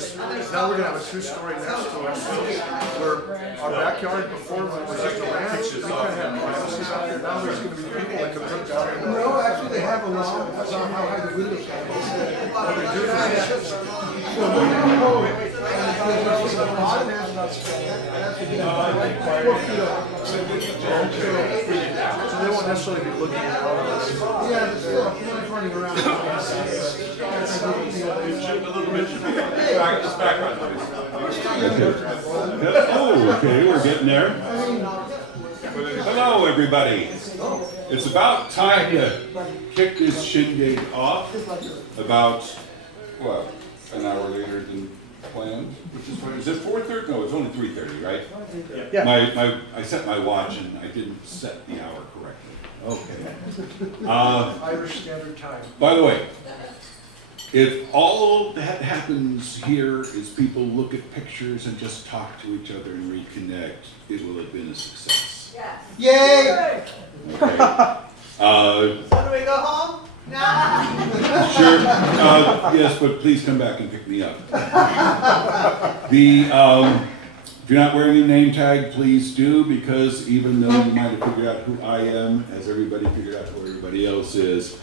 now we're gonna have a two-story next to us, where our backyard before was just a ranch, we kind of had privacy out there, now there's gonna be people that can put down there. No, actually they have a law, that's not how high the windows are. What they do is they should. So when you go, and because the bottom has not spent, it has to be like 4 feet up. So they won't necessarily be looking out on us. Yeah, but still, if you're not running around. Oh, okay, we're getting there. Hello, everybody. It's about time to kick this shindig off. About, what, an hour later than planned? Which is what, is it 4:30? No, it's only 3:30, right? Yeah. I set my watch and I didn't set the hour correctly. Okay. Irish Standard Time. By the way, if all that happens here is people look at pictures and just talk to each other and reconnect, it will have been a success. Yes. Yay! Okay. So do we go home? No. Sure. Yes, but please come back and pick me up. If you're not wearing your name tag, please do, because even though you might have figured out who I am, as everybody figured out who everybody else is,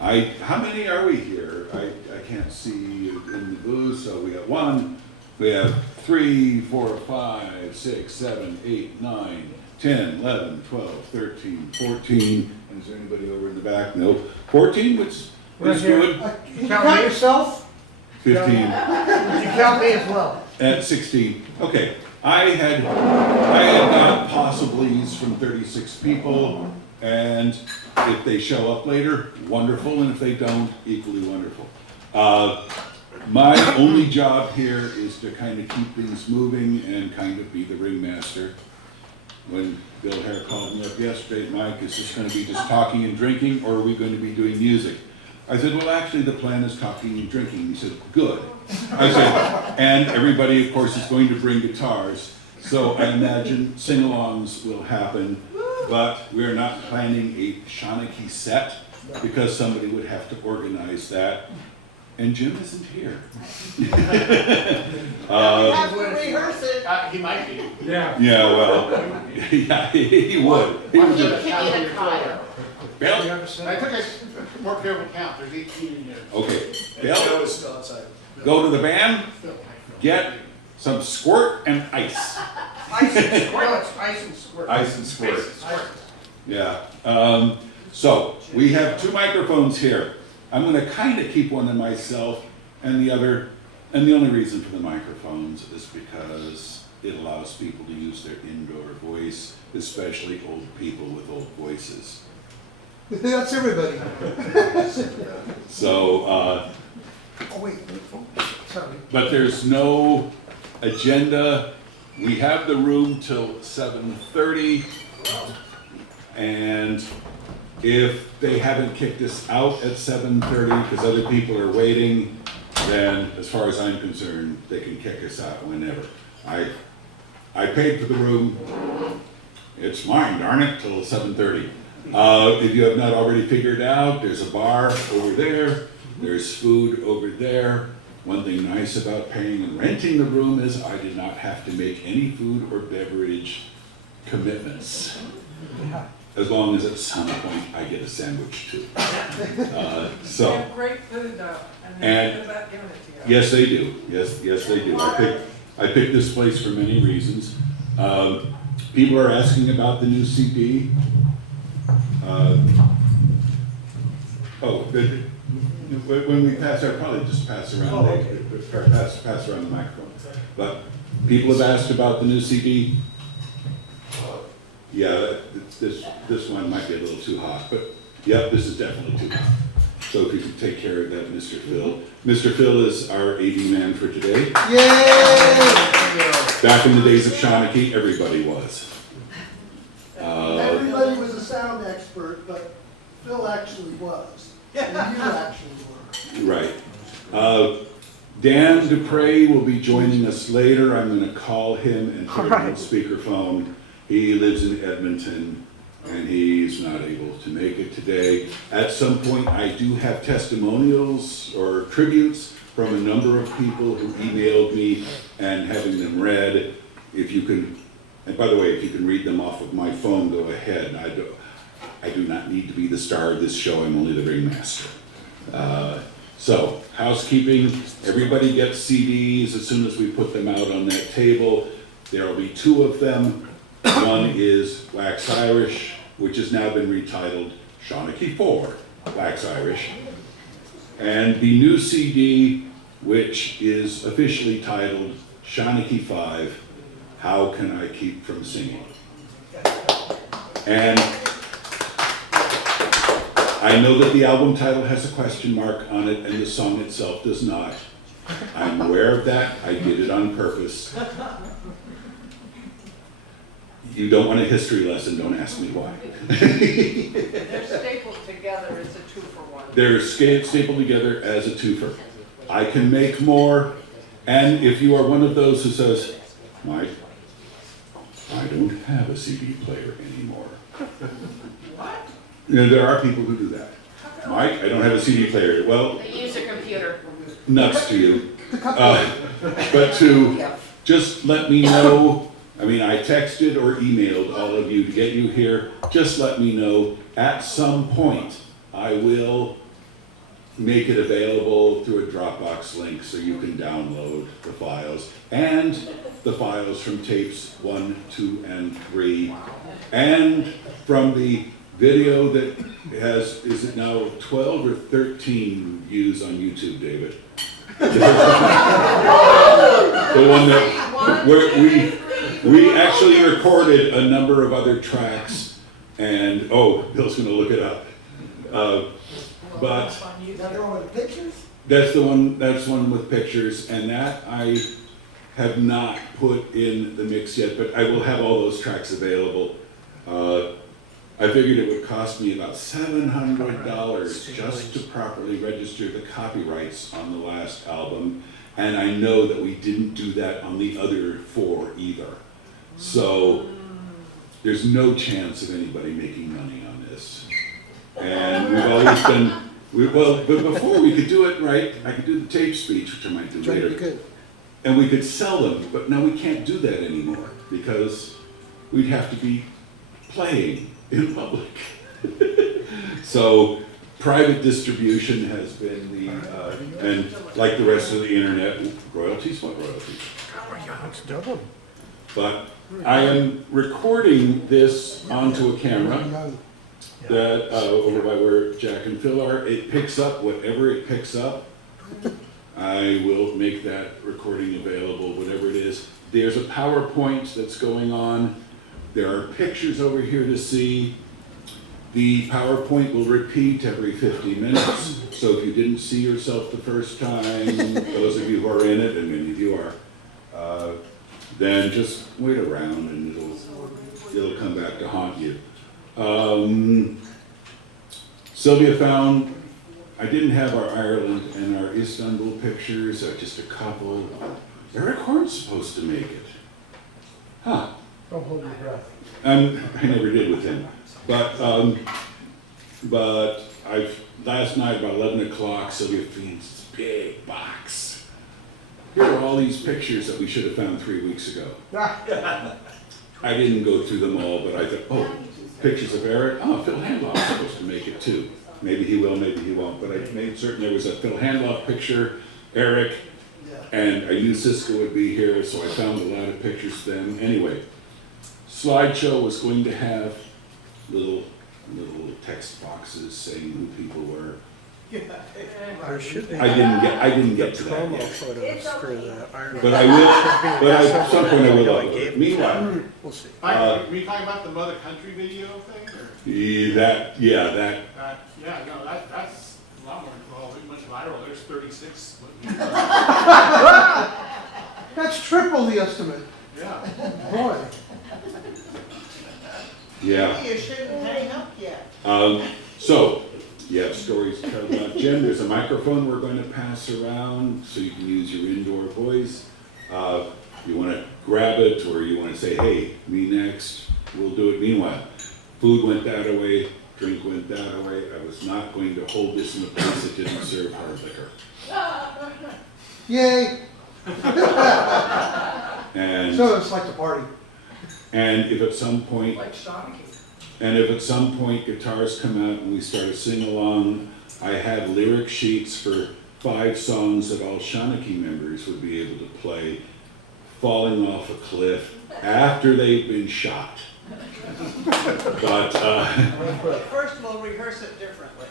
how many are we here? I can't see in the booth, so we got 1, we have 3, 4, 5, 6, 7, 8, 9, 10, 11, 12, 13, 14. And is there anybody over in the back? No. 14, which is good. You count yourself? 15. You count me as well. At 16. Okay. I had got possibilities from 36 people, and if they show up later, wonderful, and if they don't, equally wonderful. My only job here is to kind of keep things moving and kind of be the ringmaster. When Bill Hare called me up yesterday, Mike, is this going to be just talking and drinking, or are we going to be doing music? I said, well, actually, the plan is talking and drinking. He said, good. I said, and everybody, of course, is going to bring guitars. So I imagine sing-alongs will happen, but we're not planning a Shanachie set because somebody would have to organize that. And Jim isn't here. You have to rehearse it. He might be. Yeah. Yeah, well, yeah, he would. He would do it. Bill? I took a more careful count. There's 18 in there. Okay. And Bill, Joe is still outside. go to the van, get some squirt and ice. Ice and squirt. No, it's ice and squirt. Ice and squirt. Yeah. So we have 2 microphones here. I'm going to kind of keep one to myself, and the only reason for the microphones is because it allows people to use their indoor voice, especially old people with old voices. That's everybody. So, Oh, wait. Sorry. but there's no agenda. We have the room till 7:30, and if they haven't kicked us out at 7:30 because other people are waiting, then as far as I'm concerned, they can kick us out whenever. I paid for the room. It's mine, darn it, till 7:30. If you have not already figured out, there's a bar over there. There's food over there. One thing nice about paying and renting the room is I did not have to make any food or beverage commitments. As long as at some point I get a sandwich too. So. They have great food though, and And- they're good about giving it to you. Yes, they do. Yes, they do. I picked this place for many reasons. People are asking about the new CD. When we pass, I'll probably just pass around pass around the microphone. But people have asked about the new CD. Yeah, this one might be a little too hot, but yep, this is definitely too hot. So if you could take care of that, Mr. Phil. Mr. Phil is our AV man for today. Yay! Back in the days of Shanachie, everybody was. Everybody was a sound expert, but Phil actually was. And you actually were. Right. Dan Dupré will be joining us later. I'm going to call him and put him on speakerphone. He lives in Edmonton, and he's not able to make it today. At some point, I do have testimonials or tributes from a number of people who emailed me and having them read. If you can, and by the way, if you can read them off of my phone, go ahead. I do not need to be the star of this show, I'm only the ringmaster. So, housekeeping, everybody gets CDs as soon as we put them out on that table. There will be 2 of them. One is Wax Irish, which has now been retitled Shanachie 4, Wax Irish. And the new CD, which is officially titled Shanachie 5, How Can I Keep From Singing? And I know that the album title has a question mark on it and the song itself does not. I'm aware of that, I did it on purpose. You don't want a history lesson, don't ask me why. They're stapled together as a 2-for-1. They're stapled together as a twofer. I can make more, and if you are one of those who says, Mike, I don't have a CD player anymore. What? You know, there are people who do that. Mike, I don't have a CD player. Well, They use a computer. nuts to you. But to just let me know, I mean, I texted or emailed all of you to get you here. Just let me know at some point. I will make it available through a Dropbox link so you can download the files and the files from tapes 1, 2, and 3, and from the video that has, is it now 12 or 13 views on YouTube, David? The one that, where we actually recorded a number of other tracks, and, oh, Bill's gonna look it up. But Another one with pictures? that's one with pictures, and that I have not put in the mix yet, but I will have all those tracks available. I figured it would cost me about $700 just to properly register the copyrights on the last album, and I know that we didn't do that on the other 4 either. So there's no chance of anybody making money on this. And we've always been, but before we could do it right, I could do the tape speech, which I might do later. And we could sell them, but now we can't do that anymore because we'd have to be playing in public. So private distribution has been the, and like the rest of the internet, royalties, what royalties? It's double. But I am recording this onto a camera that, over by where Jack and Phil are. It picks up whatever it picks up. I will make that recording available, whatever it is. There's a PowerPoint that's going on. There are pictures over here to see. The PowerPoint will repeat every 50 minutes. So if you didn't see yourself the first time, those of you who are in it, and many of you are, then just wait around and it'll come back to haunt you. Sylvia found, I didn't have our Ireland and our Istanbul pictures, just a couple. Eric Horn's supposed to make it. Huh. Don't hold your breath. I never did with him. But last night about 11 o'clock, Sylvia found this big box. Here are all these pictures that we should have found 3 weeks ago. I didn't go through them all, but I thought, oh, pictures of Eric. Oh, Phil Hanloff's supposed to make it too. Maybe he will, maybe he won't. But I made certain there was a Phil Hanloff picture, Eric, and I knew Cisco would be here, so I found a lot of pictures of them. Anyway, slideshow was going to have little text boxes saying who people were. There should be. I didn't get to that promo yet. photos for the Ireland. But I will, but at some point I will. Meanwhile, We'll see. Were you talking about the Mother Country video thing, or? that. Yeah, no, that's a lot more much viral. There's 36. That's triple the estimate. Yeah. Boy. Yeah. Maybe you shouldn't hang up yet. So, you have stories to tell about Jen. There's a microphone we're going to pass around so you can use your indoor voice. You want to grab it or you want to say, hey, me next, we'll do it. Meanwhile, food went that away. drink went that way. I was not going to hold this in a place that didn't serve hard liquor. Yay! And, So it's like the party. and if at some point, Like Shanachie. and if at some point guitars come out and we start to sing along, I had lyric sheets for 5 songs that all Shanachie members would be able to play, falling off a cliff after they've been shot. But, First we'll rehearse it differently.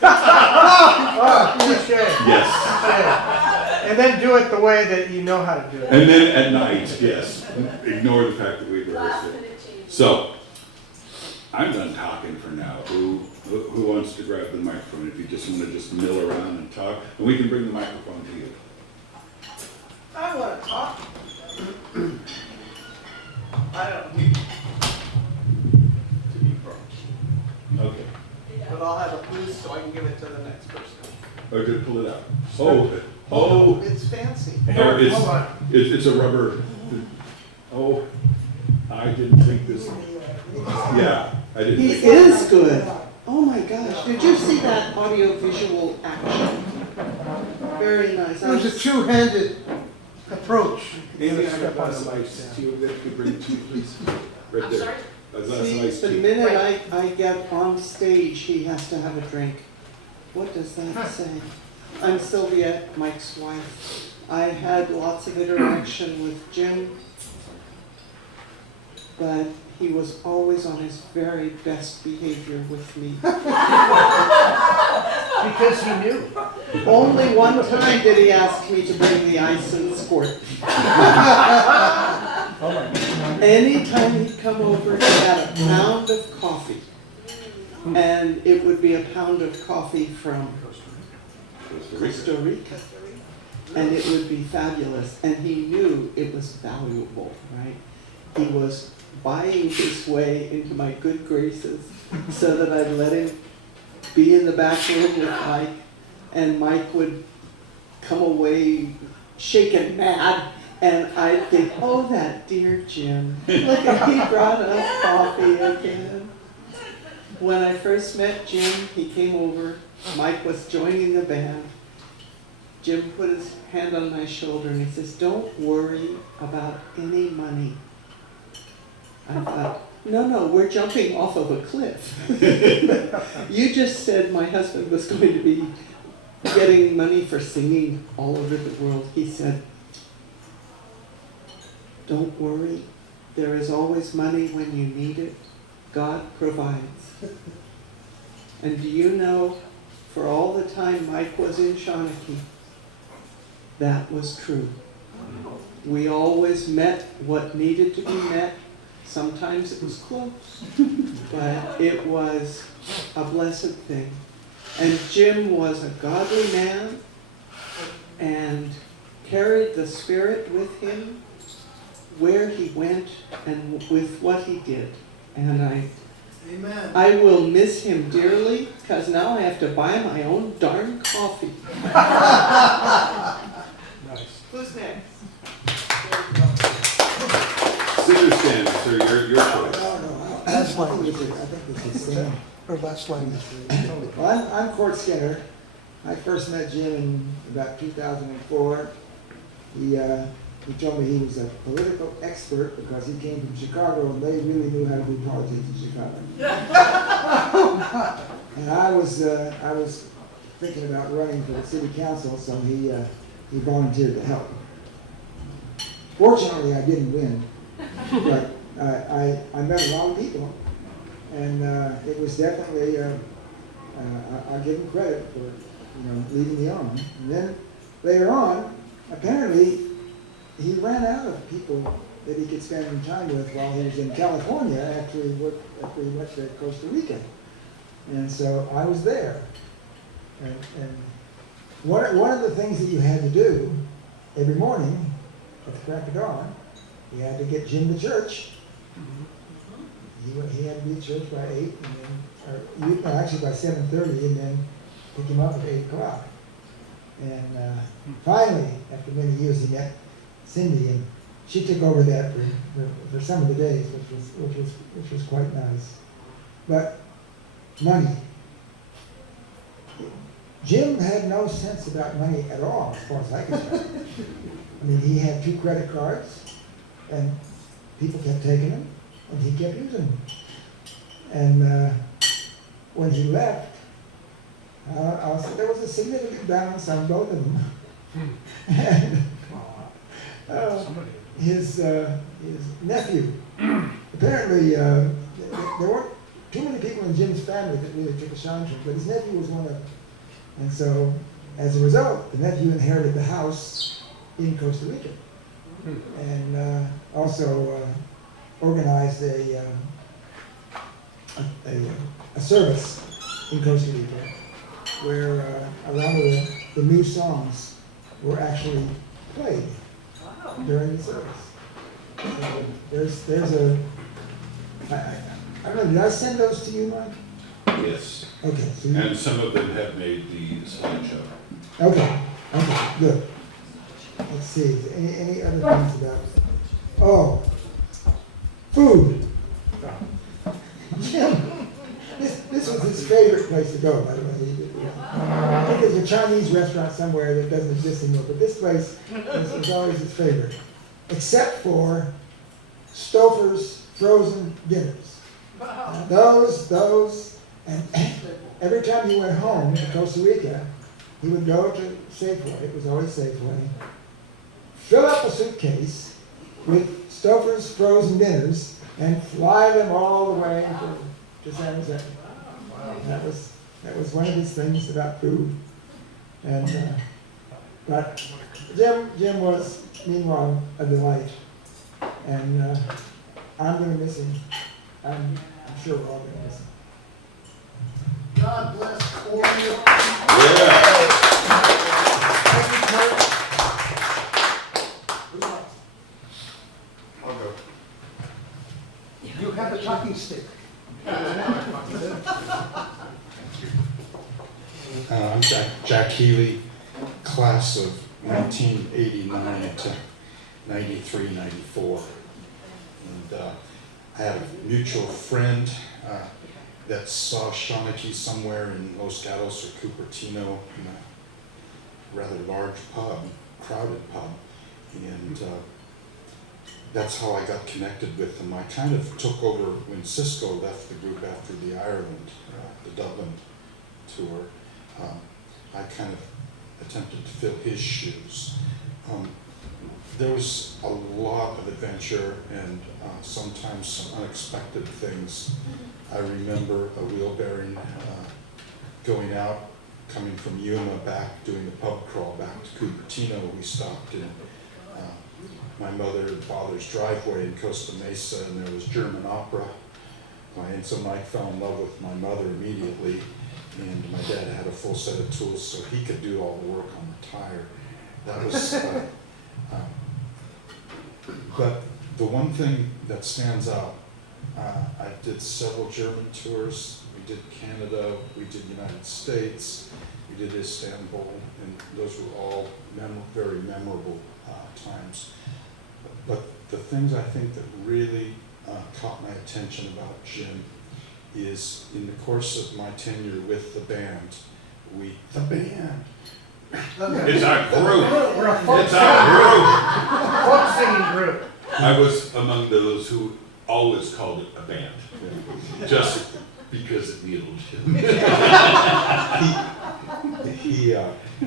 Touche. yes. And then do it the way that you know how to do it. And then at night, yes, ignore the fact that we rehearsed it. So, I'm done talking for now. Who wants to grab the microphone if you just want to just mill around and talk? And we can bring the microphone to you. I want to talk. I don't need to be broke, Okay. but I'll have a piece so I can give it to the next person. Or just pull it out. Oh, It's fancy. oh, it's, Hold on. it's a rubber. Oh, I didn't think this. Yeah, I didn't. He think- is good. Oh my gosh, did you see that audio-visual action? Very nice. It was a two-handed approach. And I Step got on a the mic slice stand. too, that could bring two, please. Right I'm there. sorry? A glass of See, iced the tea. minute I get on stage, he has to have a drink. What does that say? I'm Sylvia, Mike's wife. I had lots of interaction with Jim, but he was always on his very best behavior with me. Because he knew. Only one time did he ask me to bring the ice and squirt. Oh my God. Anytime he'd come over, he had a pound of coffee. And it would be a pound of coffee from Costa Rica. And it would be fabulous. And he knew it was valuable, right? He was buying his way into my good graces so that I'd let him be in the back room with Mike. And Mike would come away shaken mad. And I'd think, oh, that dear Jim. Look at, he brought us coffee again. When I first met Jim, he came over. Mike was joining the band. Jim put his hand on my shoulder and he says, don't worry about any money. I thought, no, we're jumping off of a cliff. You just said my husband was going to be getting money for singing all over the world. He said, don't worry, there is always money when you need it. God provides. And do you know, for all the time Mike was in Shanachie, that was true. We always met what needed to be met. Sometimes it was close, but it was a blessed thing. And Jim was a godly man and carried the Spirit with him where he went and with what he did. And Amen. I will miss him dearly because now I have to buy my own darn coffee. Nice. Who's next? Scissors stand, sir, your choice. That's I like, think it's the same. or last language. Well, I'm Court Skinner. I first met Jim in about 2004. He told me he was a political expert because he came from Chicago and they really knew how to do politics in Chicago. And I was thinking about running for the city council, so he volunteered to help. Fortunately, I didn't win, but I met a lot of people, and it was definitely I'll give him credit for leading the army. And then later on, apparently, he ran out of people that he could spend time with while he was in California after he went to Costa Rica. And so I was there. And one of the things that you had to do every morning at the crack of dawn, you had to get Jim to church. He had to be at church by 8, and then, actually by 7:30, and then pick him up at 8 o'clock. And finally, after many years, he met Cindy, and she took over that for some of the days, which was quite nice. But money. Jim had no sense about money at all, as far as I can tell. I mean, he had 2 credit cards, and people kept taking them, and he kept using them. And when he left, there was a significant balance on both of them. And his nephew, apparently, there weren't too many people in Jim's family that really took a shine to him, but his nephew was one of them. And so, as a result, the nephew inherited the house in Costa Rica, and also organized a service in Costa Rica where a lot of the new songs were actually played during the service. So there's a, I don't know, did I send those to you, Mike? Yes. Okay, so you, And some of them have made the slideshow. okay, good. Let's see, is there any other things about, oh, food. Jim, this was his favorite place to go, by the way. I think there's a Chinese restaurant somewhere that doesn't exist anymore, but this place was always his favorite. Except for Stouffer's frozen dinners. Those, and every time he went home to Costa Rica, he would go to Safeway, it was always Safeway, fill up a suitcase with Stouffer's frozen dinners, and fly them all the way to San Jose. That was one of his things about food. And but Jim was meanwhile a delight, and I'm going to miss him. I'm sure we're all going to miss him. God bless Corey. Yeah. Thank you, Kurt. Who's next? I'll go. You have the talking stick. I'm Jack Healey, class of 1989 to 93, 94. And I had a mutual friend that saw Shanachie somewhere in Los Gatos or Cupertino in a rather large pub, crowded pub. And that's how I got connected with them. I kind of took over when Cisco left the group after the Ireland, the Dublin tour. I kind of attempted to fill his shoes. There was a lot of adventure and sometimes some unexpected things. I remember a wheel bearing going out, coming from Yuma back, doing the pub crawl back to Cupertino. We stopped in my mother and father's driveway in Costa Mesa, and there was German opera. My Aunt Mike fell in love with my mother immediately, and my dad had a full set of tools so he could do all the work on the tire. That was, but the one thing that stands out, I did several German tours. We did Canada, we did United States, we did Istanbul, and those were all very memorable times. But the things I think that really caught my attention about Jim is in the course of my tenure with the band, It's our group. We're a folk It's our singing group. group. I was among those who always called it a band, just because it needled him.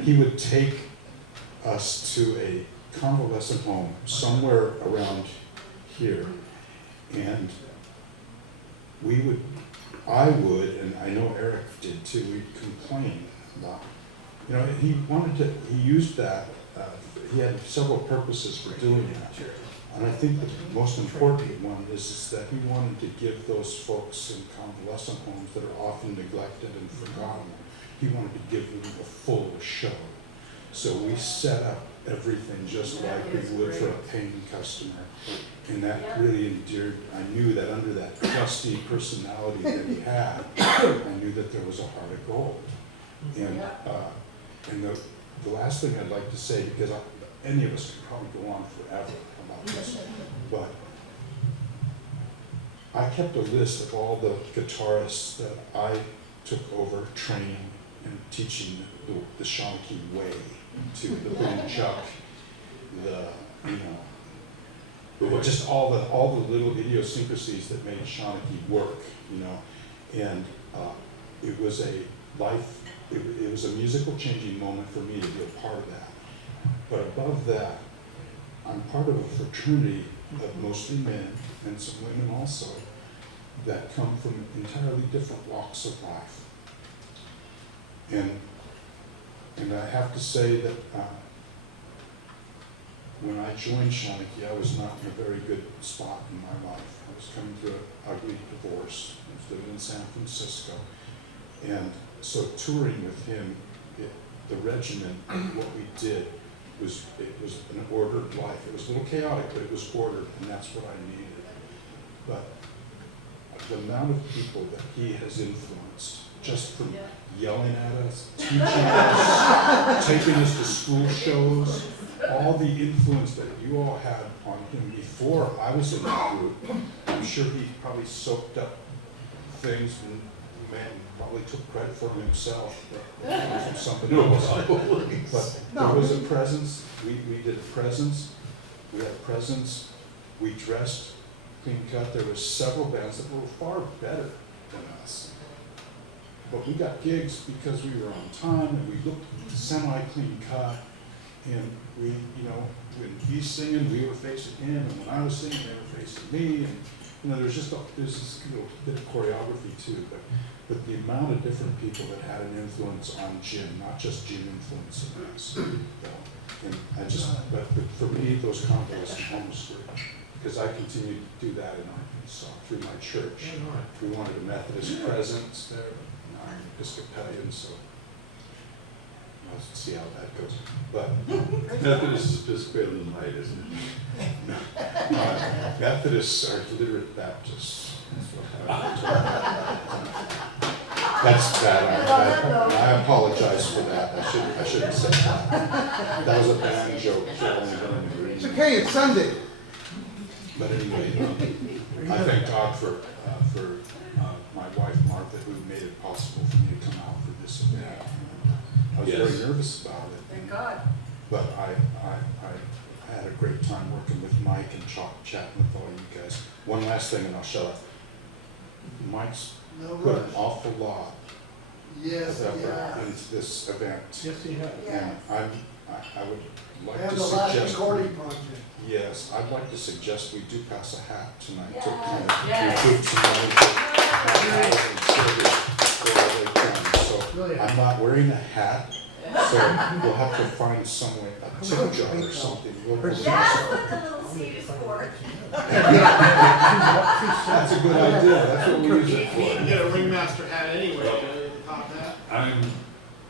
he would take us to a convalescent home somewhere around here, and I would, and I know Eric did too, we'd complain about, he used that, he had several purposes for doing that. And I think the most important one is that he wanted to give those folks in convalescent homes that are often neglected and forgotten, he wanted to give them a full show. So we set up everything just like we would for a paying customer. And that really endeared, I knew that under that crusty personality that he had, I knew that there was a heart of gold. And the last thing I'd like to say, because any of us could probably go on forever about this, but I kept a list of all the guitarists that I took over training and teaching the Shanachie way to the boom chuck, just all the little idiosyncrasies that made Shanachie work, and it was it was a musical changing moment for me to be a part of that. But above that, I'm part of a fraternity of mostly men and some women also that come from entirely different walks of life. And I have to say that when I joined Shanachie, I was not in a very good spot in my life. I was coming through an ugly divorce. I was living in San Francisco. And so touring with him, the regimen, what we did, it was an ordered life. It was a little chaotic, but it was ordered, and that's what I needed. But the amount of people that he has influenced, just from yelling at us, teaching us, taking us to school shows, all the influence that you all had on him before I was in that group, I'm sure he probably soaked up things and probably took credit for them himself, but from somebody else. But there was a presence. We did a presence. We had a presence. We dressed clean cut. There were several bands that were far better than us. But we got gigs because we were on time and we looked semi-clean cut. And we, when he's singing, we were facing him, and when I was singing, they were facing me. And there's this bit of choreography too. But the amount of different people that had an influence on Jim, not just Jim influencing us. And but for me, those convalescent homes were, because I continued to do that in Arkansas through my church. We wanted a Methodist presence there, and I'm Episcopalian, so I'll see how that goes. But Methodist is Episcopalian light, isn't it? Methodists are literate Baptists. That's bad. I apologize for that. I shouldn't say that. That was a bad joke. It's okay, it's Sunday. But anyway, I thank God for my wife Martha, who made it possible for me to come out for this event. I was very nervous about it. Thank God. But I had a great time working with Mike and chatting with all you guys. One last thing and I'll shut up. Mike's put an awful lot Yes, of yeah. effort into this event. Yes, he has. And I would like And to the last suggest, recording project. yes, I'd like to suggest we do pass a hat tonight to kind Yes. of recoup some money for all they've done. So I'm not wearing a hat, so we'll have to find some way, a tip jar or something. That's what the little seed is for. That's a good idea, that's what we use it You can for. get a ringmaster hat anyway, the top hat.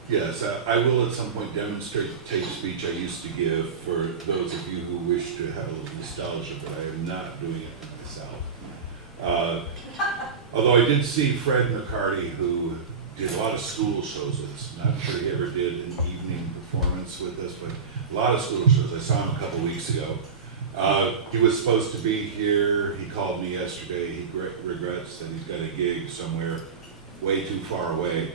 Yes, I will at some point demonstrate the tape speech I used to give for those of you who wish to have a little nostalgia, but I am not doing it myself. Although I did see Fred McCarty, who did a lot of school shows with us. Not sure he ever did an evening performance with us, but a lot of school shows. I saw him a couple weeks ago. He was supposed to be here. He called me yesterday. He regrets that he's got a gig somewhere way too far away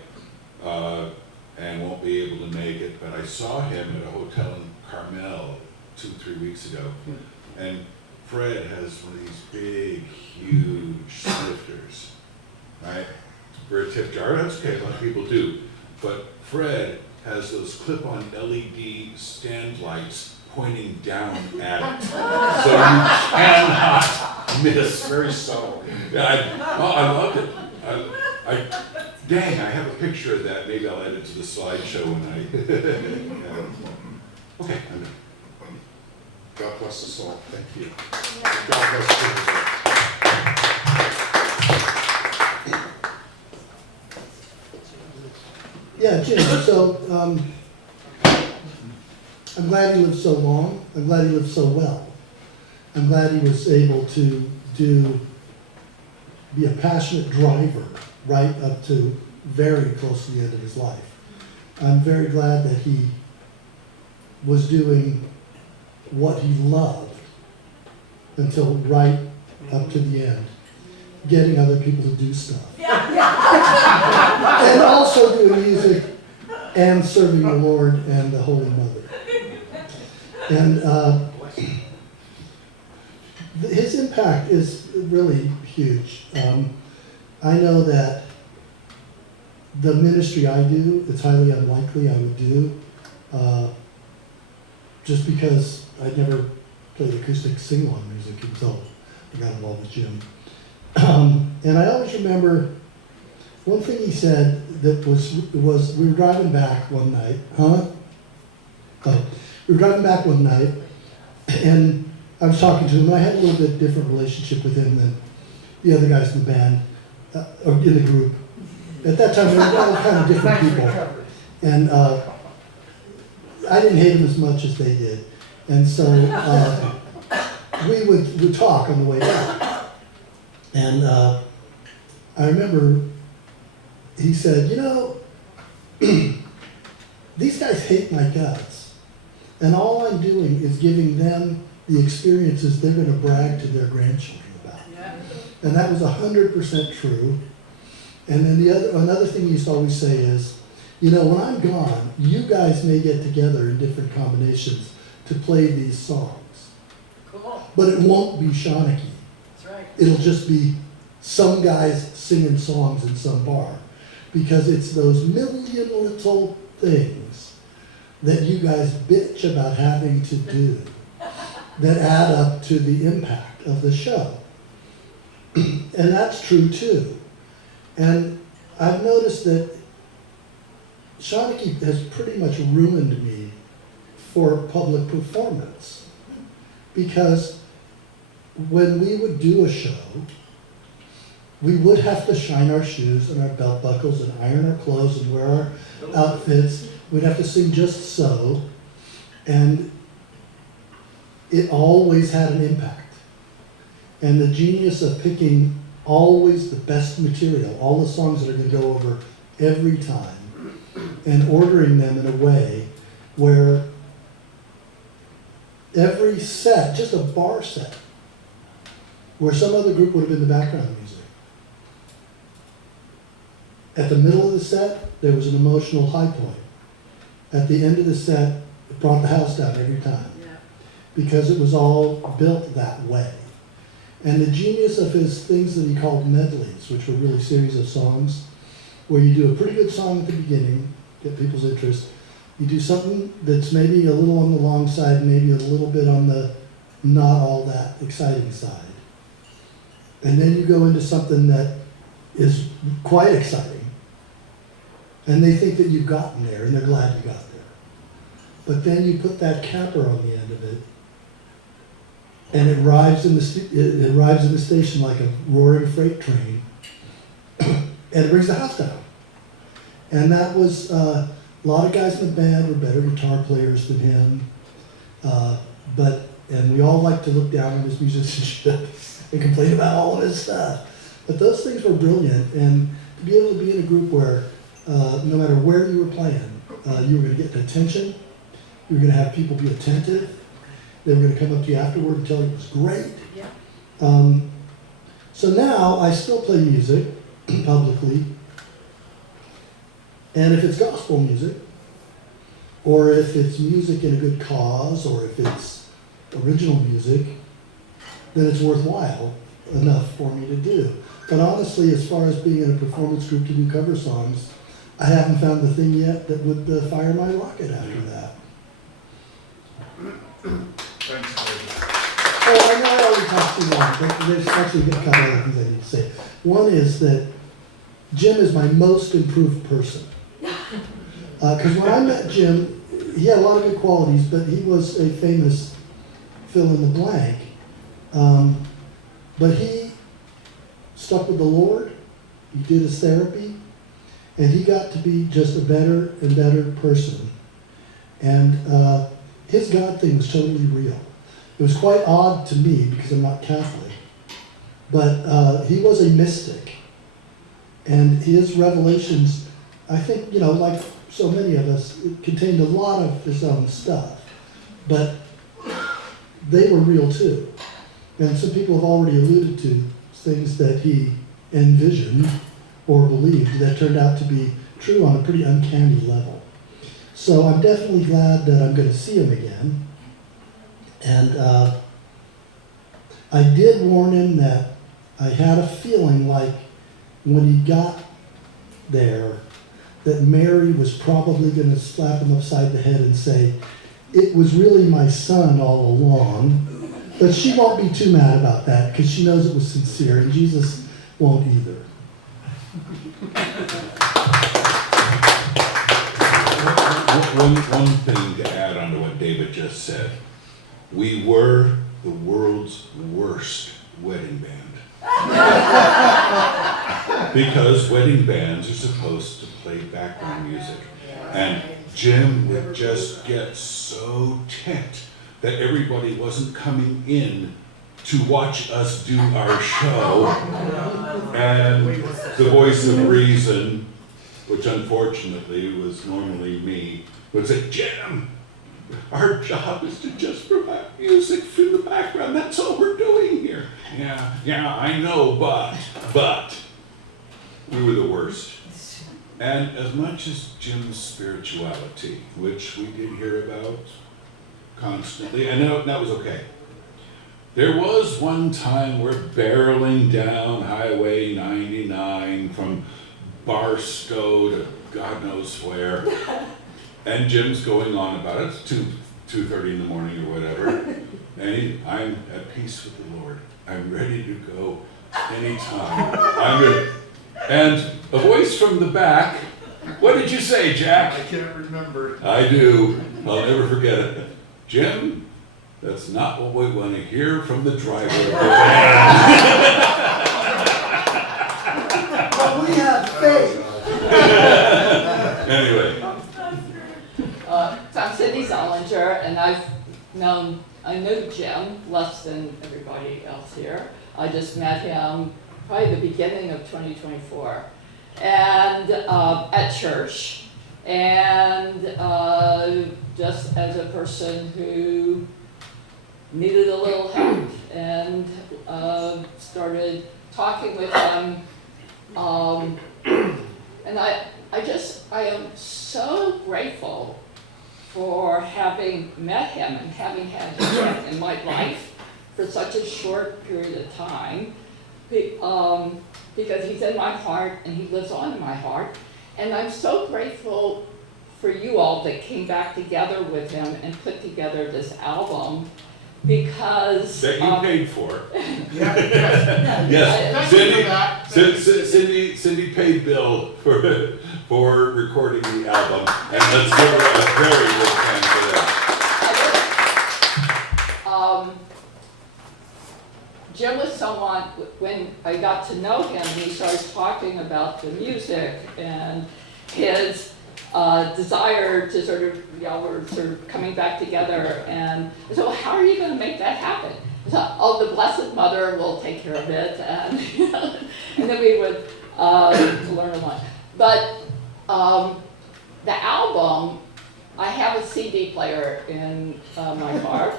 and won't be able to make it. But I saw him at a hotel in Carmel 2-3 weeks ago. And Fred has one of these big, huge slifters, right? For a tip jar. That's okay, a lot of people do. But Fred has those clip-on LED stand lights pointing down at it. So you cannot miss. Very subtle. Yeah, I loved it. Dang, I have a picture of that. Maybe I'll add it to the slideshow when I... Okay, I'm done. God bless us all. Thank you. God bless you. Yeah, Jim, so, I'm glad he lived so long, I'm glad he lived so well. I'm glad he was able to be a passionate driver right up to very close to the end of his life. I'm very glad that he was doing what he loved until right up to the end. getting other people to do stuff. Yeah. And also doing music and serving the Lord and the Holy Mother. And his impact is really huge. I know that the ministry I do, it's highly unlikely I would do, just because I never played acoustic sing-along music until I got involved with Jim. And I always remember one thing he said that was we were driving back one night, we were driving back one night, and I was talking to him, and I had a little bit different relationship with him than the other guys in the band, or in the group. At that time, they were all kind of different people. And I didn't hate him as much as they did. And so we would talk on the way back. And I remember he said, you know, these guys hate my guts. And all I'm doing is giving them the experiences they're going to brag to their grandchildren about. Yeah. And that was 100% true. And then another thing he used to always say is, you know, when I'm gone, you guys may get together in different combinations to play these songs. Cool. But it won't be Shanachie. That's right. It'll just be some guys singing songs in some bar. Because it's those million little things that you guys bitch about having to do that add up to the impact of the show. And that's true too. And I've noticed that Shanachie has pretty much ruined me for public performance. Because when we would do a show, we would have to shine our shoes and our belt buckles and iron our clothes and wear our outfits. We'd have to sing just so. And it always had an impact. And the genius of picking always the best material, all the songs that are going to go over every time, and ordering them in a way where every set, just a bar set, where some other group would have been the background music. At the middle of the set, there was an emotional high point. At the end of the set, it brought the house down every time. Yeah. Because it was all built that way. And the genius of his things that he called medleys, which were really series of songs, where you do a pretty good song at the beginning, get people's interest. You do something that's maybe a little on the long side, maybe a little bit on the not all that exciting side. And then you go into something that is quite exciting. And they think that you've gotten there, and they're glad you got there. But then you put that capper on the end of it, and it arrives in the station like a roaring freight train, and it brings the house down. And that was a lot of guys in the band were better guitar players than him, and we all like to look down on his musicianship and complain about all of his stuff. But those things were brilliant, and to be able to be in a group where no matter where you were playing, you were going to get attention, you were going to have people be attentive. They were going to come up to you afterward and tell you it was great. Yeah. So now I still play music publicly. And if it's gospel music, or if it's music in a good cause, or if it's original music, then it's worthwhile enough for me to do. But honestly, as far as being in a performance group to do cover songs, I haven't found the thing yet that would fire my rocket after that. Thanks, Dave. Oh, I know I already talked too long, but there's actually a couple other things I need to say. One is that Jim is my most improved person. Because when I met Jim, he had a lot of good qualities, but he was a famous fill in the blank. But he stuck with the Lord, he did his therapy, and he got to be just a better and better person. And his God thing was totally real. It was quite odd to me because I'm not Catholic, but he was a mystic. And his revelations, I think, like so many of us, it contained a lot of his own stuff, but they were real too. And some people have already alluded to things that he envisioned or believed that turned out to be true on a pretty uncanny level. So I'm definitely glad that I'm going to see him again. And I did warn him that I had a feeling like when he got there that Mary was probably going to slap him upside the head and say, "It was really my son all along." But she won't be too mad about that because she knows it was sincere, and Jesus won't either. One thing to add on to what David just said. We were the world's worst wedding band. Because wedding bands are supposed to play background music. And Jim would just get so ticked that everybody wasn't coming in to watch us do our show. And the voice of reason, which unfortunately was normally me, would say, "Jim, our job is to just provide music from the background. That's all we're doing here." Yeah, I know, but we were the worst. And as much as Jim's spirituality, which we did hear about constantly, and that was okay. There was one time we're barreling down Highway 99 from Barstow to God knows where, and Jim's going on about it. It's 2:30 in the morning or whatever, and I'm at peace with the Lord. I'm ready to go anytime. I'm ready. And a voice from the back, "What did you say, Jack?" I can't remember. I do. I'll never forget it. "Jim, that's not what we want to hear from the driver of the van." But we have faith. Anyway. So I'm Cindy Zollinger, and I know Jim less than everybody else here. I just met him probably the beginning of 2024, and at church, and just as a person who needed a little help, and started talking with him, and I am so grateful for having met him and having had him in my life for such a short period of time, because he's in my heart and he lives on in my heart. And I'm so grateful for you all that came back together with him and put together this album, because That you paid for. Yeah. Yes, Thank you for that. Cindy paid Bill for recording the album, and let's give her a very big hand for that. Jim was someone, when I got to know him, he started talking about the music and his desire to sort of, we're sort of coming back together, and so how are you going to make that happen? So, the Blessed Mother will take care of it, and and then we would learn a lot. But the album, I have a CD player in my car,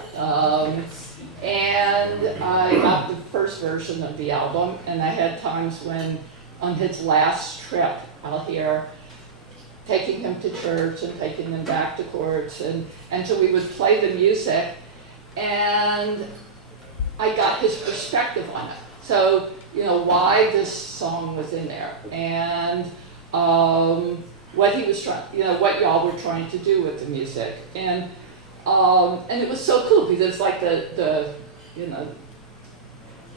and I got the first version of the album, and I had times when, on his last trip out here, taking him to church and taking him back to courts, and so we would play the music, and I got his perspective on it. So, why this song was in there, and what he was trying, what y'all were trying to do with the music, and it was so cool because it's like the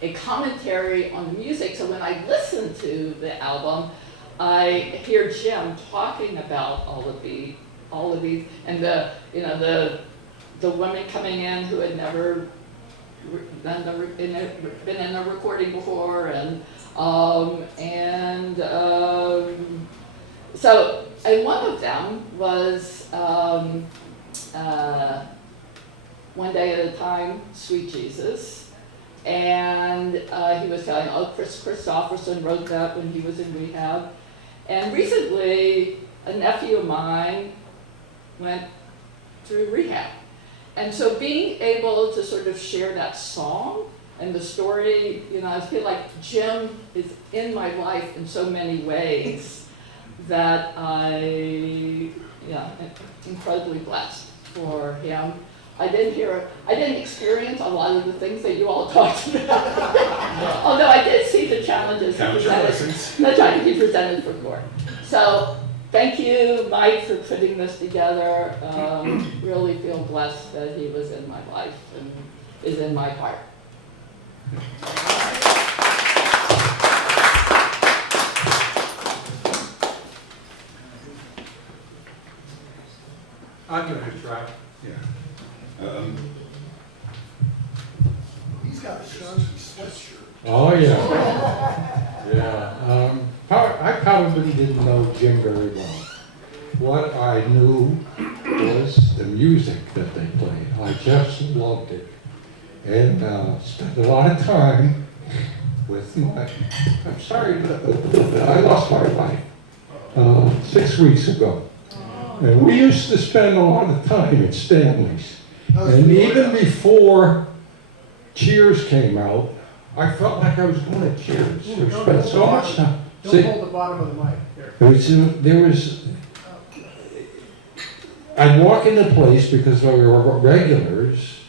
a commentary on the music. So when I listen to the album, I hear Jim talking about all of these, and the women coming in who had never been in a recording before, and one of them was One Day at a Time, Sweet Jesus, and he was telling, Chris Christopherson wrote that when he was in rehab, and recently a nephew of mine went through rehab, and so being able to sort of share that song And the story, you know, I feel like Jim is in my life in so many ways that I'm incredibly blessed for him. I didn't experience a lot of the things that you all talked about. Although I did see the challenges he presented, he presented for court. So thank you, Mike, for putting this together. Really feel blessed that he was in my life and is in my heart. I'll give it a try. Yeah. He's got a Shanachie sweatshirt. Oh, yeah. Yeah. I probably didn't know Jim very well. What I knew was the music that they played. I just loved it. And spent a lot of time with I'm sorry, I lost my wife 6 weeks ago. And we used to spend a lot of time at Stanley's. And even before Cheers came out, I felt like I was going to Cheers. We spent so much time. Don't hold the bottom of the mic. There was, I'd walk into place because they were regulars,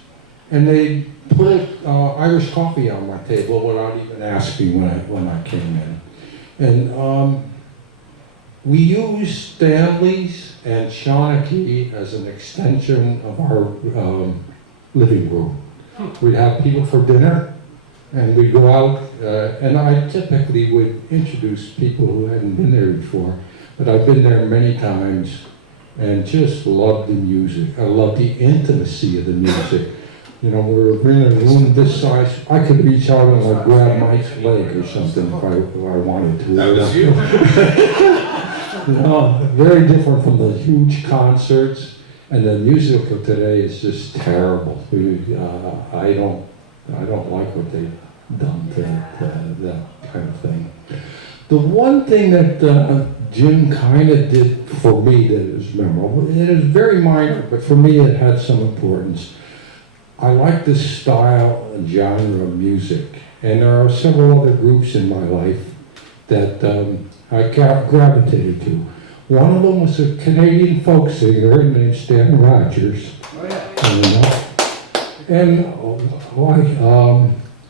and they put Irish coffee on my table without even asking when I came in. And we used Stanley's and Shanachie as an extension of our living room. We'd have people for dinner, and we'd go out, and I typically would introduce people who hadn't been there before, but I've been there many times and just loved the music. I loved the intimacy of the music. You know, we're in a room this size. I could reach out and like grab Mike's leg or something if I wanted to. That was you. Very different from the huge concerts, and the music of today is just terrible. I don't like what they've done to that kind of thing. The one thing that Jim kind of did for me that is memorable, it is very minor, but for me it had some importance. I like this style and genre of music, and there are several other groups in my life that I gravitated to. One of them was a Canadian folk singer named Stan Rogers.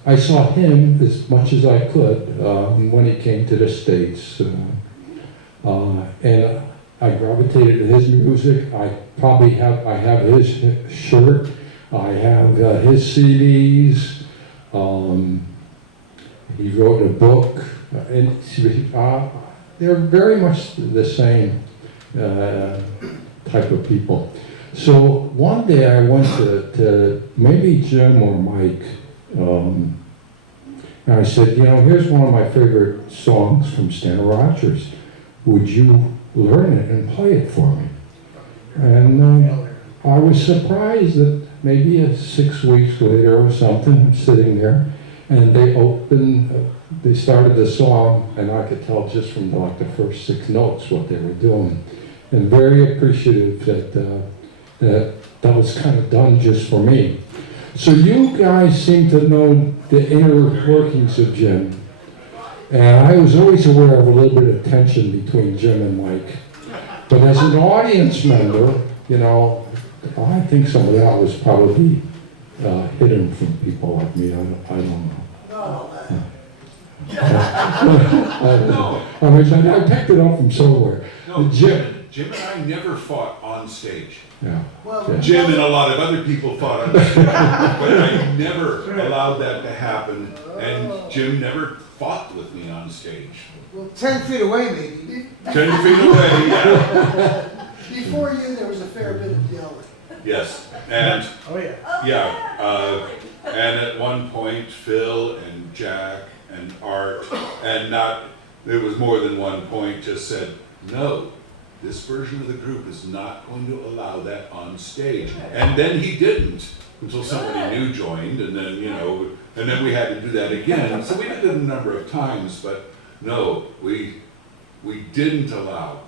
I saw him as much as I could when he came to the States. And I gravitated to his music. I have his shirt. I have his CDs. He wrote a book. And they're very much the same type of people. So one day I went to maybe Jim or Mike, and I said, you know, here's one of my favorite songs from Stan Rogers. Would you learn it and play it for me? And I was surprised that maybe 6 weeks later or something, I'm sitting there, and they started the song, and I could tell just from like the first 6 notes what they were doing. And very appreciative that was kind of done just for me. So you guys seem to know the inner workings of Jim. And I was always aware of a little bit of tension between Jim and Mike. But as an audience member, you know, I think some of that was probably hidden from people like me. I don't know. I picked it up from somewhere. No, Jim and I never fought on stage. Yeah. Jim and a lot of other people fought on stage, but I never allowed that to happen, and Jim never fought with me on stage. Well, 10 feet away, maybe. 10 feet away, yeah. Before you, there was a fair bit of yelling. Yes, and Oh, yeah. yeah, and at one point, Phil and Jack and Art, and there was more than one point, just said, no, this version of the group is not going to allow that on stage. And then he didn't, until somebody new joined, and then, you know, and then we had to do that again. So we did it a number of times, but no, we didn't allow.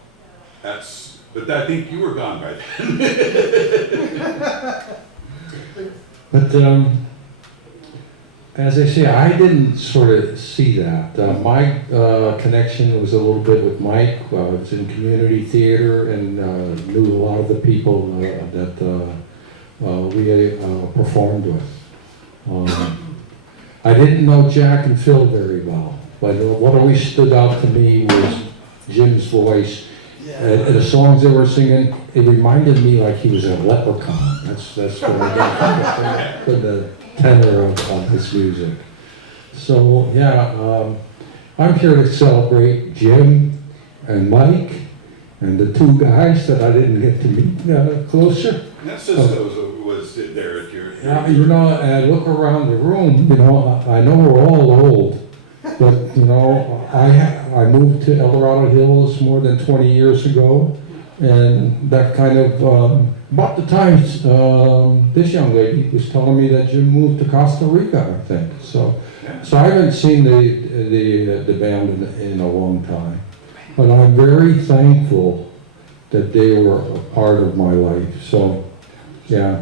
But I think you were gone by then. But as I say, I didn't sort of see that. My connection was a little bit with Mike. I was in community theater and knew a lot of the people that we performed with. I didn't know Jack and Phil very well, but what always stood out to me was Jim's voice. And the songs they were singing, it reminded me like he was a leprechaun. That's what I got from the tenor of his music. So yeah, I'm here to celebrate Jim and Mike and the two guys that I didn't get to meet closer. That Cisco was there at your. You know, and I look around the room, you know, I know we're all old, but you know, I moved to El Dorado Hills more than 20 years ago, and that kind of, about the time this young lady was telling me that Jim moved to Costa Rica, I think. So I haven't seen the band in a long time, but I'm very thankful that they were a part of my life. So yeah,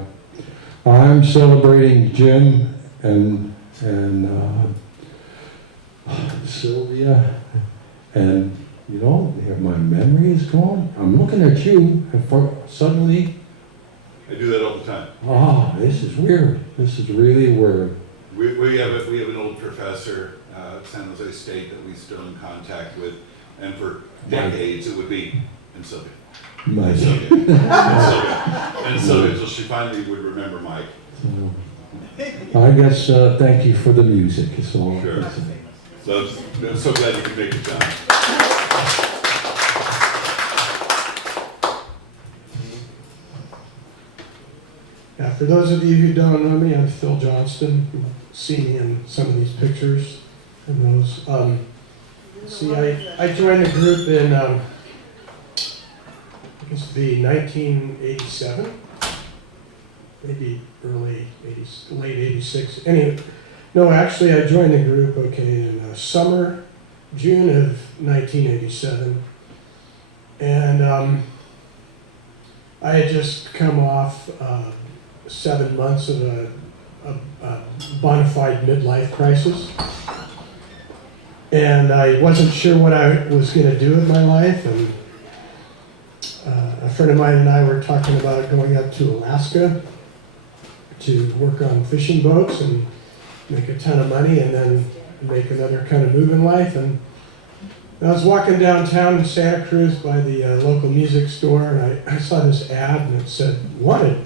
I'm celebrating Jim and Sylvia, and you know, my memory is gone. I'm looking at you, and suddenly, I do that all the time. this is weird. This is really weird. We have an old professor at San Jose State that we still in contact with, and for decades it would be and Sylvia. Mike. And Sylvia, until she finally would remember Mike. So, I guess thank you for the music. It's all. Sure. So I'm so glad you could make it, John. Yeah, for those of you who don't know me, I'm Phil Johnston. You see me in some of these pictures and those. See, I joined the group in, I guess it'd be 1987, maybe early 80s, late 86. Anyway, no, actually I joined the group, in June of 1987. And I had just come off 7 months of a bona fide midlife crisis. And I wasn't sure what I was going to do with my life. And a friend of mine and I were talking about going up to Alaska to work on fishing boats and make a ton of money and then make another kind of move in life. And I was walking downtown in Santa Cruz by the local music store, and I saw this ad, and it said, "Wanted,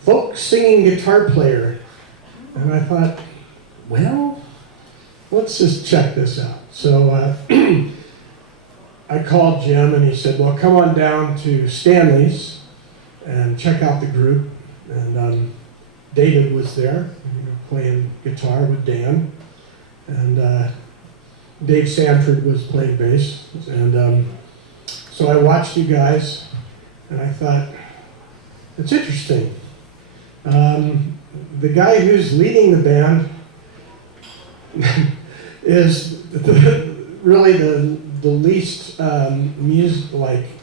folk singing guitar player." And I thought, well, let's just check this out. So I called Jim, and he said, well, come on down to Stanley's and check out the group. And David was there, playing guitar with Dan, and Dave Sanford was playing bass. And so I watched you guys, and I thought, it's interesting. The guy who's leading the band is really the least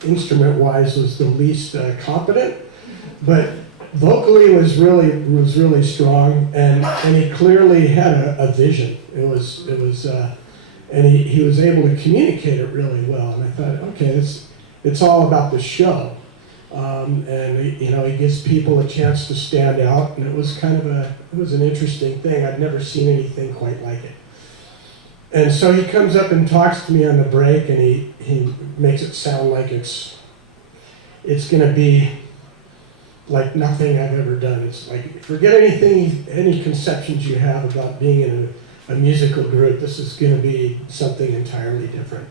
instrument-wise was the least competent, but vocally was really strong, and he clearly had a vision. It was and he was able to communicate it really well. And I thought, okay, it's all about the show, and he gives people a chance to stand out, and it was an interesting thing. I'd never seen anything quite like it. And so he comes up and talks to me on the break, and he makes it sound like it's going to be like nothing I've ever done. It's like, forget any conceptions you have about being in a musical group. This is going to be something entirely different.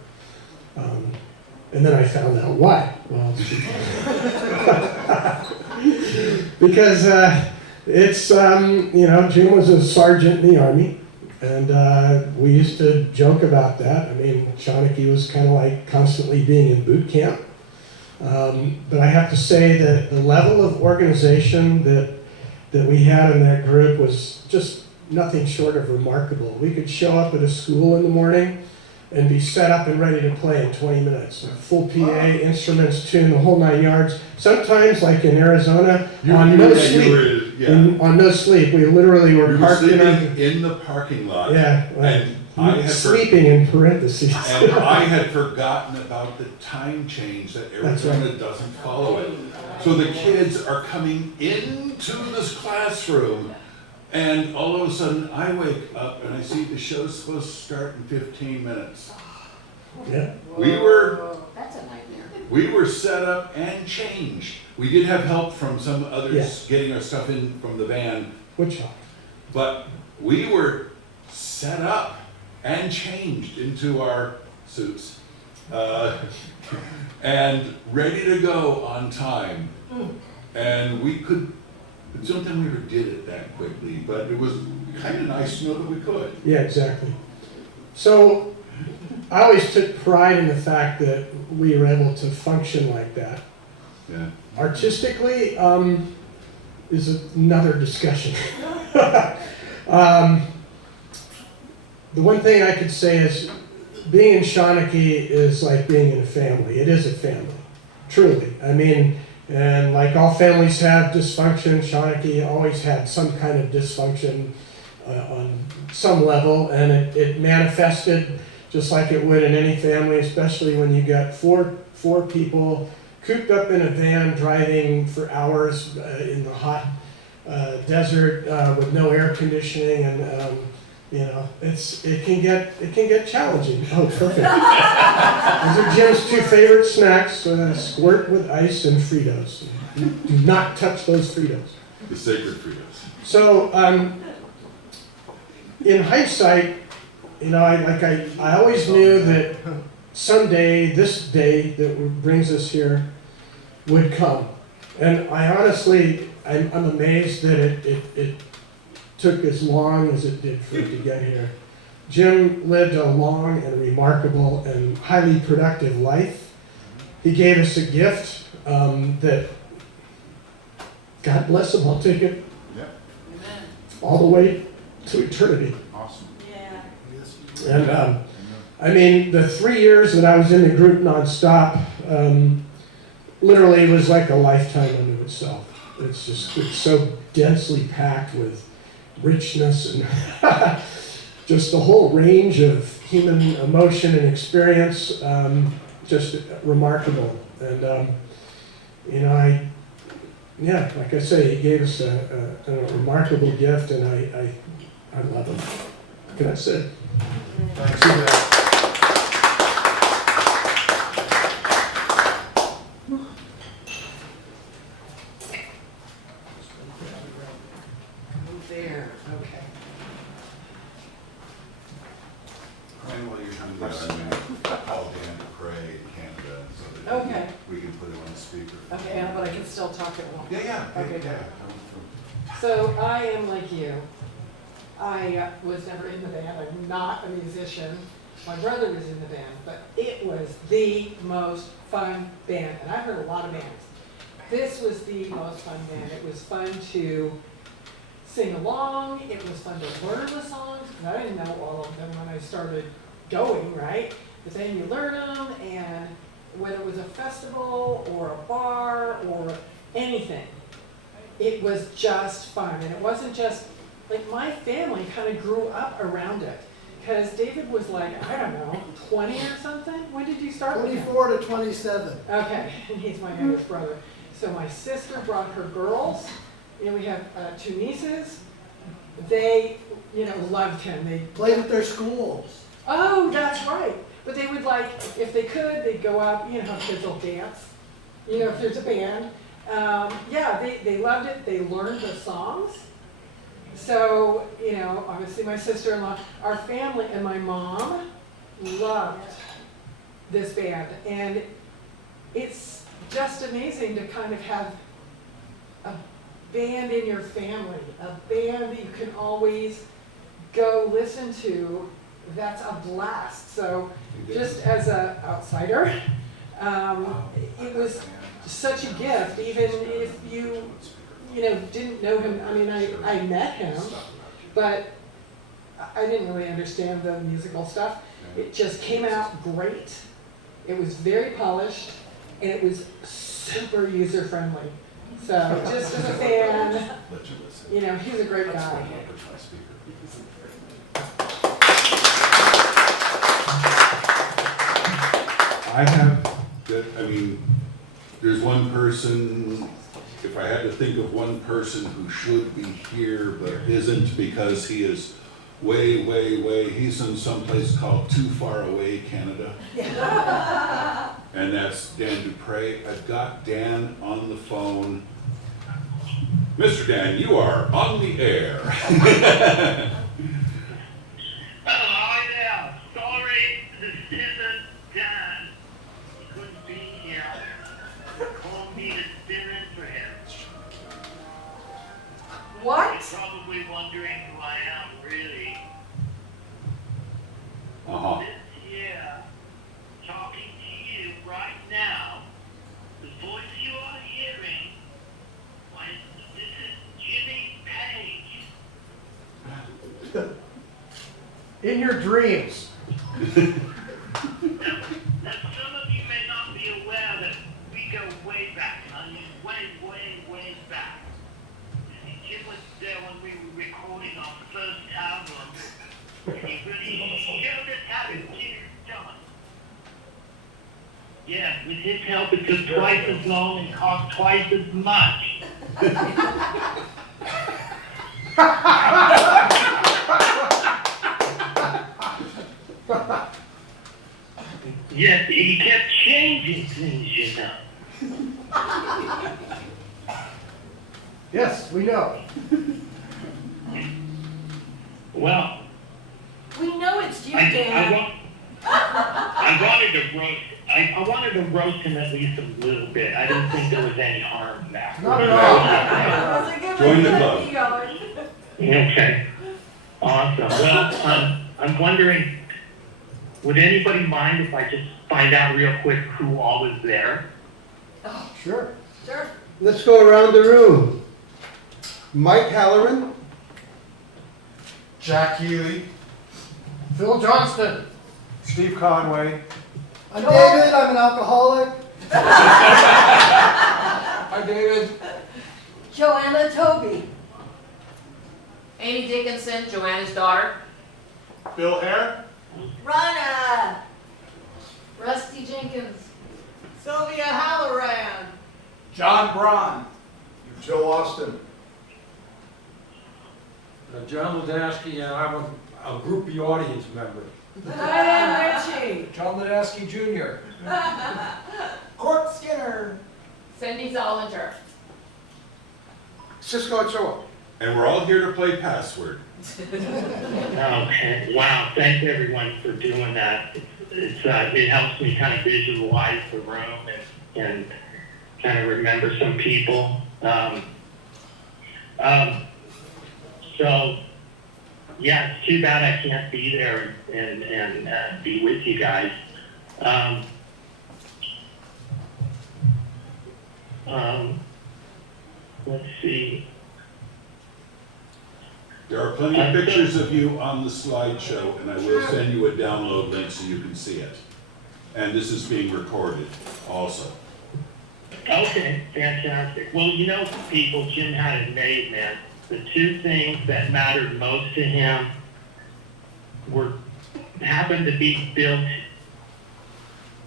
And then I found out why. Well, because it's Jim was a sergeant in the Army. And we used to joke about that. I mean, Shanachie was kind of like constantly being in boot camp. But I have to say that the level of organization that we had in that group was just nothing short of remarkable. We could show up at a school in the morning and be set up and ready to play in 20 minutes. Full PA, instruments, tune, the whole 9 yards. Sometimes, like in Arizona, on no sleep. on no sleep. We literally We were were parked in our, sleeping in the parking lot. yeah, And I had sleeping in parentheses. And I had forgotten about the time change that That's Arizona doesn't follow it. So the kids are coming into this classroom, and all of a sudden I wake up and I see the show's supposed to start in 15 minutes. Yeah. That's a nightmare. We were set up and changed. We did have help from some others Yes. getting our stuff in from the van, Which helped. but we were set up and changed into our suits and ready to go on time. And we could, it's the only time we ever did it that quickly, but it was kind of nice to know that we could. Yeah, exactly. So I always took pride in the fact that we were able to function like that. Yeah. Artistically, is another discussion. The one thing I could say is being in Shanachie is like being in a family. It is a family, truly. I mean, and like all families have dysfunction, Shanachie always had some kind of dysfunction on some level, and it manifested just like it would in any family, especially when you got four people cooped up in a van driving for hours in the hot desert with no air conditioning, and you know, it can get challenging. Oh, perfect. Those are Jim's two favorite snacks: squirt with ice and Fritos. Do not touch those Fritos. The sacred Fritos. So, in hindsight, you know, I always knew that someday, this day that brings us here would come. And I honestly, I'm amazed that it took as long as it did for it to get here. Jim lived a long and remarkable and highly productive life. He gave us a gift that, God bless him, I'll take it all the way to eternity. Awesome. Yeah. And I mean, the 3 years that I was in the group nonstop, literally was like a lifetime unto itself. It's so densely packed with richness and just the whole range of human emotion and experience, just remarkable. And you know, like I say, he gave us a remarkable gift, and I love him. What can I say? Thanks for that. There, okay. And while you're coming down, I'm gonna call Dan Dupré in Canada so that Okay. we can put it on the speaker. Okay, but I can still talk at home. Yeah. Okay. Yeah. So I am like you. I was never in the band. I'm not a musician. My brother was in the band, but it was the most fun band. And I've heard a lot of bands. This was the most fun band. It was fun to sing along. It was fun to learn the songs, because I didn't know all of them when I started going, right? But then you learn them, and whether it was a festival or a bar or anything, it was just fun. And it wasn't just, like, my family kind of grew up around it. Because David was like, I don't know, 20 or something? When did you start with him? 24 to 27. Okay, and he's my youngest brother. So my sister brought her girls. You know, we have 2 nieces. They, you know, loved him. They Played at their schools. Oh, that's right. But they would, like, if they could, they'd go out, you know how kids will dance, you know, if there's a band. Yeah, they loved it. They learned the songs. So, you know, obviously my sister-in-law, our family, and my mom loved this band. And it's just amazing to kind of have a band in your family, a band that you can always go listen to. That's a blast. So just as an outsider, it was such a gift, even if you know, didn't know him. I mean, I met him, but I didn't really understand the musical stuff. It just came out great. It was very polished, and it was super user-friendly. So just as a fan, Let you listen. you know, he's a great guy. I have, I mean, there's one person, if I had to think of one person who should be here but isn't because he is way, he's in some place called Too Far Away, Canada. And that's Dan Dupré. I've got Dan on the phone. Mr. Dan, you are on the air. Hi there. Sorry, this isn't Dan. He couldn't be here. He called me to fill in for him. What? You're probably wondering who I am, really. Uh-huh. This year, talking to you right now, the voice you are hearing, why, this is Jimmy Page. In your dreams. Now, some of you may not be aware that we go way back. I mean, way back. Jim was there when we were recording our first album. He really showed us how to get it done. Yeah, with his help it took twice as long and cost twice as much. Yes, he kept changing things, you know. Yes, we know. Well, We know it's you, I Dan. wanted to roast. I wanted to roast him at least a little bit. I didn't think there was any harm in that. Not at all. Join the club. Okay. Awesome. Well, I'm wondering, would anybody mind if I just find out real quick who all was there? Sure. Sure. Let's go around the room. Mike Halloran, Jack Healey. Phil Johnston. Steve Conway. I'm David, I'm an alcoholic. Hi, David. Joanna Tobey. Amy Dickinson, Joanna's daughter. Bill Hare, Ronna. Rusty Jenkins. Sylvia Halloran. John Brawn, Joe Austin. John Ladasky, and I'm a groupie audience member. Diane Ritchie. John Ladasky Jr. Court Skinner. Cindy Zollinger. Cisco Ochoa. And we're all here to play Password. Okay. Wow. Thanks everyone for doing that. It helps me kind of visualize the room and kind of remember some people. So, yeah, it's too bad I can't be there and be with you guys. Let's see. There are plenty of pictures of you on the slideshow, and I will send you a download link so you can see it. And this is being recorded also. Okay, fantastic. Well, you know, people, Jim had it made, man. The two things that mattered most to him happened to be built.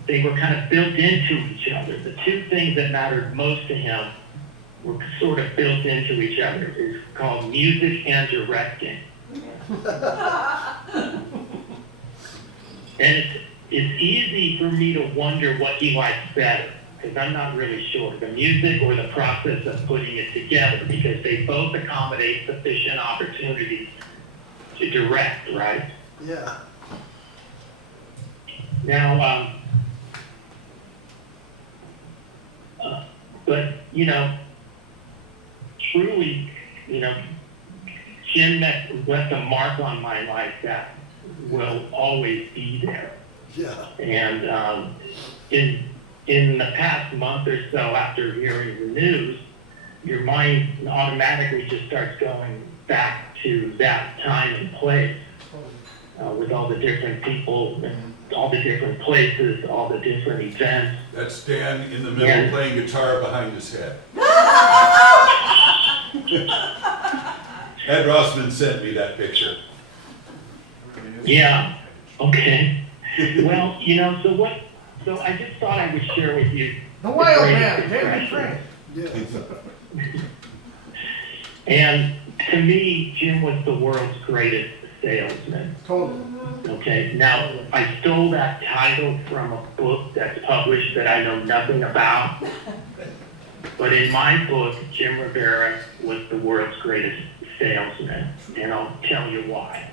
They were kind of built into each other. The two things that mattered most to him were sort of built into each other. It's called music and directing. And it's easy for me to wonder what he likes better, because I'm not really sure. The music or the process of putting it together, because they both accommodate sufficient opportunities to direct, right? Yeah. Now, but, you know, truly, you know, Jim left a mark on my life that will always be there. Yeah. And in the past month or so after hearing the news, your mind automatically just starts going back to that time and place with all the different people and all the different places, all the different events. That's Dan in the middle playing guitar behind his head. Ed Rossman sent me that picture. Yeah, okay. Well, so I just thought I would share with you. The wild greatest man, David impression. Dupré. And to me, Jim was the world's greatest salesman. Totally. Okay, now, I stole that title from a book that's published that I know nothing about. But in my book, Jim Rivera was the world's greatest salesman, and I'll tell you why.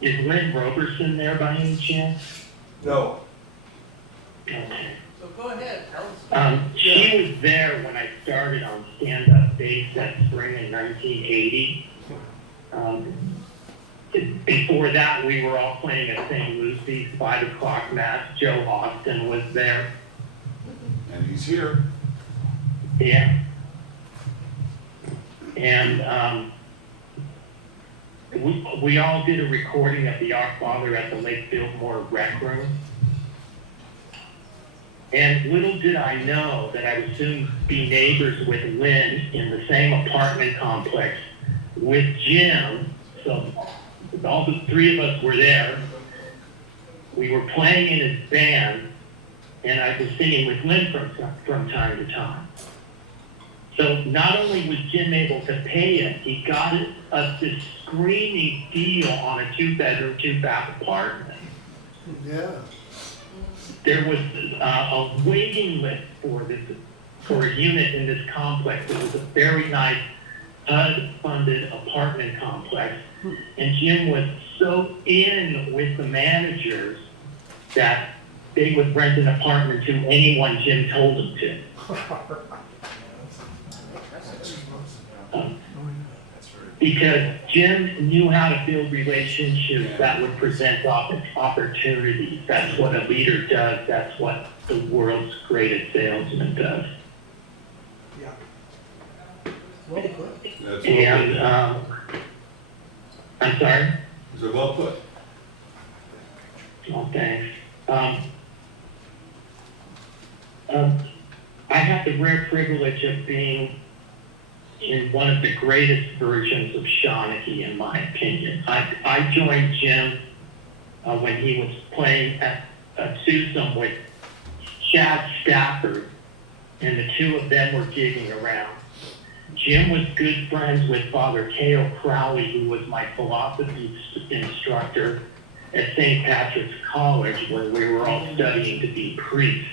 Is Lynn Roberson there by any chance? No. Okay. So go ahead, tell us. She was there when I started on stand-up bass that spring in 1980. Before that, we were all playing at St. Lucy's 5 o'clock mass. Joe Austin was there. And he's here. Yeah. And we all did a recording of the Our Father at the Lake Biltmore Rec Room. And little did I know that I would soon be neighbors with Lynn in the same apartment complex with Jim. So all the three of us were there. We were playing in his band, and I was singing with Lynn from time to time. So not only was Jim able to pay us, he got us this screaming deal on a 2-bedroom, 2-bath apartment. Yeah. There was a waiting list for a unit in this complex. It was a very nice HUD-funded apartment complex. And Jim was so in with the managers that they would rent an apartment to anyone Jim told them to. Because Jim knew how to build relationships that would present opportunities. That's what a leader does. That's what the world's greatest salesman does. Well put. That's And, well I'm sorry? put. So well put. Oh, thanks. I have the rare privilege of being in one of the greatest versions of Shanachie, in my opinion. I joined Jim when he was playing at Tucson with Chad Stafford, and the two of them were gigging around. Jim was good friends with Father Cale Crowley, who was my philosophy instructor at St. Patrick's College, where we were all studying to be priests.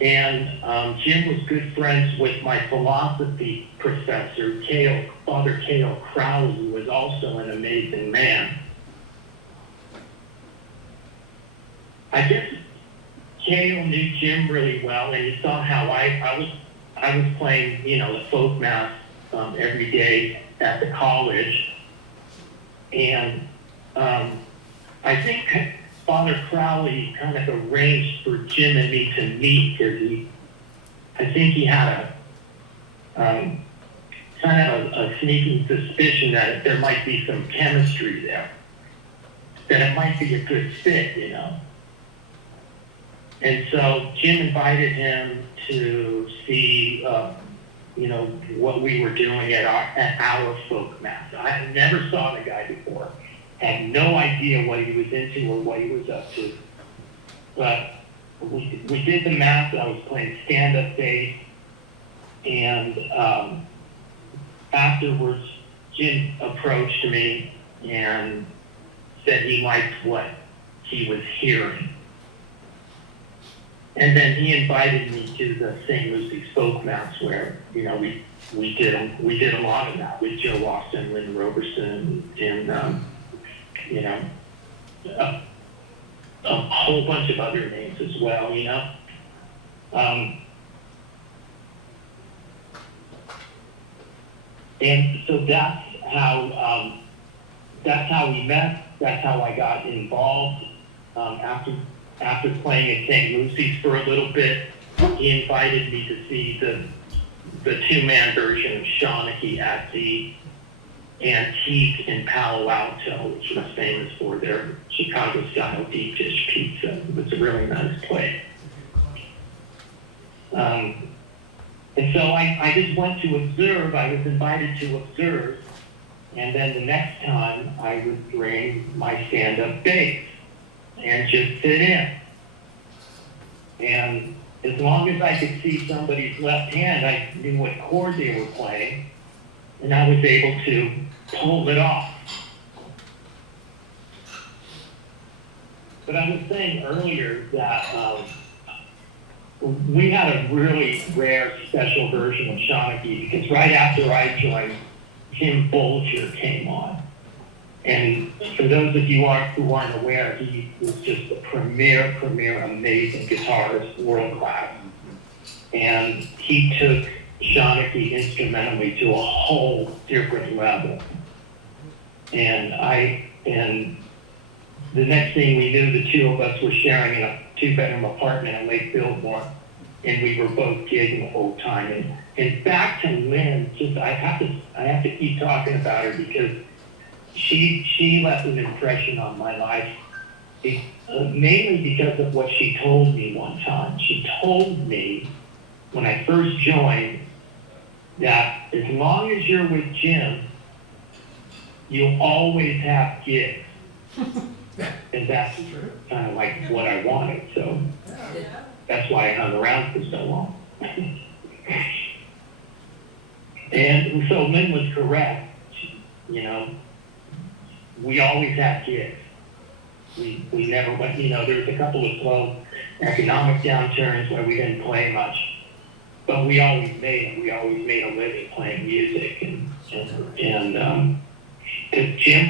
And Jim was good friends with my philosophy professor, Father Cale Crowley, who was also an amazing man. I guess Cale knew Jim really well, and he saw how I was playing, the folk mass every day at the college. And I think Father Crowley kind of arranged for Jim and me to meet, because I think he had kind of a sneaking suspicion that there might be some chemistry there, that it might be a good fit, And so Jim invited him to see, what we were doing at our folk mass. I never saw the guy before. Had no idea what he was into or what he was up to. But we did the mass. I was playing stand-up bass. And afterwards, Jim approached me and said he liked what he was hearing. And then he invited me to the St. Lucy's folk mass, where we did a lot of that with Joe Austin, Lynn Roberson, and a whole bunch of other names as well. And so that's how we met. That's how I got involved. After playing at St. Lucy's for a little bit, he invited me to see the 2-man version of Shanachie at the Antique in Palo Alto, which was famous for their Chicago-style deep dish pizza. It was a really nice place. And so I just went to observe. I was invited to observe. And then the next time I would bring my stand-up bass and just sit in. And as long as I could see somebody's left hand, I knew what chord they were playing, and I was able to pull it off. But I was saying earlier that we had a really rare special version of Shanachie, because right after I joined, Jim Bolger came on. And for those of you who aren't aware, he was just a premier amazing guitarist, world class. And he took Shanachie instrumentally to a whole different level. And the next thing we knew, the two of us were sharing a 2-bedroom apartment in Lake Biltmore, and we were both gigging the whole time. And back to Lynn, just I have to keep talking about her, because she left an impression on my life, mainly because of what she told me one time. She told me when I first joined that as long as you're with Jim, you'll always have gigs. And that's kind of like what I wanted, so that's why I hung around for so long. And so Lynn was correct. You know, we always had gigs. We never went, there was a couple of slow economic downturns where we didn't play much, but we always made it. We always made a living playing music, and because Jim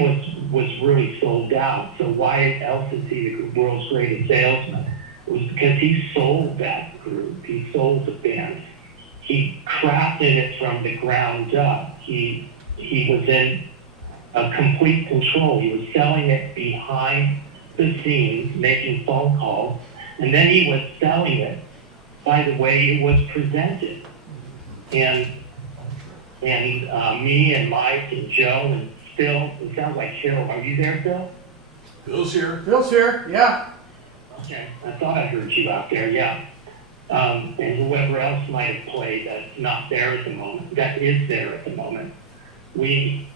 was really sold out. So why else is he the world's greatest salesman? It was because he sold that group. He sold the band. He crafted it from the ground up. He was in a complete control. He was selling it behind the scenes, making phone calls, and then he was selling it by the way it was presented. And me and Mike and Joe and Phil, it sounds like Cheryl. Are you there, Phil? Phil's here. Phil's here, yeah. Okay, I thought I heard you out there, yeah. And whoever else might have played that's not there at the moment, that is there at the moment. We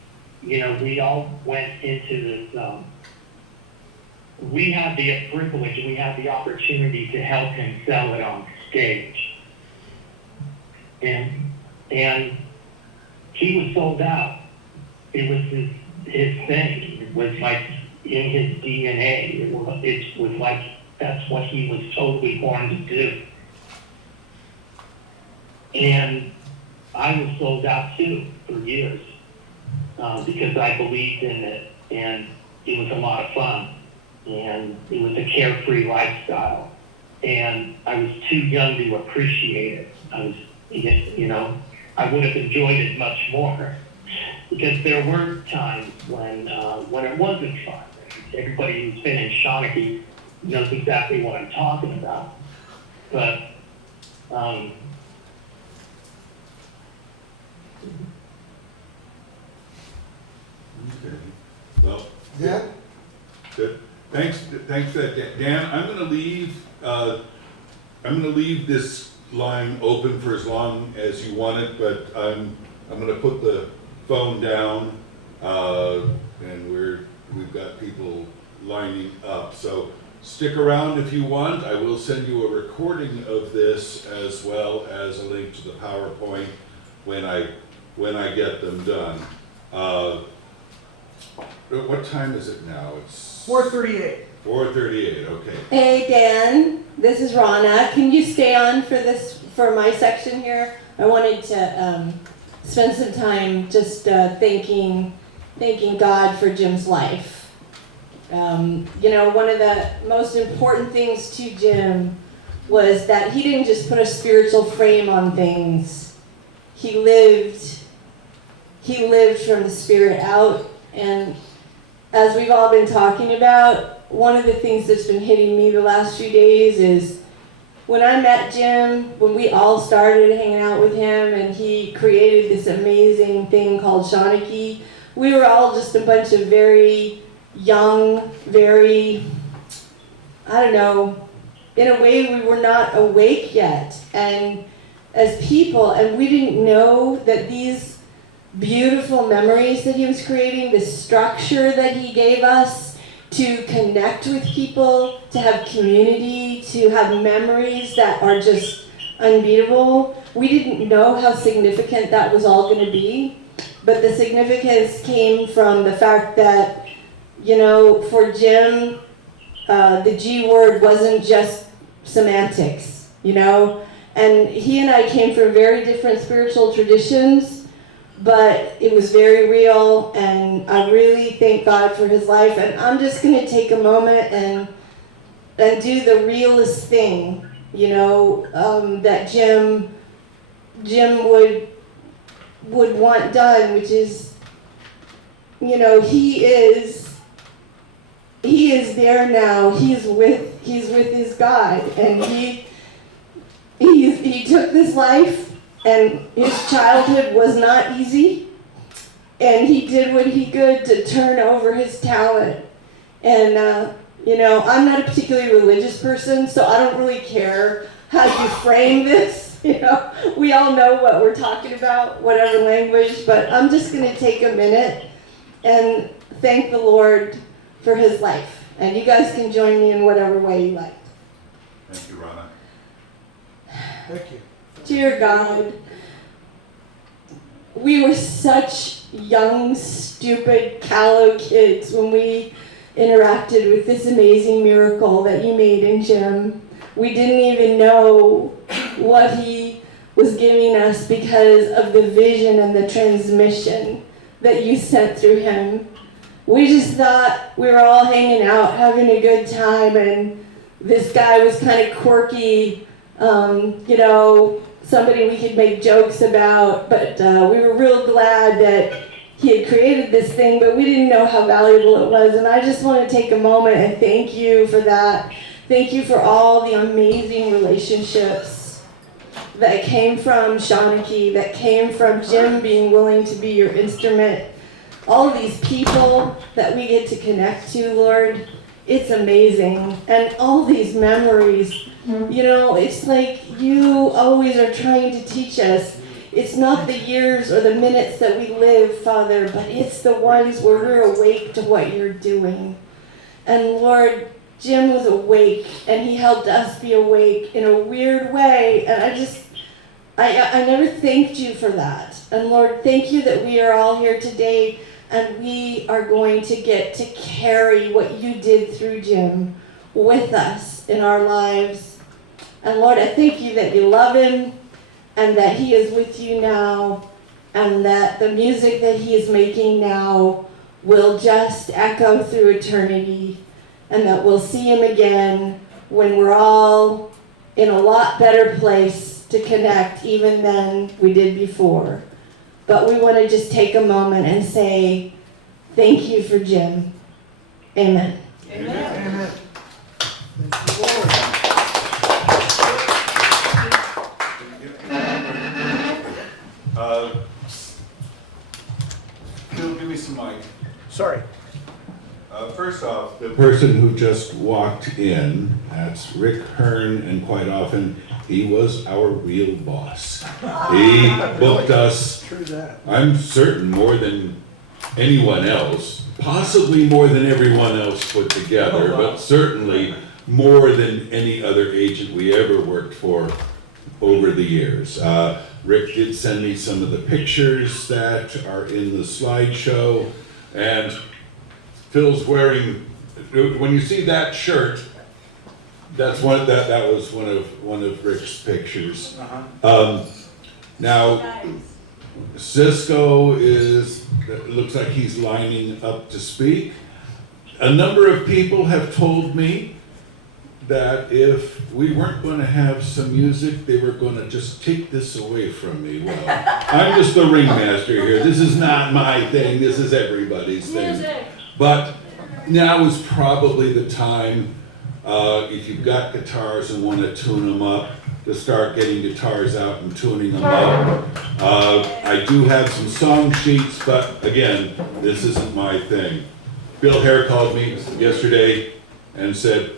all went into this, we had the privilege, we had the opportunity to help him sell it on stage. And he was sold out. It was his thing. It was like in his DNA. It was like that's what he was totally born to do. And I was sold out too for years because I believed in it, and it was a lot of fun, and it was a carefree lifestyle, and I was too young to appreciate it. I would have enjoyed it much more, because there were times when it wasn't fun. Everybody who's been in Shanachie knows exactly what I'm talking about. But Okay. Well, Yeah? good. Thanks for that, Dan. I'm gonna leave this line open for as long as you want it, but I'm gonna put the phone down, and we've got people lining up. So stick around if you want. I will send you a recording of this as well as a link to the PowerPoint when I get them done. What time is it now? It's 4:38. 4:38. Okay. Hey Dan, this is Ronna. Can you stay on for my section here? I wanted to spend some time just thanking God for Jim's life. One of the most important things to Jim was that he didn't just put a spiritual frame on things. He lived from the spirit out. And as we've all been talking about, one of the things that's been hitting me the last few days is when I met Jim, when we all started hanging out with him and he created this amazing thing called Shanachie, we were all just a bunch of very young, very, in a way we were not awake yet, and as people, and we didn't know that these beautiful memories that he was creating, the structure that he gave us to connect with people, to have community, to have memories that are just unbeatable. We didn't know how significant that was all going to be, but the significance came from the fact that, you know, for Jim, the G word wasn't just semantics, you know, and he and I came from very different spiritual traditions, but it was very real, and I really thank God for his life. And I'm just going to take a moment and do the realest thing, you know, that Jim would want done, which is, you know, he is there now. He's with his God, and he took this life. And his childhood was not easy, and he did what he could to turn over his talent. And, you know, I'm not a particularly religious person, so I don't really care how you frame this. You know, we all know what we're talking about, whatever language, but I'm just going to take a minute and thank the Lord for his life. And you guys can join me in whatever way you like. Thank you, Ronna. Thank you. Dear God, we were such young, stupid, callow kids when we interacted with this amazing miracle that you made in Jim. We didn't even know what he was giving us because of the vision and the transmission that you sent through him. We just thought we were all hanging out, having a good time, and this guy was kind of quirky, you know, somebody we could make jokes about, but we were real glad that he had created this thing, but we didn't know how valuable it was. And I just want to take a moment and thank you for that. Thank you for all the amazing relationships that came from Shanachie, that came from Jim being willing to be your instrument. All of these people that we get to connect to, Lord, it's amazing. And all these memories, you know, it's like you always are trying to teach us. It's not the years or the minutes that we live, Father, but it's the ones where we're awake to what you're doing. And Lord, Jim was awake, and he helped us be awake in a weird way. And I never thanked you for that. And Lord, thank you that we are all here today, and we are going to get to carry what you did through Jim with us in our lives. And Lord, I thank you that you love him, and that he is with you now, and that the music that he is making now will just echo through eternity, and that we'll see him again when we're all in a lot better place to connect even than we did before. But we want to just take a moment and say, thank you for Jim. Amen. Amen. Amen. Thank you, Lord. Bill, give me some mic. Sorry. First off, the person who just walked in, that's Rick Hearn, and quite often, he was our real boss. He booked us, True that. I'm certain, more than anyone else, possibly more than everyone else put together, but certainly more than any other agent we ever worked for over the years. Rick did send me some of the pictures that are in the slideshow, and Phil's wearing, when you see that shirt, that's that was one of Rick's pictures. Now, Cisco looks like he's lining up to speak. A number of people have told me that if we weren't going to have some music, they were going to just take this away from me. Well, I'm just the ringmaster here. This is not my thing. This is everybody's thing. But now is probably the time, if you've got guitars and want to tune them up, to start getting guitars out and tuning them up. I do have some song sheets, but again, this isn't my thing. Bill Hare called me yesterday and said,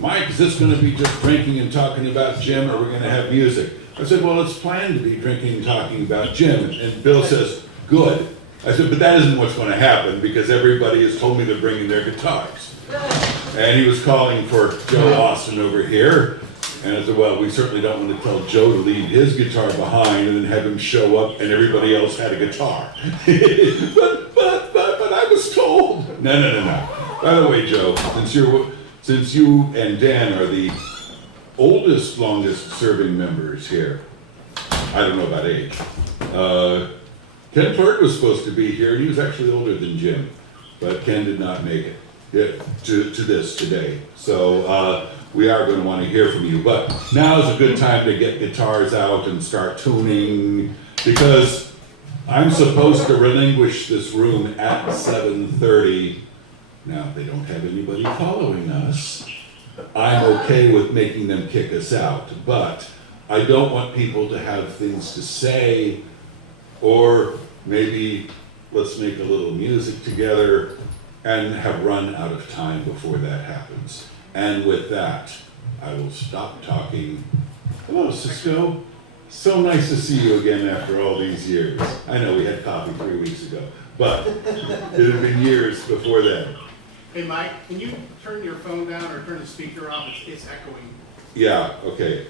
Mike, is this gonna be just drinking and talking about Jim, or are we gonna have music? I said, well, it's planned to be drinking and talking about Jim. And Bill says, good. I said, but that isn't what's gonna happen, because everybody has told me they're bringing their guitars. And he was calling for Joe Austin over here. And I said, well, we certainly don't want to tell Joe to leave his guitar behind and then have him show up and everybody else had a guitar. but I was told. No. By the way, Joe, since you and Dan are the oldest, longest serving members here, I don't know about age. Ken Clark was supposed to be here, and he was actually older than Jim, but Ken did not make it to this today. So we are going to want to hear from you. But now is a good time to get guitars out and start tuning, because I'm supposed to relinquish this room at 7:30. Now, if they don't have anybody following us, I'm okay with making them kick us out. But I don't want people to have things to say, or maybe let's make a little music together and have run out of time before that happens. And with that, I will stop talking. Hello, Cisco. So nice to see you again after all these years. I know we had coffee 3 weeks ago, but it had been years before then. Hey, Mike, can you turn your phone down or turn the speaker off? It's echoing. Yeah, okay.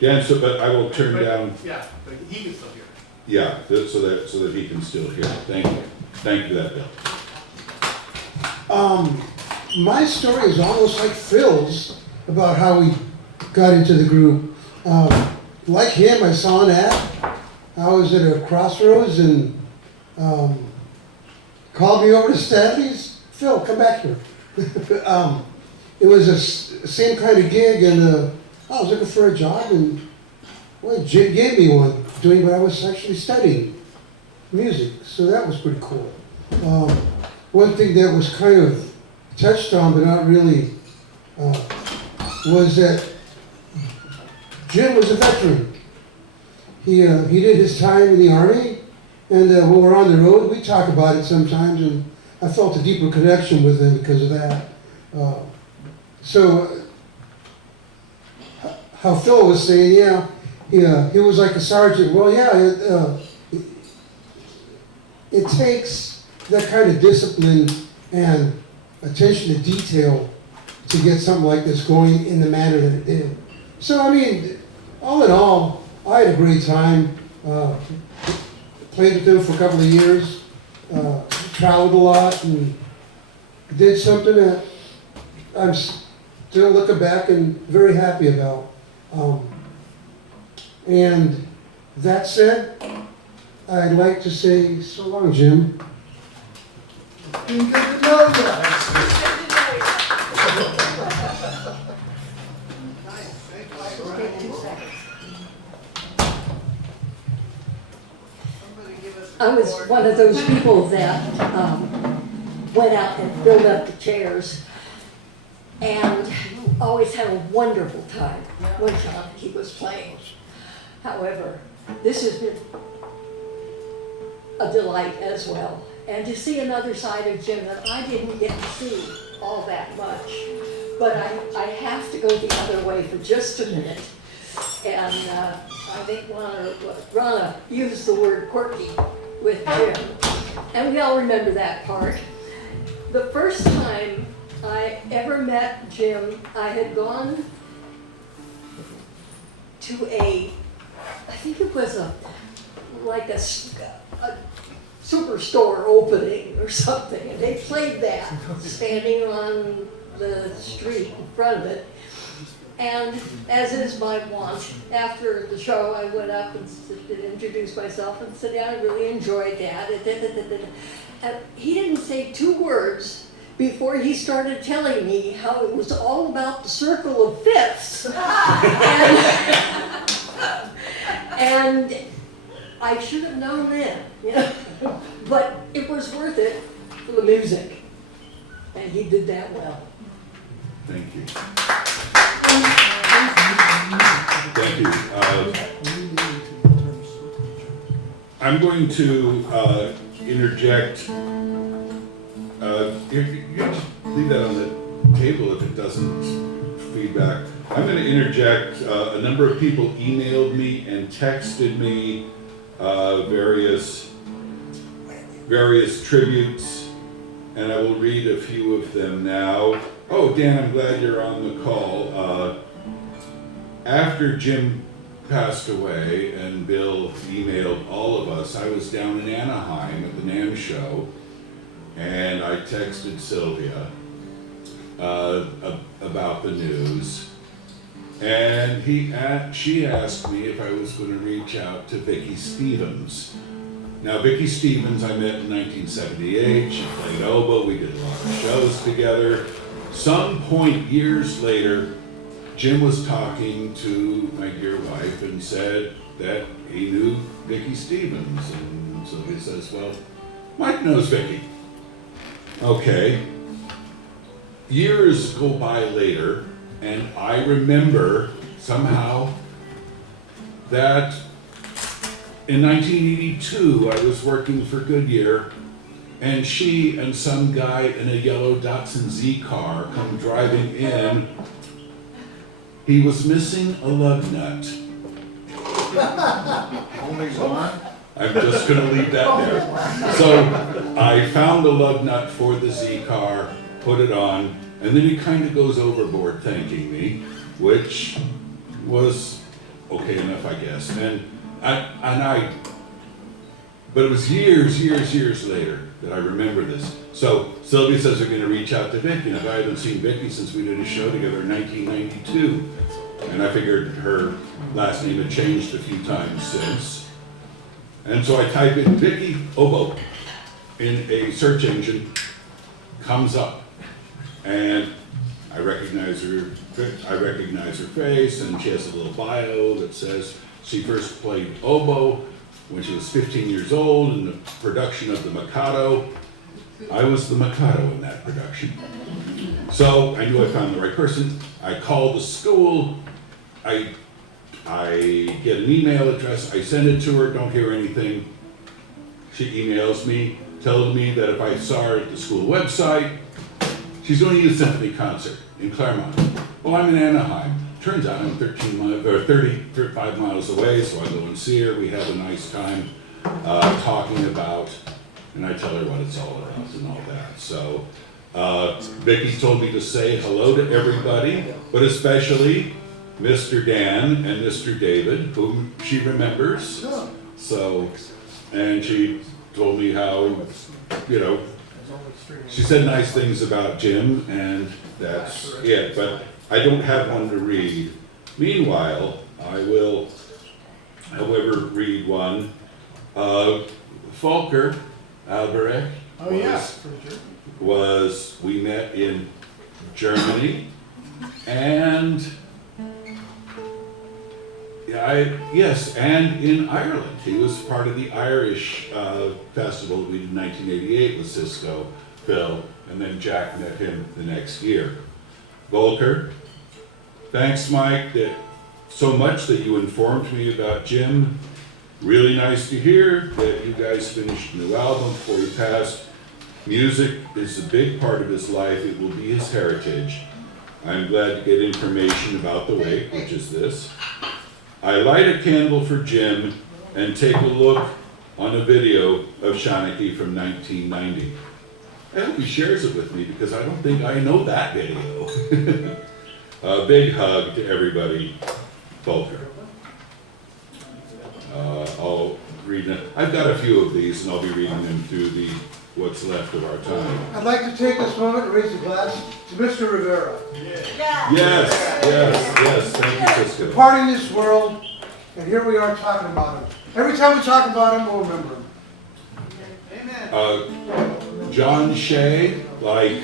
Dan, but I will turn down. Yeah, but he can still hear. Yeah, so that he can still hear. Thank you. Thank you for that, Bill. My story is almost like Phil's about how we got into the group. Like him, I saw an ad. I was at a crossroads and called me over to Stanley's. Phil, come back here. It was the same kind of gig, and I was looking for a job, and well, Jim gave me one, doing what I was actually studying, music. So that was pretty cool. One thing that was kind of touched on, but not really, was that Jim was a veteran. He did his time in the Army, and when we're on the road, we talk about it sometimes, and I felt a deeper connection with him because of that. So, how Phil was saying, he was like a sergeant. Well, it takes that kind of discipline and attention to detail to get something like this going in the manner that it did. So, I mean, all in all, I had a great time. Played with them for a couple of years, traveled a lot, and did something that I'm still looking back and very happy about. And that said, I'd like to say so long, Jim. Been good to know you. I was one of those people that went out and filled up the chairs and always had a wonderful time when he was playing. However, this has been a delight as well. And to see another side of Jim that I didn't get to see all that much. But I have to go the other way for just a minute. And I think Ronna used the word quirky with Jim. And we all remember that part. The first time I ever met Jim, I had gone to I think it was like a superstore opening or something, and they played that standing on the street in front of it. And as is my wont, after the show, I went up and introduced myself and said, I really enjoyed that. And he didn't say 2 words before he started telling me how it was all about the circle of fifths. And I should have known then, but it was worth it for the music. And he did that well. Thank you. Thank you. I'm going to interject. You just leave that on the table if it doesn't feedback. I'm going to interject. A number of people emailed me and texted me various tributes, and I will read a few of them now. Oh, Dan, I'm glad you're on the call. After Jim passed away and Bill emailed all of us, I was down in Anaheim at the NAMM show, and I texted Sylvia about the news, and she asked me if I was going to reach out to Vicki Stevens. Now, Vicki Stevens I met in 1978. She played oboe. We did a lot of shows together. Some point years later, Jim was talking to my dear wife and said that he knew Vicki Stevens. And so he says, well, Mike knows Vicki. Okay. Years go by later, and I remember somehow that in 1982, I was working for Goodyear, and she and some guy in a yellow Datsun Z car come driving in. He was missing a lug nut. Only one? I'm just gonna leave that there. So I found the lug nut for the Z car, put it on, and then he kind of goes overboard thanking me, which was okay enough, I guess. But it was years later that I remember this. So Sylvia says they're going to reach out to Vicki, and I haven't seen Vicki since we did a show together in 1992. And I figured her last name had changed a few times since. And so I type in Vicki Oboe in a search engine, comes up, and I recognize her face, and she has a little bio that says she first played oboe when she was 15 years old in the production of The Mikado. I was the Mikado in that production. So I knew I found the right person. I called the school. I get an email address. I send it to her, don't hear anything. She emails me, telling me that if I saw her at the school website, she's doing a youth symphony concert in Claremont. Well, I'm in Anaheim. Turns out I'm 35 miles away, so I go and see her. We have a nice time talking about, and I tell her what it's all about and all that. So Vicki told me to say hello to everybody, but especially Mr. Dan and Mr. David, whom she remembers. So, and she told me how, she said nice things about Jim, and that's it. But I don't have one to read. Meanwhile, I will, however, read one. Volker Albrecht we met in Germany, and and in Ireland. He was part of the Irish festival that we did in 1988 with Cisco, Phil, and then Jack met him the next year. Volker, thanks, Mike, so much that you informed me about Jim. Really nice to hear that you guys finished a new album before he passed. Music is a big part of his life. It will be his heritage. I'm glad to get information about the wake, which is this. I light a candle for Jim and take a look on a video of Shanachie from 1990. I hope he shares it with me because I don't think I know that video. A big hug to everybody, Volker. I'll read them. I've got a few of these and I'll be reading them through what's left of our time. I'd like to take this moment and raise a glass to Mr. Rivera. Yes, thank you, Cisco. Departing this world, and here we are talking about him. Every time we talk about him, we'll remember him. John Shea, like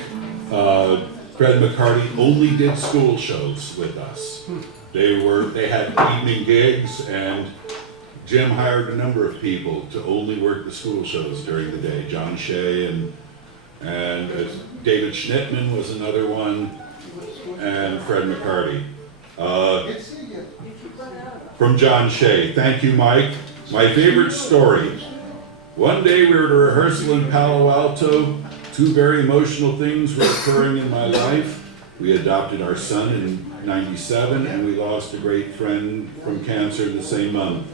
Fred McCarty, only did school shows with us. They had evening gigs, and Jim hired a number of people to only work the school shows during the day. John Shea and David Schnittman was another one, and Fred McCarty. From John Shea, thank you, Mike. My favorite story. One day we were at a rehearsal in Palo Alto. Two very emotional things were occurring in my life. We adopted our son in 97, and we lost a great friend from cancer the same month.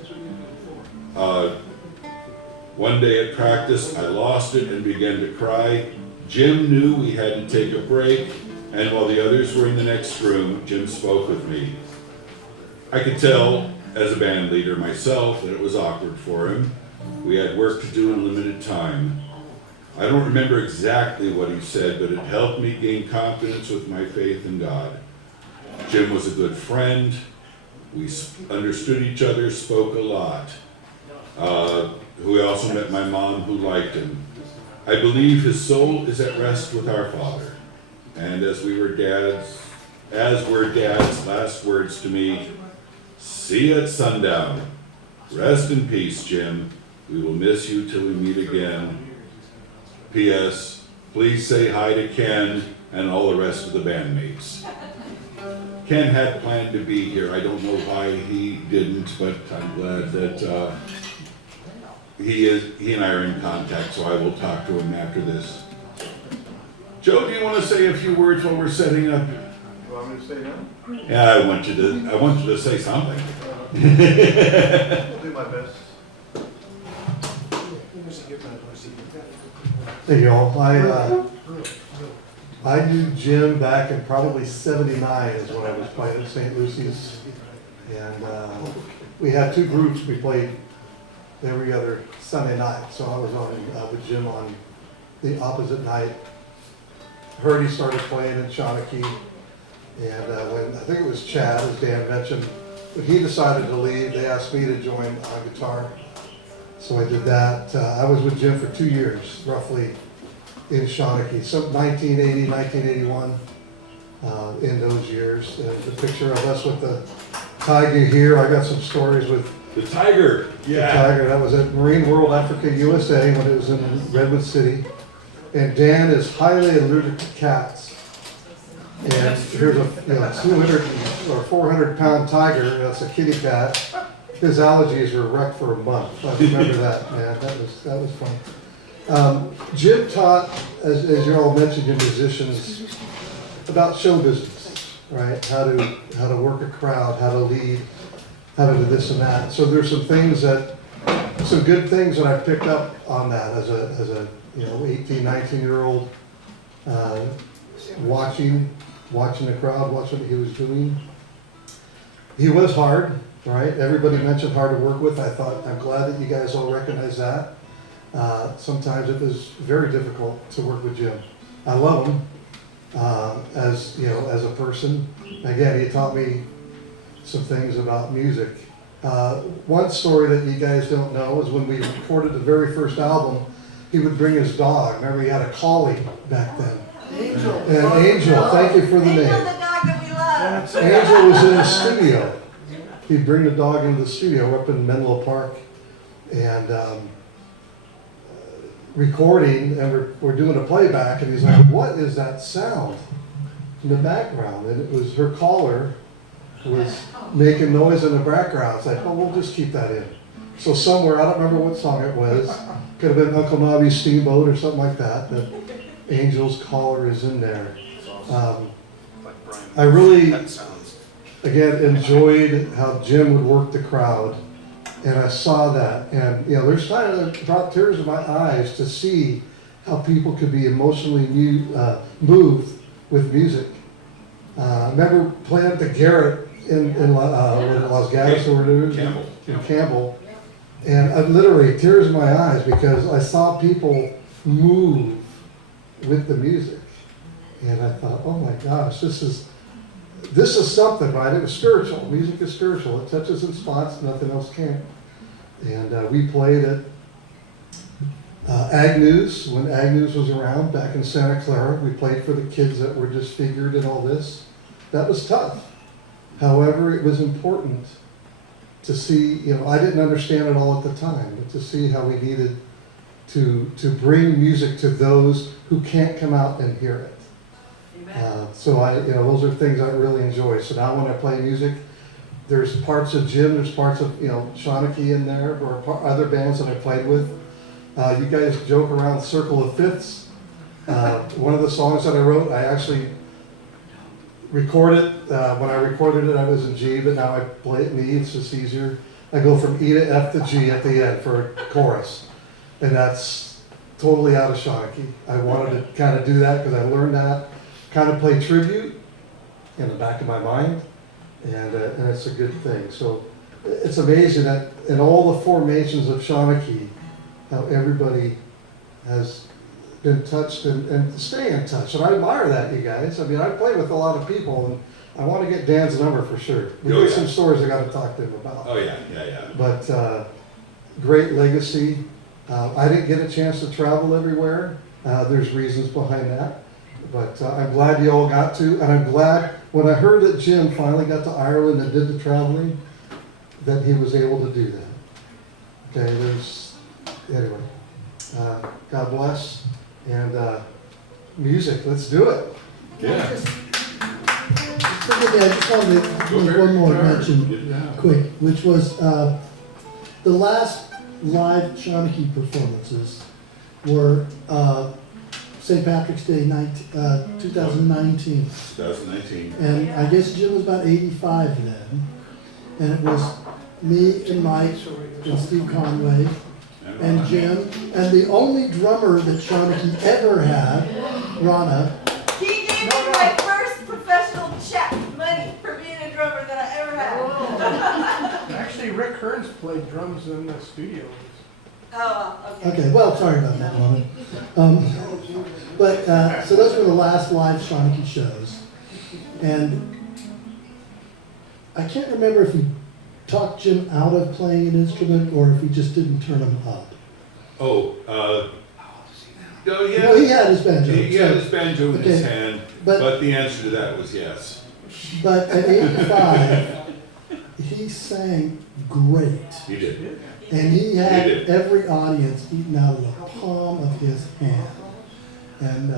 One day at practice, I lost it and began to cry. Jim knew we had to take a break, and while the others were in the next room, Jim spoke with me. I could tell, as a band leader myself, that it was awkward for him. We had work to do in limited time. I don't remember exactly what he said, but it helped me gain confidence with my faith in God. Jim was a good friend. We understood each other, spoke a lot. We also met my mom, who liked him. I believe his soul is at rest with our Father. And as were Dad's last words to me, see you at sundown. Rest in peace, Jim. We will miss you till we meet again. P.S. Please say hi to Ken and all the rest of the bandmates. Ken had planned to be here. I don't know why he didn't, but I'm glad that he and I are in contact, so I will talk to him after this. Joe, do you want to say a few words while we're setting up? You want me to say now? Yeah, I want you to say something. I'll do my best. Hey y'all, I knew Jim back in probably '79 is when I was playing at St. Lucy's. And we had two groups, we played every other Sunday night. So I was on with Jim on the opposite night. Heard he started playing in Shanachie. And when, I think it was Chad, as Dan mentioned, when he decided to leave, they asked me to join on guitar. So I did that. I was with Jim for 2 years, roughly, in Shanachie. So 1980, 1981, in those years. And the picture of us with the tiger here, I got some stories with the tiger. Yeah. The tiger. That was at Marine World Africa USA when it was in Redwood City. And Dan is highly allergic to cats. And here's a 200 or 400 pound tiger, that's a kitty cat. His allergies were wrecked for a month. I remember that, man. That was fun. Jim taught, as you all mentioned, your musicians about show business, right? How to work a crowd, how to lead, how to do this and that. So there's some good things that I picked up on that as a 18, 19-year-old, watching the crowd, watching what he was doing. He was hard, right? Everybody mentioned hard to work with. I'm glad that you guys all recognize that. Sometimes it was very difficult to work with Jim. I love him as a person. Again, he taught me some things about music. One story that you guys don't know is when we recorded the very first album, he would bring his dog. Remember, he had a collie back then. Angel. And Angel, thank you for the name. Angel, the dog that we love. Angel was in the studio. He'd bring the dog into the studio up in Menlo Park and recording, and we're doing a playback, and he's like, what is that sound in the background? And it was her collar was making noise in the background. It's like, oh, we'll just keep that in. So somewhere, I don't remember what song it was, could have been Uncle Nobby's Steamboat or something like that, but Angel's collar is in there. I really, again, enjoyed how Jim would work the crowd, and I saw that. And there's times that brought tears to my eyes to see how people could be emotionally moved with music. I remember playing at the Garrett in Las Vegas in Campbell, and I literally tears in my eyes because I saw people move with the music, and I thought, oh my gosh, this is something, right? It was spiritual. Music is spiritual. It touches in spots nothing else can. And we played at Agnew's when Agnew's was around back in Santa Clara. We played for the kids that were disfigured and all this. That was tough. However, it was important to see, I didn't understand it all at the time, but to see how we needed to bring music to those who can't come out and hear it. So those are things I really enjoy. So now when I play music, there's parts of Jim, there's parts of Shanachie in there, or other bands that I played with. You guys joke around Circle of Fifths. One of the songs that I wrote, I actually record it. When I recorded it, I was in G, but now I play it in E. It's just easier. I go from E to F to G at the end for a chorus, and that's totally out of Shanachie. I wanted to kind of do that because I learned that, kind of play tribute in the back of my mind, and it's a good thing. So it's amazing that in all the formations of Shanachie, how everybody has been touched and stay in touch. And I admire that, you guys. I mean, I play with a lot of people, and I want to get Dan's number for sure. We got some stories I got to talk to him about. Oh, yeah. But great legacy. I didn't get a chance to travel everywhere. There's reasons behind that. But I'm glad you all got to. And I'm glad when I heard that Jim finally got to Ireland and did the traveling, that he was able to do that. Okay, anyway, God bless. And music, let's do it. Yeah. I just wanted to make one more mention quick, which was the last live Shanachie performances were St. Patrick's Day 2019. 2019. And I guess Jim was about 85 then. And it was me and Mike and Steve Conway and Jim, and the only drummer that Shanachie ever had, Ronna. He gave me my first professional check money for being a drummer that I ever had. Actually, Rick Herns played drums in the studio. Oh, okay. Okay, well, sorry about that, Mama. So those were the last live Shanachie shows. And I can't remember if we talked Jim out of playing an instrument or if he just didn't turn him up. Oh, no, yeah. Well, he had his banjo. He had his banjo in his Okay, hand, but- but the answer to that was yes. But at 85, he sang great. He did. And he had He did. every audience eaten out of the palm of his hand. And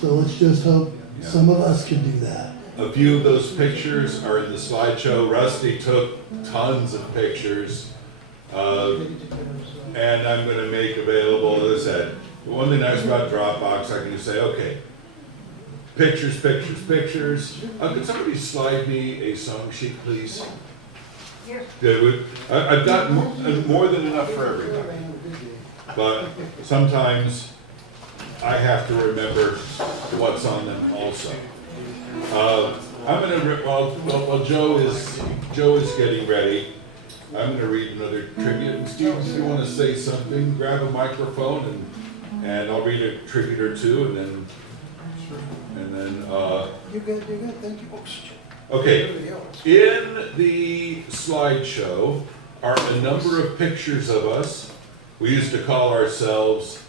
so let's just hope some of us can do that. A few of those pictures are in the slideshow. Rusty took tons of pictures, and I'm going to make available, as I said, the one thing nice about Dropbox, I can just say, okay, pictures. Could somebody slide me a song sheet, please? I've got more than enough for everybody, but sometimes I have to remember what's on them also. I'm gonna while Joe is getting ready, I'm gonna read another tribute. Steve, if you want to say something, grab a microphone and I'll read a tribute or two, and then You're good, thank you. okay. In the slideshow are a number of pictures of us. We used to call ourselves,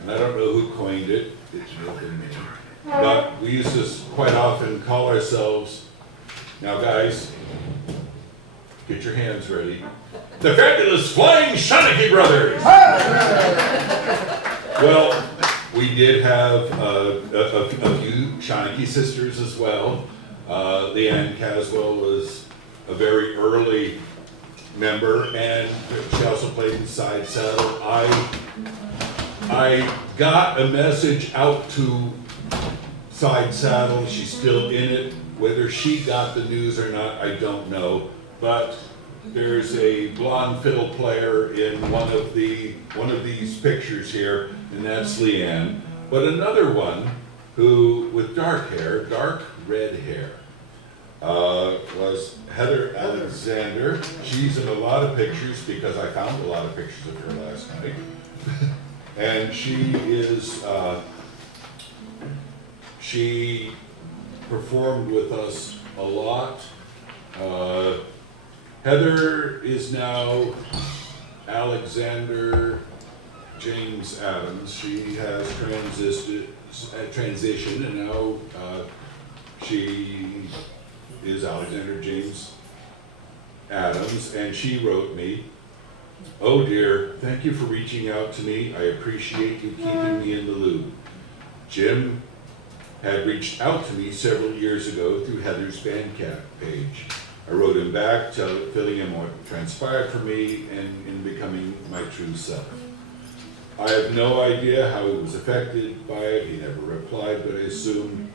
and I don't know who coined it. It may have been me. But we used to quite often call ourselves, now guys, get your hands ready, the Fabulous Flying Shanachie Brothers! Well, we did have a few Shanachie sisters as well. Leanne Caswell was a very early member, and she also played in Side Saddle. I got a message out to Side Saddle. She's still in it. Whether she got the news or not, I don't know. But there's a blonde fiddle player in one of these pictures here, and that's Leanne. But another one who, with dark red hair, was Heather Alexander. She's in a lot of pictures because I found a lot of pictures of her last night. And she performed with us a lot. Heather is now Alexander James Adams. She has transitioned, and now she is Alexander James Adams, and she wrote me, "Oh dear, thank you for reaching out to me. I appreciate you keeping me in the loop. Jim had reached out to me several years ago through Heather's Bandcamp page. I wrote him back, filling in what transpired for me and in becoming my true self. I have no idea how he was affected by it. He never replied, but I assume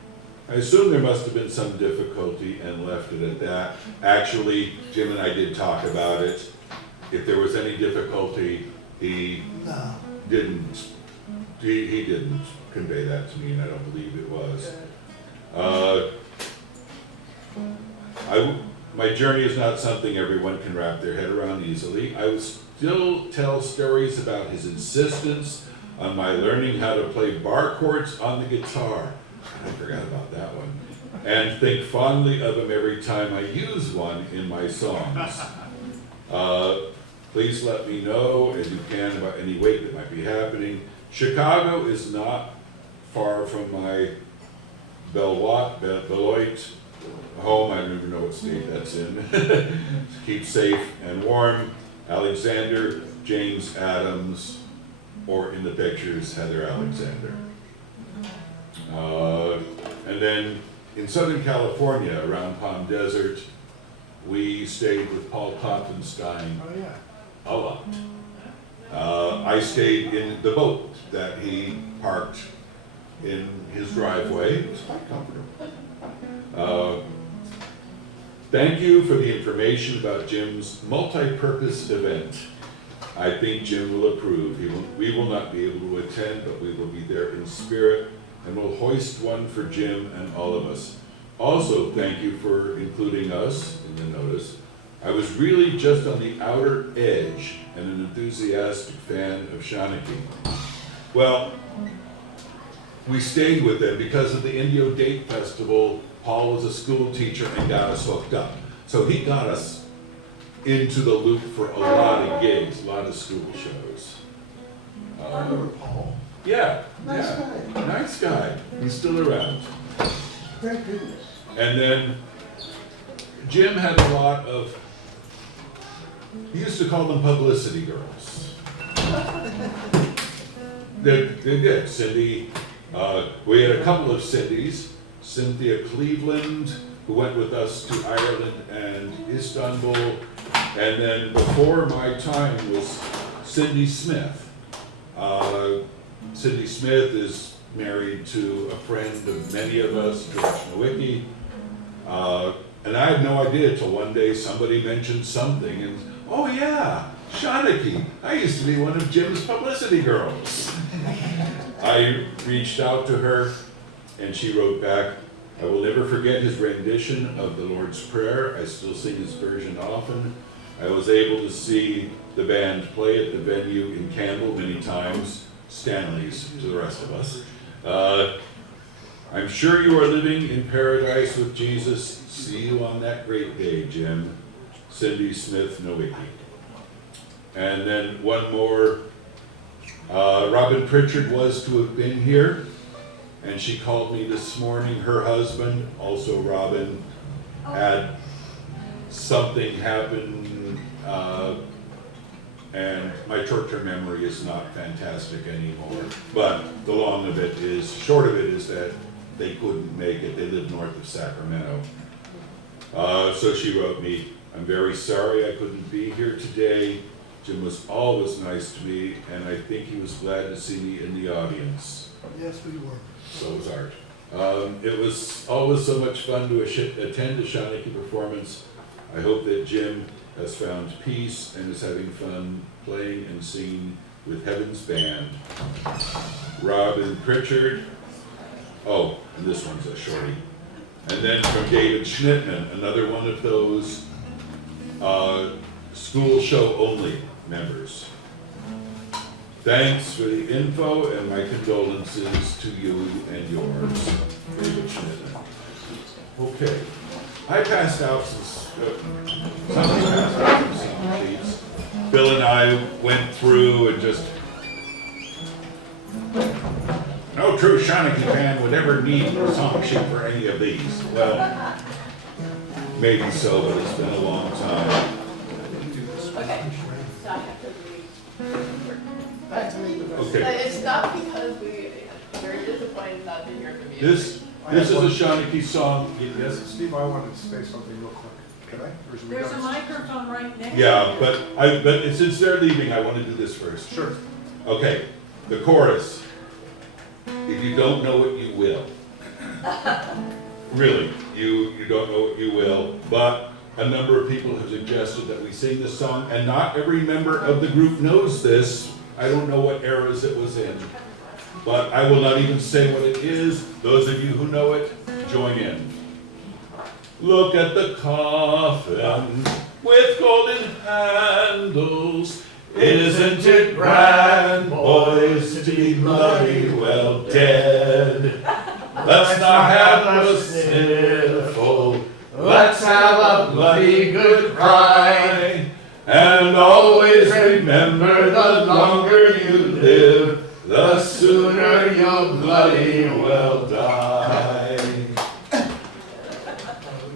I assume there must have been some difficulty and left it at that. Actually, Jim and I did talk about it. If there was any difficulty, he didn't, he didn't convey that to me, and I don't believe it was. My journey is not something everyone can wrap their head around easily. I would still tell stories about his insistence on my learning how to play bar chords on the guitar. I forgot about that one. And think fondly of him every time I use one in my songs. Please let me know as you can about any wake that might be happening. Chicago is not far from my Beloit home. I don't even know what state that's in. Keep safe and warm. Alexander, James Adams, or in the pictures, Heather Alexander. And then in Southern California, around Palm Desert, we stayed with Paul Klopfenstein a lot. I stayed in the boat that he parked in his driveway. It was quite comfortable. Thank you for the information about Jim's multi-purpose event. I think Jim will approve. We will not be able to attend, but we will be there in spirit, and we'll hoist one for Jim and all of us. Also, thank you for including us in the notice. I was really just on the outer edge and an enthusiastic fan of Shanachie. Well, we stayed with them because of the Indio Date Festival. Paul was a school teacher and got us hooked up. So he got us into the loop for a lot of gigs, a lot of school shows. I remember Paul. Yeah. Nice guy. Nice guy. He's still around. Thank goodness. And then Jim had a lot of, he used to call them publicity girls. They did. Cindy, we had a couple of Cindys. Cynthia Cleveland, who went with us to Ireland and Istanbul. And then before my time was Cindy Smith. Cindy Smith is married to a friend of many of us, George Nowicki. And I had no idea till one day somebody mentioned something, and oh yeah, Shanachie. I used to be one of Jim's publicity girls. I reached out to her, and she wrote back, I will never forget his rendition of the Lord's Prayer. I still sing his version often. I was able to see the band play at the venue in Campbell many times, Stanley's to the rest of us. I'm sure you are living in paradise with Jesus. See you on that great day, Jim. Cindy Smith Nowicki. And then one more. Robin Pritchard was to have been here, and she called me this morning. Her husband, also Robin, had something happen, and my short-term memory is not fantastic anymore. But the short of it is that they couldn't make it. They live north of Sacramento. So she wrote me, I'm very sorry I couldn't be here today. Jim was always nice to me, and I think he was glad to see me in the audience. Yes, we were. So was Art. It was always so much fun to attend a Shanachie performance. I hope that Jim has found peace and is having fun playing and singing with Heaven's Band. Robin Pritchard. Oh, and this one's a shorty. And then from David Schnittman, another one of those school show only members. Thanks for the info and my condolences to you and yours, David Schnittman. Okay, I passed out somebody passed out some sheets. Bill and I went through and just, no true Shanachie fan would ever need a song sheet for any of these. Well, maybe so, but it's been a long time. Okay, so I have to read. Okay. It's not because we're very disappointed not to hear from you. This is a Shanachie song. Yes? Steve, I wanted to say something real quick. Can I? Or should we There's go? a microphone right next to you. Yeah, but since they're leaving, I want to do this first. Sure. Okay, the chorus. If you don't know it, you will. really, you don't know what you will, but a number of people have suggested that we sing this song, and not every member of the group knows this. I don't know what eras it was in, but I will not even say what it is. Those of you who know it, join in. Look at the coffin with golden handles. Isn't it grand, boys, to be bloody well dead? Let's not have a sniffle, let's have a bloody good cry, and always remember the longer you live, the sooner you'll bloody well die.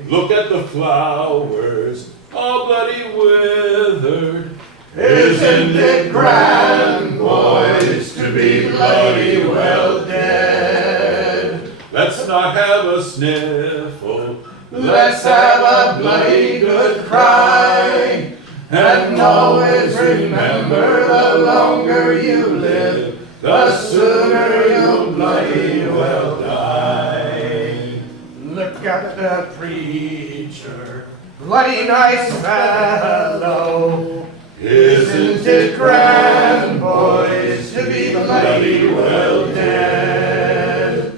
Look at the flowers, all bloody withered. Isn't it grand, boys, to be bloody well dead? Let's not have a sniffle, let's have a bloody good cry, and always remember the longer you live, the sooner you'll bloody well die. Look at the preacher, bloody nice fellow. Isn't it grand, boys, to be bloody well dead?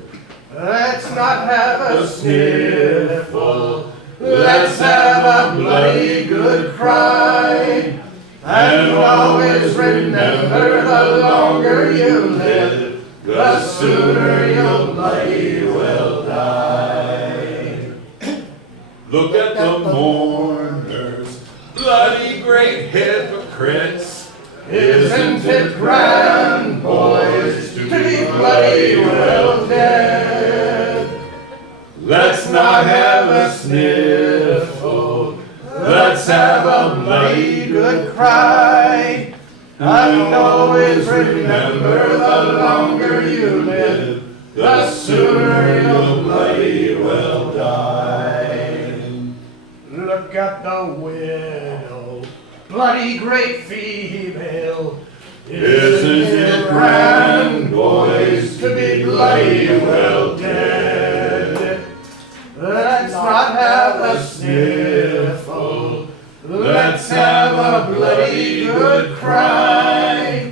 Let's not have a Sniffle, let's have a bloody good cry, and always remember the longer you live, the sooner you'll bloody well die. Look at the mourners, bloody great hypocrites. Isn't it grand, boys, to be bloody well dead? Let's not have a sniffle, let's have a bloody good cry, and always remember the longer you live, the sooner you'll bloody well die. Look at the widow, bloody great female. Isn't it grand, boys, to be bloody well dead? Let's not have a sniffle, let's have a bloody good cry,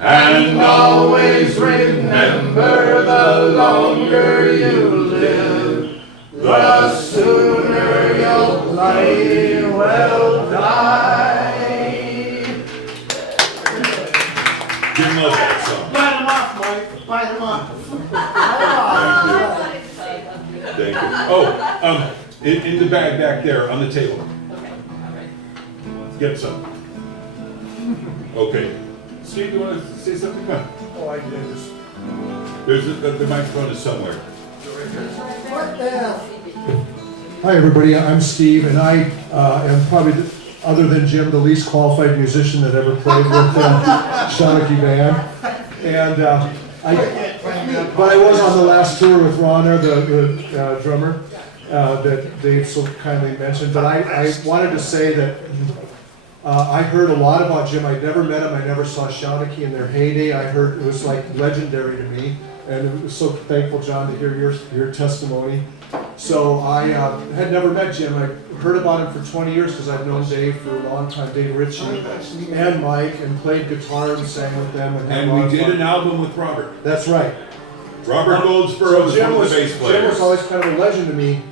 and always remember the longer you live, the sooner you'll bloody well die. Give him that song. Bite them off, Mike, bite them off. Thank you. Oh, in the bag back there on the table. Okay, all right. Get some. Okay. Steve, you want to say something? Come on. Oh, I did this. The microphone is somewhere. What the hell? Hi, everybody. I'm Steve, and I am probably, other than Jim, the least qualified musician that ever played with Shanachie band. And but I was on the last tour with Ronna, the drummer, that Dave so kindly mentioned. But I wanted to say that I heard a lot about Jim. I'd never met him. I never saw Shanachie in their heyday. I heard it was like legendary to me. And I was so thankful, John, to hear your testimony. So I had never met Jim. I heard about him for 20 years because I've known Dave for a long time, Dave Ritchie and Mike, and played guitar and sang with them. And we did an album with Robert. That's right. Robert Goldsboro was one of the bass Jim players. was always kind of a legend to me.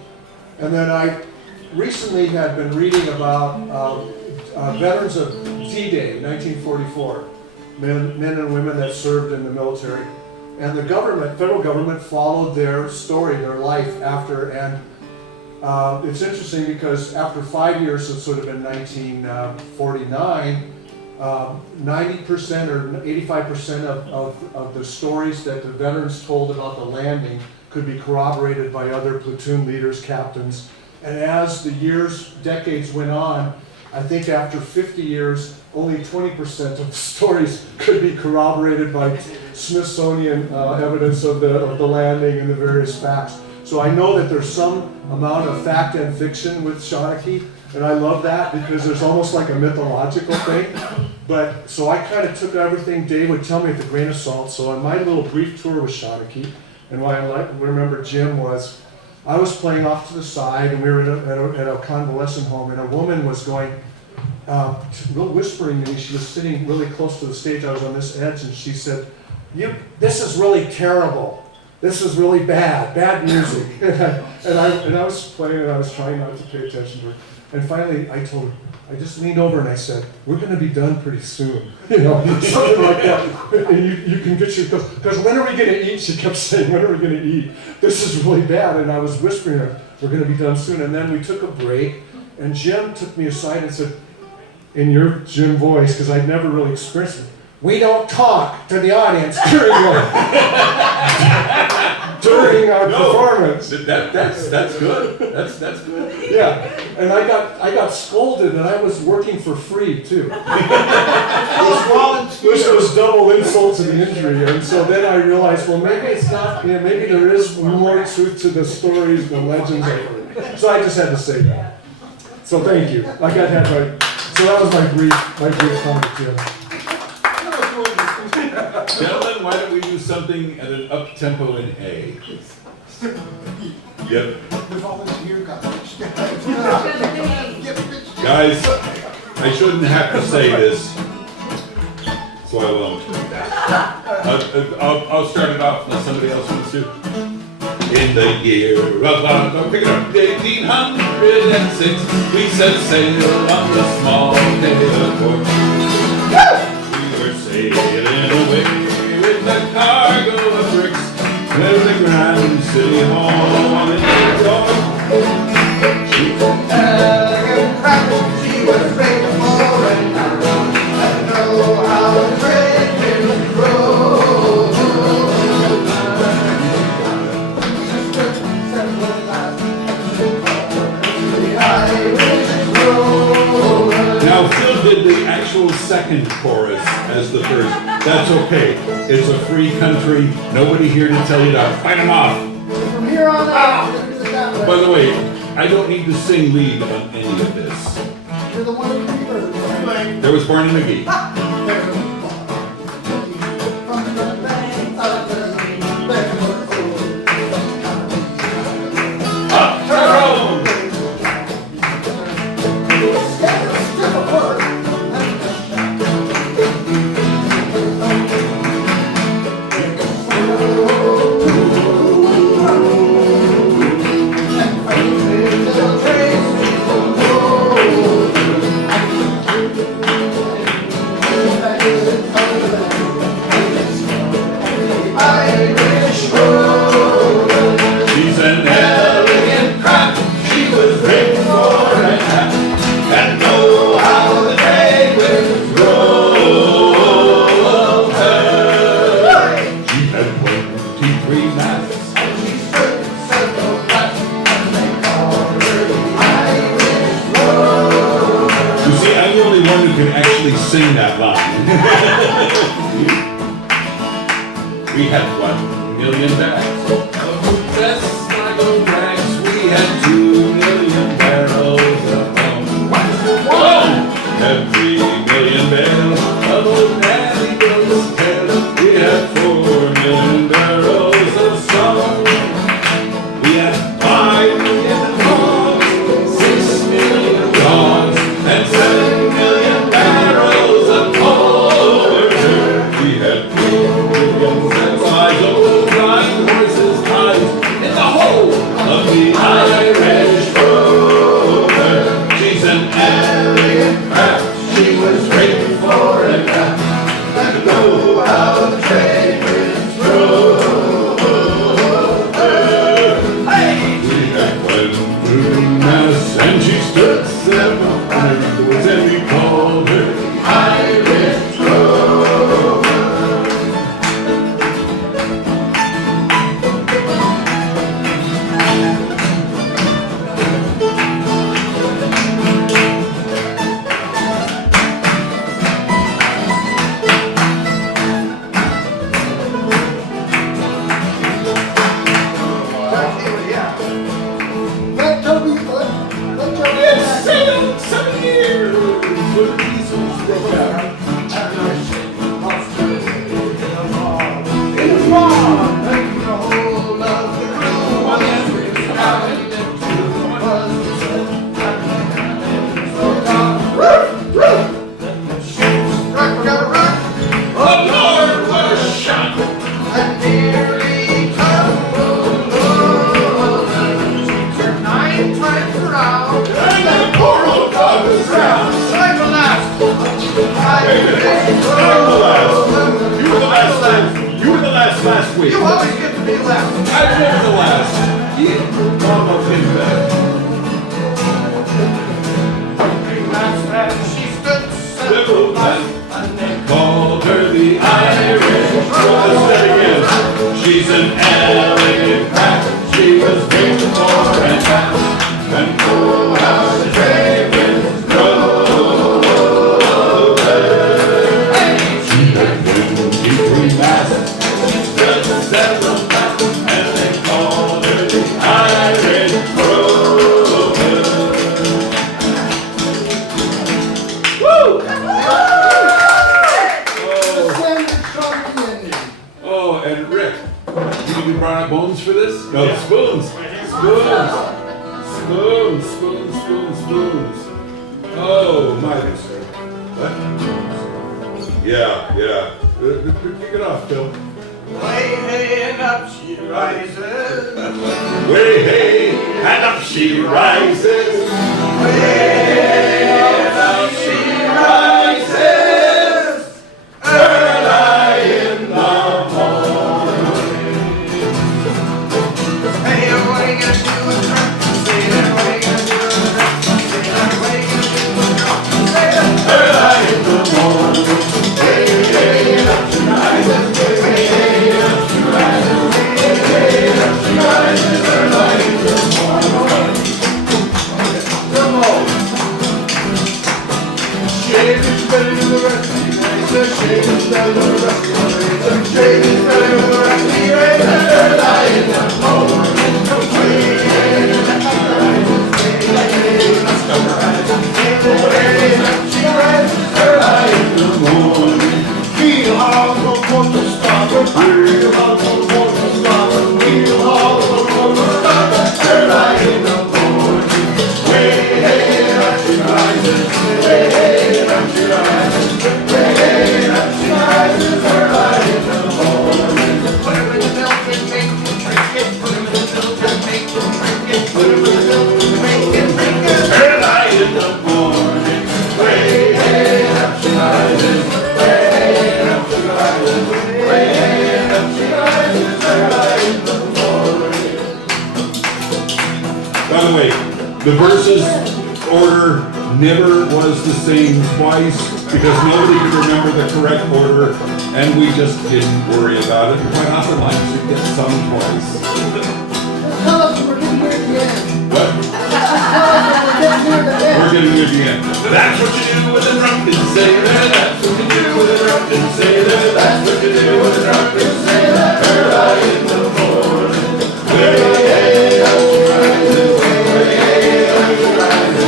And then I recently had been reading about veterans of D-Day, 1944, men and women that served in the military. And the government, federal government, followed their story, their life after, and it's interesting because after 5 years, so sort of in 1949, 90% or 85% of the stories that the veterans told about the landing could be corroborated by other platoon leaders, captains. And as the years, decades went on, I think after 50 years, only 20% of the stories could be corroborated by Smithsonian evidence of the landing and the various facts. So I know that there's some amount of fact and fiction with Shanachie, and I love that because there's almost like a mythological thing. But so I kind of took everything Dave would tell me with a grain of salt. So on my little brief tour with Shanachie, and why I remember Jim was, I was playing off to the side, and we were at a convalescent home, and a woman was going, real whispering to me. She was sitting really close to the stage. I was on this edge, and she said, "This is really terrible. This is really bad music." and I was playing, and I was trying not to pay attention to her. And finally, I told her, I just leaned over and I said, "We're going to be done pretty soon," something like that. And you can get your, because when are we going to eat? She kept saying, "When are we going to eat? This is really bad." And I was whispering to her, "We're going to be done soon." And then we took a break, and Jim took me aside and said, in your Jim voice, because I'd never really experienced it, "We don't talk to the audience during our performance." That's good. That's good. Yeah, and I got scolded, and I was working for free too. Which was double insult to the injury, and so then I realized, well, maybe it's not. Maybe there is more truth to the stories, the legends. So I just had to say that. So thank you. So that was my brief comment, Jim. Gentlemen, why don't we do something at an up tempo in A? Yep. Guys, I shouldn't have to say this, so I won't. I'll start it off unless somebody else wants to. In the year of 1806, we set sail on the small Taylor port. We were sailing away with the cargo of bricks to the Grand City Hall in New York. She was elegant crackle, she was ready for it. I know how to trade in the road. Now Phil did the actual second chorus as the first. That's okay. It's a free country. Nobody here to tell you to fight them off. From here on out. By the way, I don't need to sing lead on any of this. You're the one who reversed. There was Barney McGee. Up Tyrone! She's an elegant craft. She was rigged for a hat and know how the trade winds roll her. She had 23 masts and she stood several flats and they called her the Irish Rose. You see, I'm the only one who can actually sing that line. We had 1 million bags of best cargo rags. We had 2 million barrels of rum. Every million barrels of old Nanny Bill's tail. We had 4 million barrels of song. We had 5 million hogs, 6 million dogs, and 7 million barrels of porter. We had 2 million eyes, old blind horses' eyes in the whole of the Irish rover. She's an elegant craft. She was ready for a nap and know how the trade winds roll her. Hey! We had 1 through mass and she stood 700. Was every and she stood several times, and they called her the Irish Rose. Let's do it again. She's an elegant crack. She was built for a chat. And oh, how the ravens drove her. She had been between masses. She stood several times, and they called her the Irish Rose. Woo! Oh, and Rick, you can brought out bones for this? No, spoons. Spoons. Spoons, spoons, spoons, spoons. Oh, my. What? Yeah. Kick it off, Phil. Way hey and up she rises. Way hey and up she rises. Way and up she rises. Early in the morning. Hey, what are you gonna do with her? Say that, what are you gonna do with her? Say that, what are you gonna do with her? Say that. Early in the morning. Way hey and up she rises. Way hey and up she rises. Way hey and up she rises. Early in the morning. Come on. Shave is better than the rest of the razor. Shave is better than the rest of the razor. Shave is better than the rest of the razor. Early in the morning. Way hey and up she rises. Way hey and up she rises. Way and up she rises. Early in the morning. Feel how the water starts. Feel how the water starts. Feel how the water starts. Early in the morning. Way hey and up she rises. Way hey and up she rises. Way hey and up she rises. Early in the morning. Put her in the milk and make it drink it. Put her in the milk and make it drink it. Put her in the milk and make it drink it. Early in the morning. Way hey and up she rises. Way hey and up she rises. Way hey and up she rises. Early in the morning. By the way, the verses order never was the same twice because nobody could remember the correct order, and we just didn't worry about it. Quite often, lines would get sung twice. Tell us we're getting near the end. What? We're getting near the end. That's what you do with a drunken sailor. That's what you do with a drunken sailor. That's what you do with a drunken sailor. Early in the morning. Way hey up she rises. Way hey up she rises.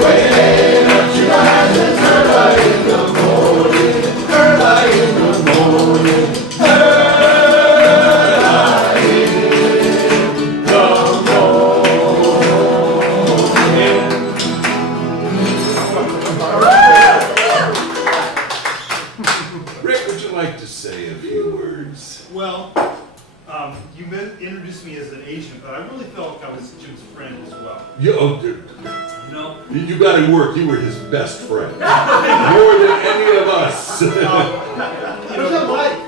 Way hey up she rises. Early in the morning. Early in the morning. Rick, would you like to say a few words? Well, you introduced me as an agent, but I really felt like I was Jim's friend as well. You got him work. You were his best friend. More than any of us. Where's that mic?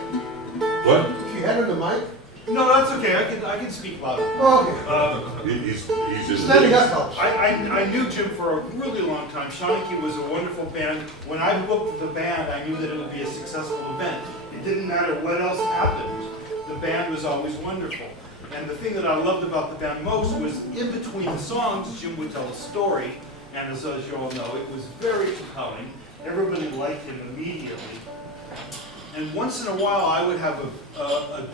What? Can you hand him the mic? No, that's okay. I can speak louder. Oh, okay. He's just Standing up helps. I knew Jim for a really long time. Shanachie was a wonderful band. When I booked the band, I knew that it would be a successful event. It didn't matter what else happened. The band was always wonderful. And the thing that I loved about the band most was in between the songs, Jim would tell a story. And as you all know, it was very compelling. Everybody liked him immediately. And once in a while, I would have a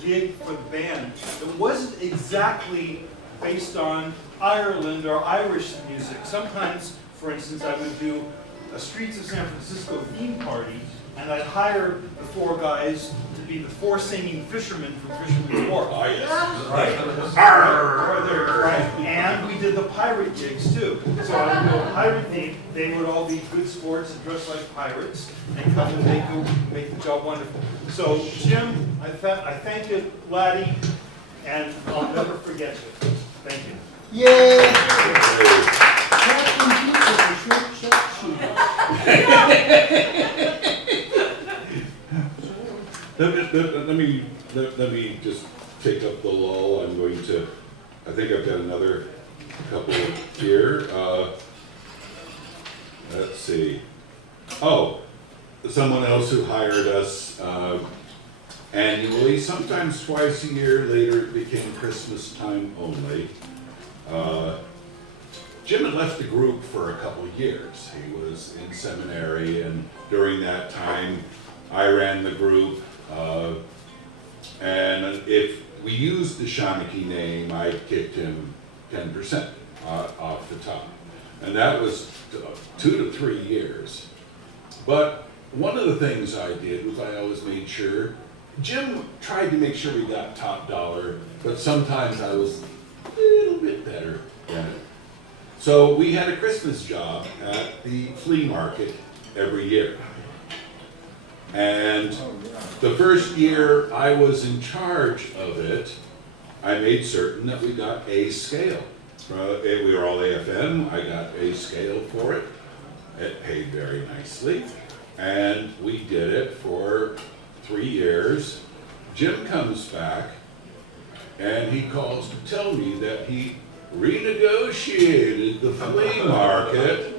gig for the band that wasn't exactly based on Ireland or Irish music. Sometimes, for instance, I would do a Streets of San Francisco theme party, and I'd hire the four guys to be the four singing fishermen from Fisherman's Wharf. Oh, yes. Right? Right. And we did the pirate gigs too. So I would do a pirate theme. They would all be good sports and dress like pirates and come and make the job wonderful. So Jim, I thank you, Laddie, and I'll never forget you. Thank you. Yay! Let me just take up the lull. I'm going to, I think I've got another couple here. let's see. Oh, someone else who hired us annually, sometimes twice a year. Later it became Christmas time only. Jim had left the group for a couple of years. He was in seminary, and during that time, I ran the group. And if we used the Shanachie name, I kicked him 10% off the top. And that was 2 to 3 years. But one of the things I did was I always made sure, Jim tried to make sure we got top dollar, but sometimes I was a little bit better than it. So we had a Christmas job at the flea market every year. And the first year I was in charge of it, I made certain that we got a scale. We were all AFM, I got a scale for it. It paid very nicely. And we did it for 3 years. Jim comes back and he calls to tell me that he renegotiated the flea market,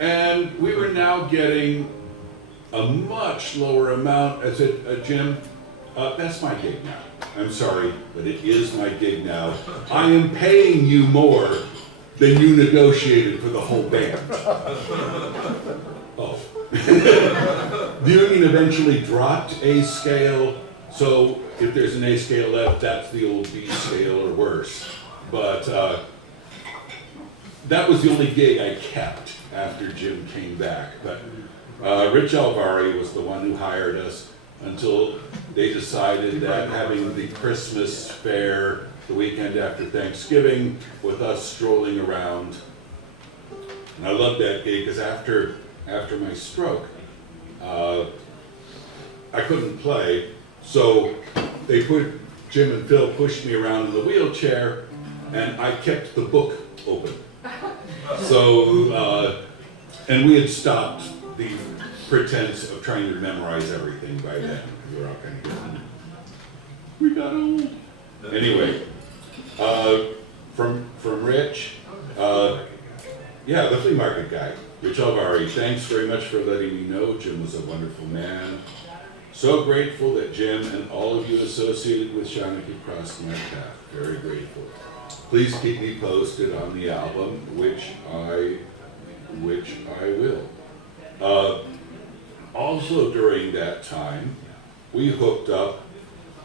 and we were now getting a much lower amount. I said, Jim, that's my gig now. I'm sorry, but it is my gig now. I am paying you more than you negotiated for the whole band. Oh. The union eventually dropped A scale, so if there's an A scale left, that's the old B scale or worse. But that was the only gig I kept after Jim came back. But Rich Alvari was the one who hired us until they decided that having the Christmas fair the weekend after Thanksgiving with us strolling around. And I loved that gig because after my stroke, I couldn't play. So Jim and Phil pushed me around in the wheelchair, and I kept the book open. So, and we had stopped the pretense of trying to memorize everything by then. We were all kind of, we got old. Anyway, from Rich, yeah, the flea market guy, Rich Alvari, thanks very much for letting me know. Jim was a wonderful man. So grateful that Jim and all of you associated with Shanachie crossed my path. Very grateful. Please keep me posted on the album, which I will. Also during that time, we hooked up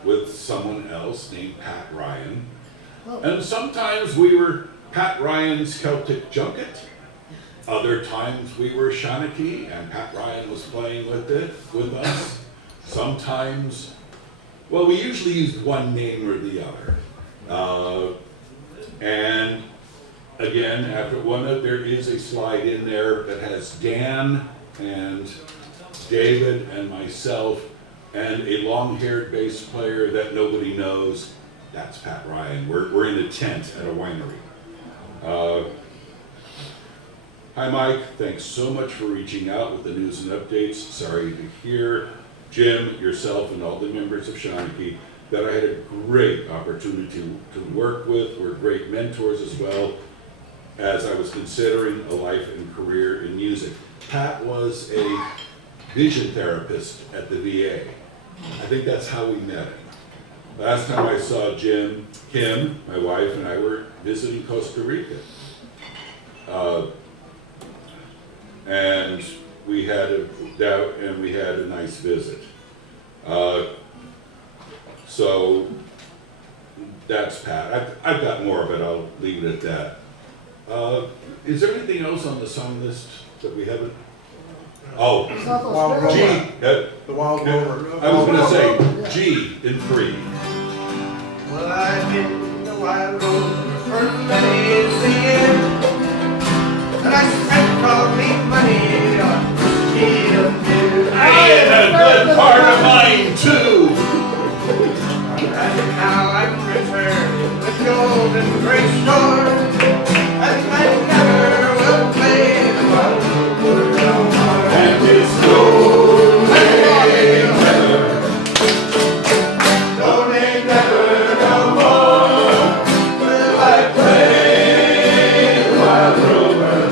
with someone else named Pat Ryan. And sometimes we were Pat Ryan's Celtic Junket. Other times we were Shanachie and Pat Ryan was playing with us. Sometimes, well, we usually used one name or the other. And again, after there is a slide in there that has Dan and David and myself and a long-haired bass player that nobody knows. That's Pat Ryan. We're in a tent at a winery. Hi Mike, thanks so much for reaching out with the news and updates. Sorry to hear, Jim, yourself, and all the members of Shanachie, that I had a great opportunity to work with. We're great mentors as well, as I was considering a life and career in music. Pat was a vision therapist at the VA. I think that's how we met him. Last time I saw Jim, Kim, my wife, and I were visiting Costa Rica. And we had a nice visit. So that's Pat. I've got more, but I'll leave it at that. Is there anything else on the song list that we haven't? Oh, G. The Wild Rover. I was going to say G in 3. Well, I've been the wild rover for many years, and I spent probably money on whiskey and beer. I had a good part of mine too. And now I'm returned with gold and great store, and I never will play the wild rover no more. And it's gold and never. Gold and never no more will I play the wild rover.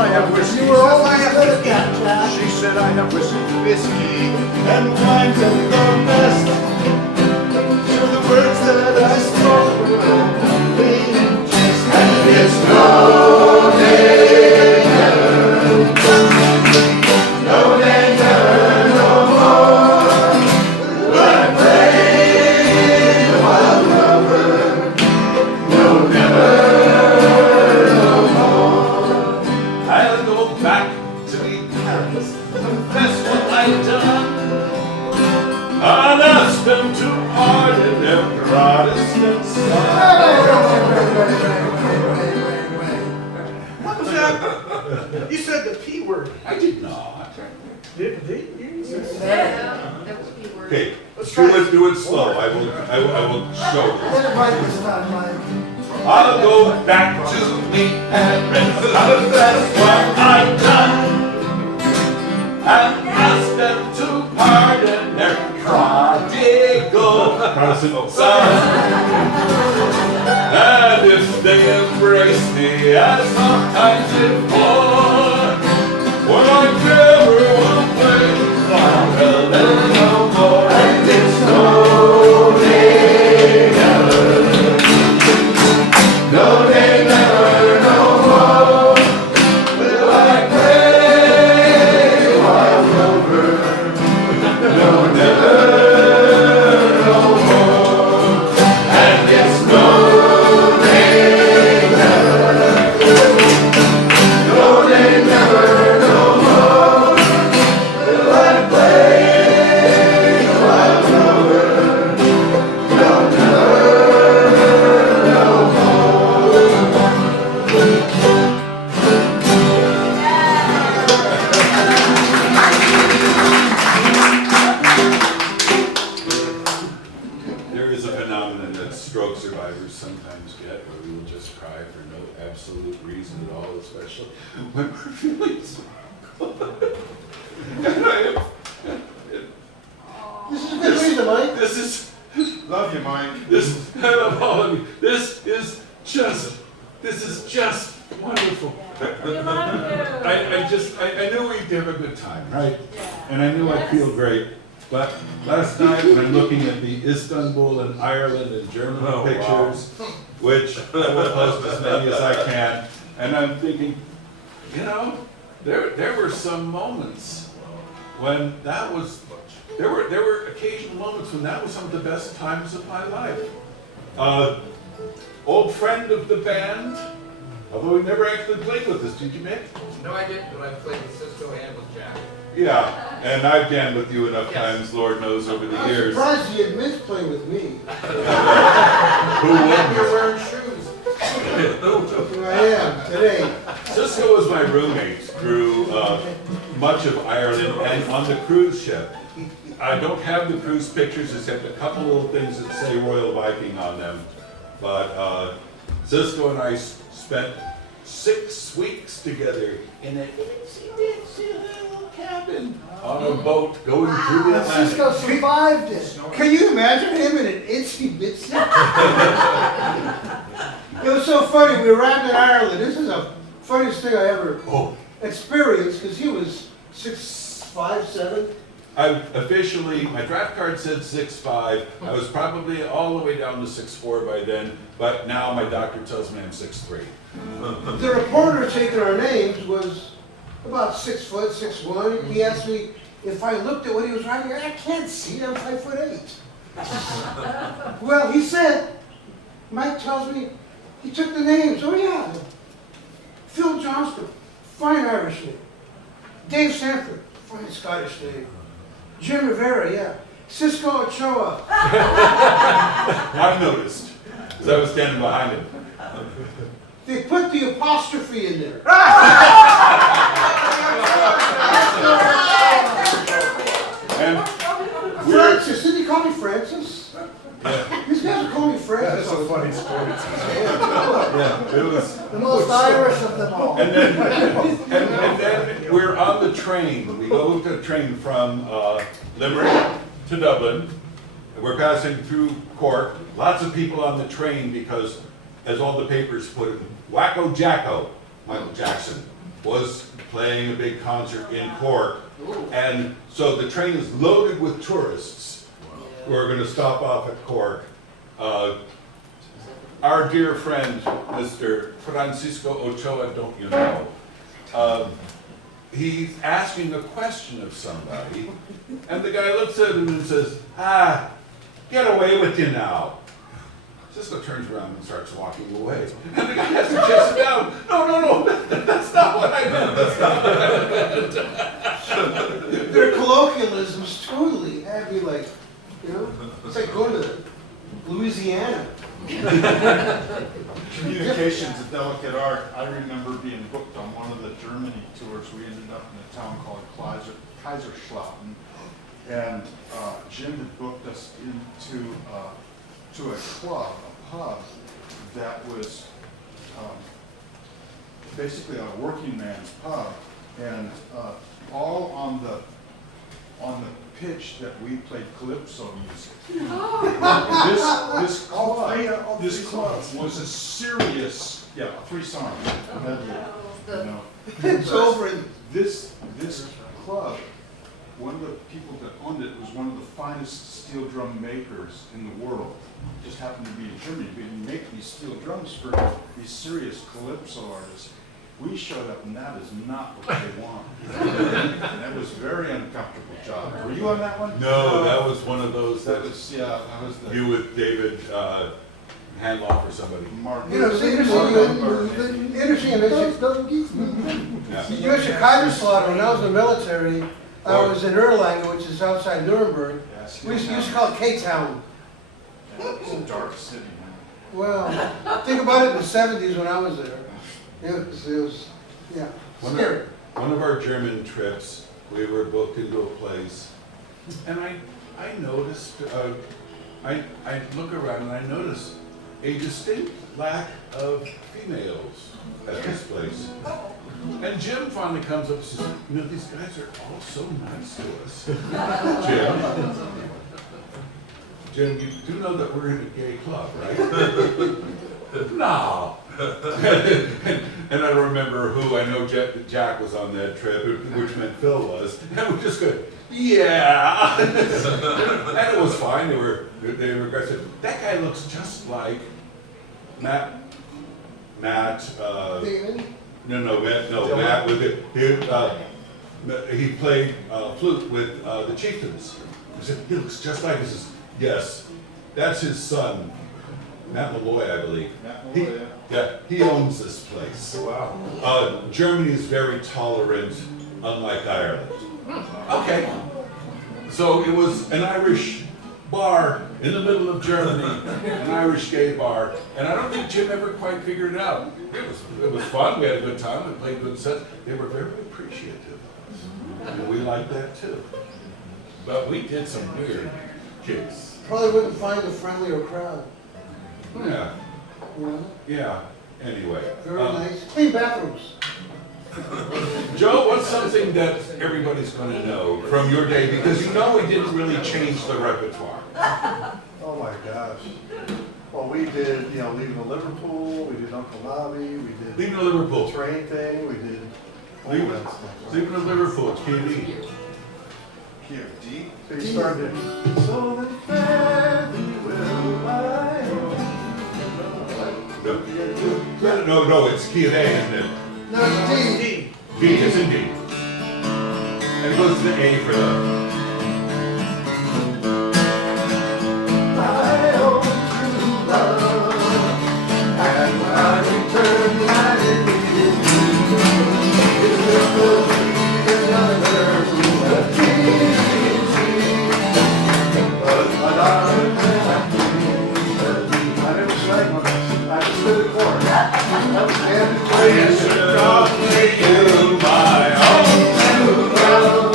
I have whiskey. You were always good at that, Jack. She said I have whiskey. Whiskey and wine's at the best. So the words that I spoke were only in jest. And it's no day never, no day never, no more. Will I play the wild lover? No, never, no more. I'll go back to the Paris, confess what I've done. I'll ask them to pardon their Protestant son. What was that? You said the P word. I did not. Did you? Okay, do it slow. I will show you. Get it right this time, Mike. I'll go back to me and I'll confess what I've done. And ask them to pardon their prodigal son. And if they embrace me as sometimes before, when I never will play violin no more. And it's no day never, no day never, no more. Will I play wild rover? No, never, no more. And it's no day never, no day never, no more. Will I play wild rover? No, never, no more. There is a phenomenon that stroke survivors sometimes get, where we will just cry for no absolute reason at all, especially when we're feeling so good. And I am, This is a good reason, Mike. this is, Love you, Mike. I love all of you. This is just wonderful. I knew we'd have a good time, right? And I knew I'd feel great. But last night, when I'm looking at the Istanbul and Ireland and Germany pictures, which I will post as many as I can, and I'm thinking, you know, there were some moments when that was, there were occasional moments when that was some of the best times of my life. Old friend of the band, although he never actually played with us, did you, Mick? No, I didn't, but I played with Cisco and with Jack. Yeah, and I've jammed with you enough times, Lord knows, over the I'm years. surprised he admits playing with me. Who wouldn't? You're wearing shoes. I am, today. Cisco was my roommate through much of Ireland and on the cruise ship. I don't have the cruise pictures except a couple little things that say Royal Viking on them. But Cisco and I spent 6 weeks together in a itsy-bitsy little cabin on a boat going through the Atlantic. Cisco survived it. Can you imagine him in an itsy bitsy? It was so funny. We arrived in Ireland. This is the funniest thing I ever experienced because he was 6'5", 7". My draft card said 6'5". I was probably all the way down to 6'4" by then, but now my doctor tells me I'm 6'3". The reporter taking our names was about 6 foot, 6'1". He asked me if I looked at what he was writing. I can't see. I'm 5'8". Well, he said, Mike tells me, he took the names. Oh yeah, Phil Johnston, fine Irish name. Dave Sanford, fine Scottish name. Jim Rivera, yeah. Cisco Ochoa. I noticed, because I was standing behind him. They put the apostrophe in there. And Francis, didn't he call me Francis? yeah, These guys are calling me Francis. That's a funny story. yeah, it was. The most Irish of them all. And then we're on the train. We go to the train from Limerick to Dublin. We're passing through Cork. Lots of people on the train because, as all the papers put it, Wacko Jacko, Michael Jackson. was playing a big concert in Cork. And so the train is loaded with tourists who are going to stop off at Cork. Our dear friend, Mr. Francisco Ochoa, don't you know, he's asking a question of somebody, and the guy looks at him and says, get away with you now. Cisco turns around and starts walking away. And the guy has to chase him down. No, that's not what I meant. That's not what I meant. Their colloquialisms totally have you like, you know, it's like going to Louisiana. Communication's a delicate art. I remember being booked on one of the Germany tours. We ended up in a town called Kaiserslautern, and Jim had booked us into to a club, a pub, that was basically a working man's pub, and all on the pitch that we played calypso music. This club was a serious, 3 songs, medley, you know. It's over in This club, one of the people that owned it was one of the finest steel drum makers in the world. Just happened to be in Germany, but you make these steel drums for these serious calypso artists. We showed up and that is not what they want. And that was a very uncomfortable job. Were you on that one? No, that was one of those. That was the... You with David Hanlock or somebody. Mark. You know, it's interesting, you went to Kaiserslautern. When I was in the military, I was in Erlangen, which is outside Nuremberg. We used to call it K-Town. It's a dark city, man. Well, think about it in the 70s when I was there. It was scary. One of our German trips, we were booked into a place, and I noticed, I look around and I notice a distinct lack of females at this place. And Jim finally comes up and says, you know, these guys are all so nice to us. Jim, you do know that we're in a gay club, right? No. And I remember who, I know Jack was on that trip, which meant Phil was, and we just go, yeah. And it was fine. They were aggressive. That guy looks just like Matt. David? Matt with it. He played flute with the Chieftains. I said, he looks just like. He says, yes, that's his son, Matt Malloy, I believe. He owns this place. Wow. Germany is very tolerant, unlike Ireland. Okay. So it was an Irish bar in the middle of Germany, an Irish gay bar, and I don't think Jim ever quite figured it out. It was fun. We had a good time. We played good sets. They were very appreciative, and we liked that too. But we did some weird kicks. Probably wouldn't find a friendlier crowd. Yeah. You know? Yeah. Anyway. Very nice. Clean bathrooms. Joe, what's something that everybody's going to know from your day? Because you know we didn't really change the repertoire. Oh my gosh. Well, we did, Leaving the Liverpool, we did Uncle Bobby, we did Leaving the Liverpool. the train thing, we did all Leaving that stuff. the Liverpool, KD. PFD? So you started, so then fare thee well, my own. No, it's key of A, isn't it? No, it's D. D, it's in D. And it goes to the A for the... My own true love, and when I return, I didn't it will be another but my darling, I never sang on this. I just did the chorus. That was Anna Tobey. You, my own true love.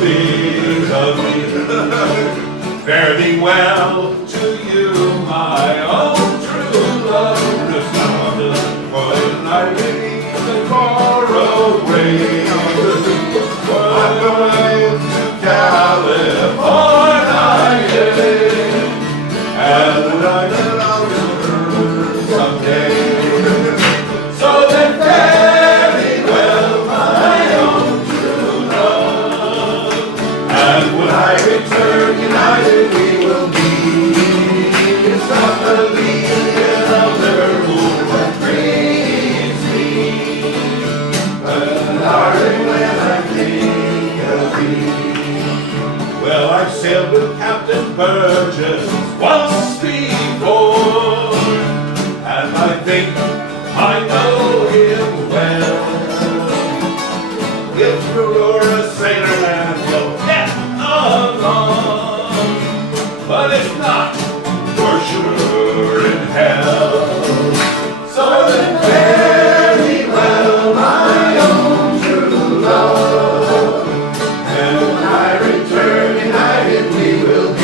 Think of me. Fare thee well to you, my own true love. Nostalgia, when I leave the far away. I'm going to California, and when I return someday. So then fare thee well, my own true love, and when I return united we will be. It's not the leaving of Liverpool that grieves me, but darling, when I think of thee. Well, I've sailed with Captain Burgess once before, and I think I know him well. If you're a sailor man, you'll get along, but if not, for sure in hell. So then fare thee well, my own true love, and when I return united we will be.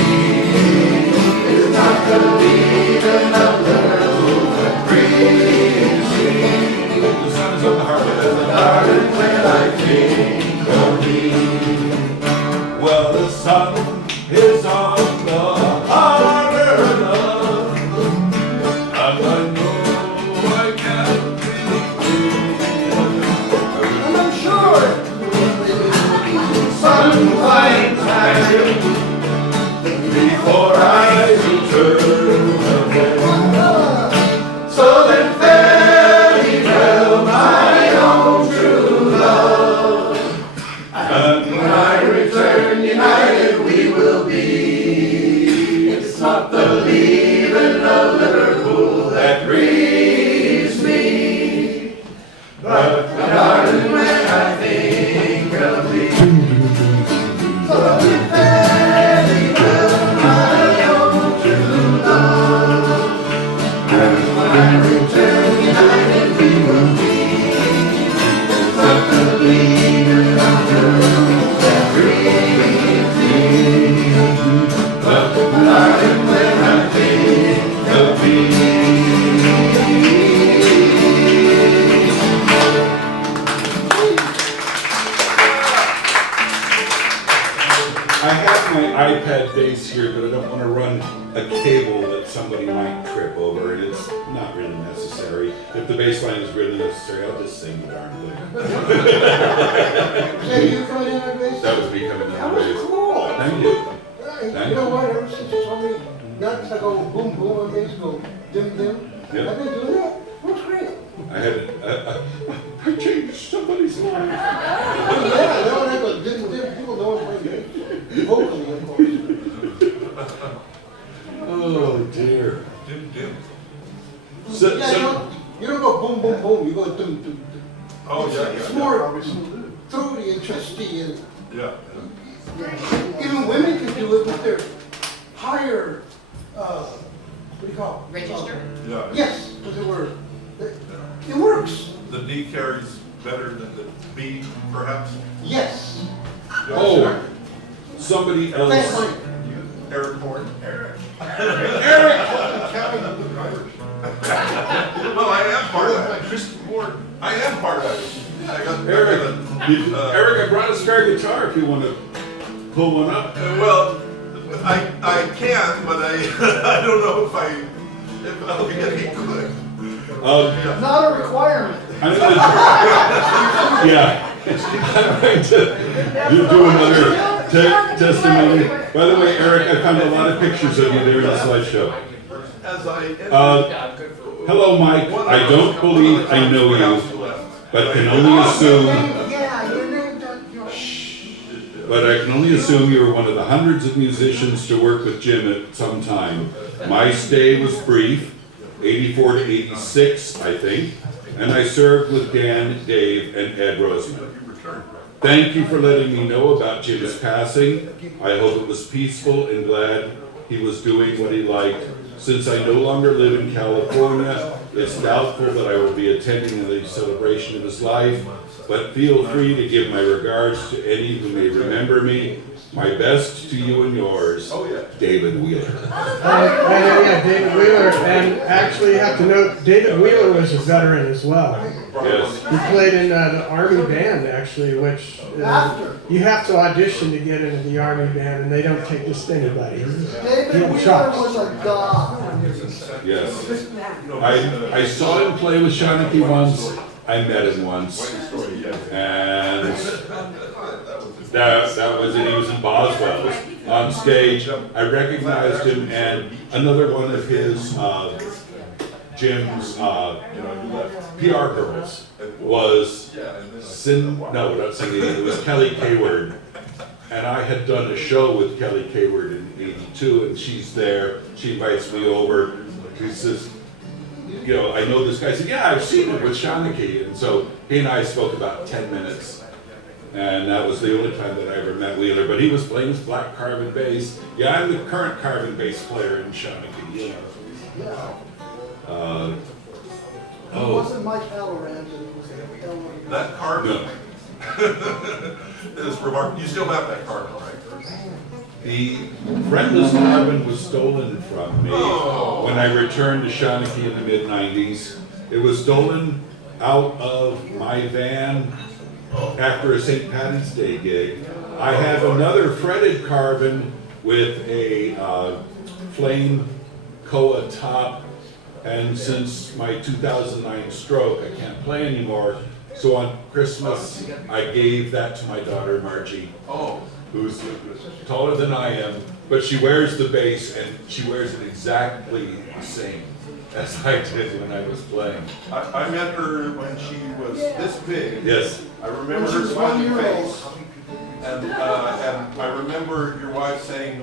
It's not the leaving of Liverpool that grieves me. The sun is on the harbor, darling, when I think of thee. Well, the sun is on the harbor, love, and I know I can't believe. And I'm sure sun fine time before I return again. So then fare thee well, my own true love, and when I return united we will be. It's not the leaving of Liverpool that grieves me, but darling, when I think of thee. So then fare thee well, my own true love, and when I return united we will be. It's not the leaving of Liverpool that grieves me, but darling, when I think of thee. I have my iPad base here, but I don't want to run a cable that somebody might trip over, and it's not really necessary. If the bass line is really necessary, I'll just sing the darn thing. Say, you coming in on bass? That was me coming That down was bass. cool. Thank you. You know what, ever since you told me not to go boom boom on bass, go dim dim, Yeah. I've been doing that. Looks great. I had I changed somebody's life. Yeah, no, that goes dim dim. People know it's like that. Vocally, of course. Oh dear. Yeah, you don't go boom boom boom. You go dum dum dum. Oh, It's- yeah, It's yeah, more yeah. throaty and chesty and Yeah. even women can do it with their higher, what do you call it? Register? Yeah. Yes, because it works. The D carries better than the B, perhaps? Yes. Oh, somebody else. Thanks, Mike. Eric Horn. Eric. Eric! Well, I am part of it. Christian Ward. I am part of it. I got Eric, Eric, I brought a spare guitar if you want to pull one up. Well, I can, but I I don't know if I'll be any good. Not a requirement. I'm going to, yeah, I'm going to do another testimony. By the way, Eric, I found a lot of pictures of you there in the slideshow. As I Hello, Mike. I don't believe I know you, but can only assume. But I can only assume you were one of the hundreds of musicians to work with Jim at some time. My stay was brief, 84 to 86, I think, and I served with Dan, Dave, and Ed Roseman. Thank you for letting me know about Jim's passing. I hope it was peaceful and glad he was doing what he liked. Since I no longer live in California, it's doubtful that I will be attending the celebration of his life. but feel free to give my regards to any who may remember me. My best to you and yours, David Wheeler. Yeah, David Wheeler, and actually you have to note, David Wheeler was a veteran as well. Yes. He played in the Army band, actually, which you have to audition to get into the Army band, and they don't take just anybody. David Wheeler was a god. Yes. I saw him play with Shanachie once. I met him once. And that was it. He was in Boswell's on stage. I recognized him, and another one of his Jim's PR girls was not singing. It was Kelly Kayward, and I had done a show with Kelly Kayward in '82, and she's there. She invites me over. She says, you know, I know this guy. I said, yeah, I've seen it with Shanachie, and so he and I spoke about 10 minutes. And that was the only time that I ever met Wheeler, but he was playing his black carbon bass. Yeah, I'm the current carbon bass player in Shanachie, you know. It wasn't Mike Halloran, but it was Halloran. That carbon No. is remarkable. You still have that carbon, right? The fretless carbon was stolen from me when I returned to Shanachie in the mid-90s. It was stolen out of my van after a St. Patty's Day gig. I have another fretted carbon with a flame Koa top, and since my 2009 stroke, I can't play anymore. So on Christmas, I gave that to my daughter Margie, who's taller than I am, but she wears the bass, and she wears it exactly the same as I did when I was playing. I met her when she was this big. Yes. I remember her smiling face. And I remember your wife saying,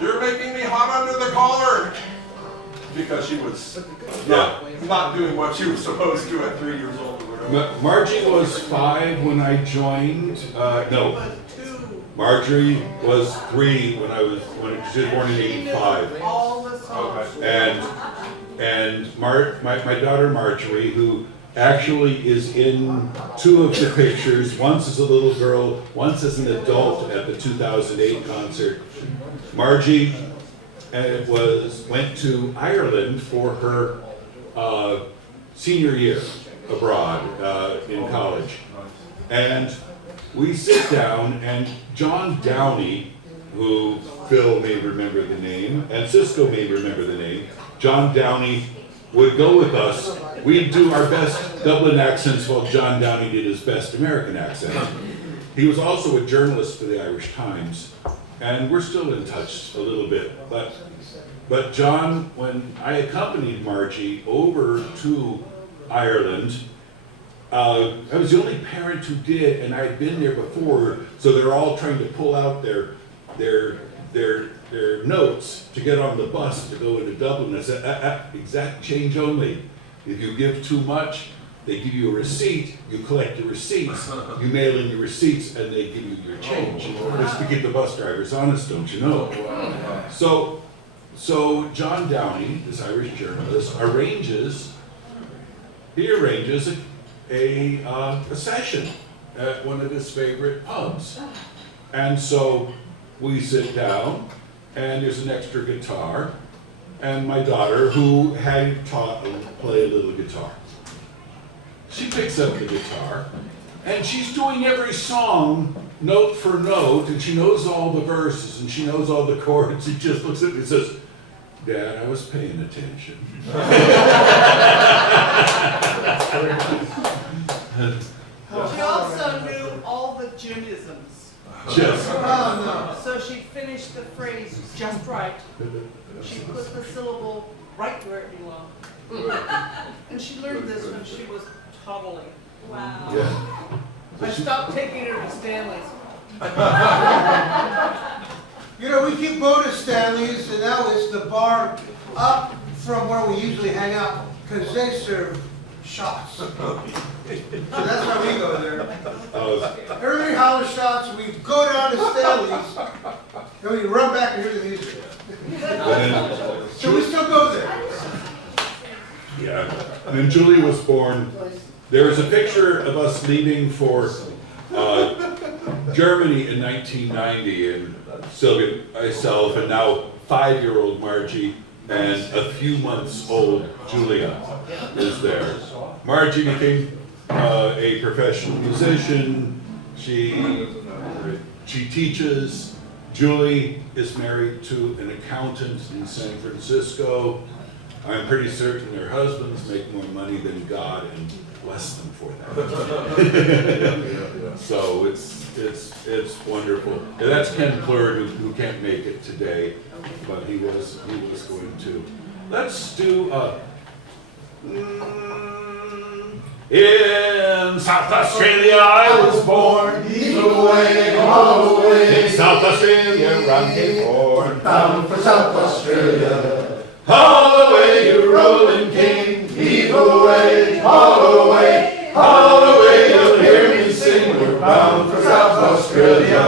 "You're making me hot under the collar," because she was not doing what she was supposed to at 3 years old or whatever. Margie was 5 when I joined. Marjorie was 3 when she was born in '85. All the songs. And my daughter Marjorie, who actually is in 2 of the pictures, once as a little girl, once as an adult at the 2008 concert. Margie went to Ireland for her senior year abroad in college. And we sit down, and John Downey, who Phil may remember the name, and Cisco may remember the name, John Downey would go with us. We'd do our best Dublin accents while John Downey did his best American accent. He was also a journalist for the Irish Times, and we're still in touch a little bit. But John, when I accompanied Margie over to Ireland, I was the only parent who did, and I'd been there before, so they're all trying to pull out their notes to get on the bus to go into Dublin. I said, exact change only. If you give too much, they give you a receipt, you collect the receipts, you mail in your receipts, and they give you your change. Just to keep the bus drivers honest, don't you know? So John Downey, this Irish journalist, arranges a session at one of his favorite pubs. And so we sit down, and there's an extra guitar, and my daughter, who had taught to play a little guitar, she picks up the guitar, and she's doing every song note for note, and she knows all the verses, and she knows all the chords. She just looks at me and says, "Dad, I was paying attention." She also knew all the Jimisms. Yes. So she finished the phrase just right. She put the syllable right where it belonged. And she learned this when she was toddling. Wow. Yeah. I stopped taking her to Stanley's. You know, we keep going to Stanley's, and now it's the bar up from where we usually hang out, because they serve shots. So that's why we go there. Everybody hollers shots, and we go down to Stanley's, and we run back and hear the music. So we still go there. Yeah. And then Julie was born There is a picture of us leaving for Germany in 1990, and Sylvia, myself, and now 5-year-old Margie, and a few months old Julia is there. Margie became a professional musician. She teaches. Julie is married to an accountant in San Francisco. I'm pretty certain their husbands make more money than God and bless them for that. So it's wonderful. And that's Ken Plurd, who can't make it today, but he was going to. Let's do in South Australia I was born, Evil away, all the way. in South Australia round Cape Horn, Bound for South Australia. all the way you rolling king, Evil away, all the way. all the way you'll hear me sing, we're bound Bound for South Australia.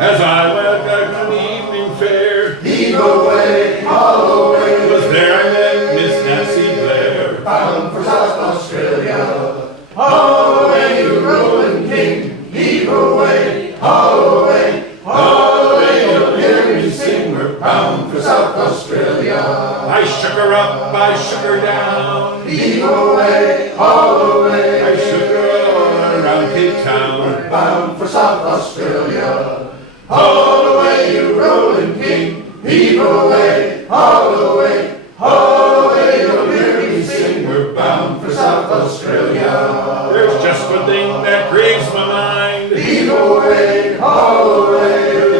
as I went back to the evening fair. Evil away, all the way. Was there I met Miss Nancy Blair. Bound for South Australia. All the way you rolling king. Evil away, all the way. All the way you'll hear me sing. We're bound for South Australia. I shook her up, I shook her down. Evil away, all the way. I shook her all around Cape Town. Bound for South Australia. All the way you rolling king. Evil away, all the way. All the way you'll hear me sing. We're bound for South Australia. There's just one thing that grieves my mind. Evil away, all the way.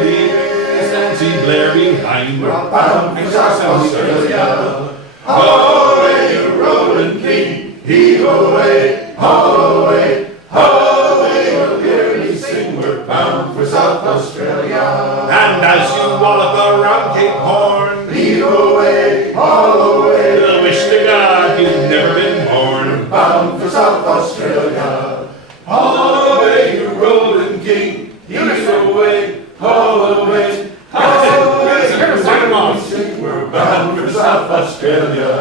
Miss Nancy Blair behind. We're bound for South Australia. All the way you rolling king. Evil away, all the way. All the way you'll hear me sing. We're bound for South Australia. And as you wallop around Cape Horn, Evil away, all the way. I wish to God you'd never been born. Bound for South Australia. All the way you rolling king. Evil away, all the way. All the way you hear me sing. We're bound for South Australia.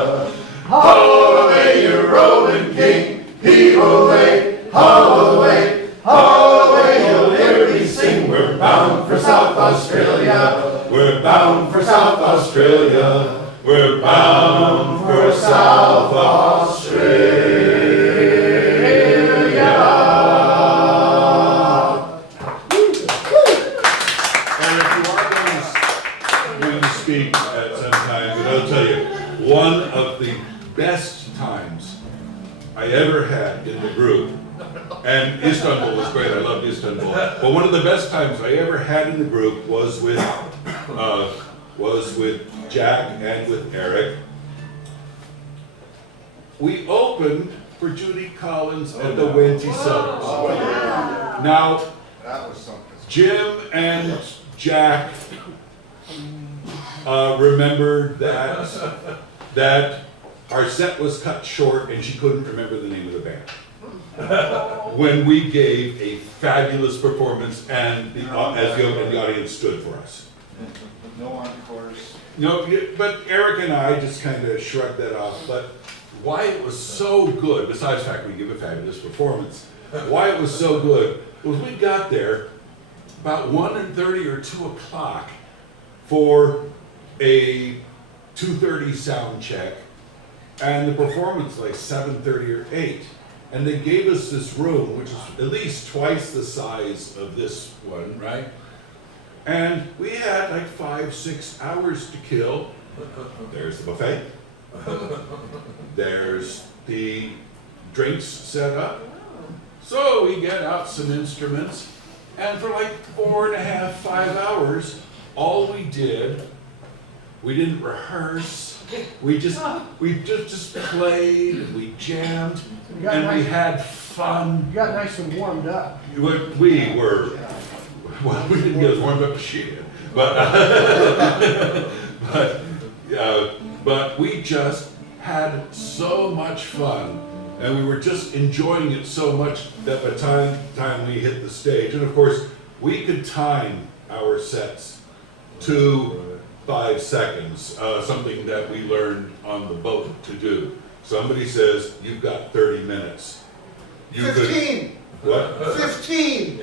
All the way you rolling king. Evil away, all the way. All the way you'll hear me sing. We're bound for South Australia. We're bound for South Australia. We're bound for South Australia. And if you are going to speak at some time, but I'll tell you, one of the best times I ever had in the group, and Istanbul was great, I loved Istanbul, but one of the best times I ever had in the group was with Jack and with Eric. We opened for Judy Collins at the Wenty Summers. Now, That was something. Jim and Jack remembered that our set was cut short and she couldn't remember the name of the band. When we gave a fabulous performance and the audience stood for us. No encores. No, but Eric and I just kind of shrugged that off. But why it was so good, besides the fact we give a fabulous performance, why it was so good was we got there about 1:30 or 2 o'clock for a 2:30 sound check, and the performance like 7:30 or 8. And they gave us this room, which is at least twice the size of this one, right? And we had like 5-6 hours to kill. There's the buffet. There's the drinks set up. So we get out some instruments, and for like 4.5, 5 hours, all we did, we didn't rehearse. We just played, and we jammed, and we had fun. You got nice and warmed up. We were, well, we didn't get as warmed up as she did, but we just had so much fun, and we were just enjoying it so much that by the time we hit the stage, and of course, we could time our sets to 5 seconds, something that we learned on the boat to do. somebody says, you've got 30 minutes. You could- 15. What? 15.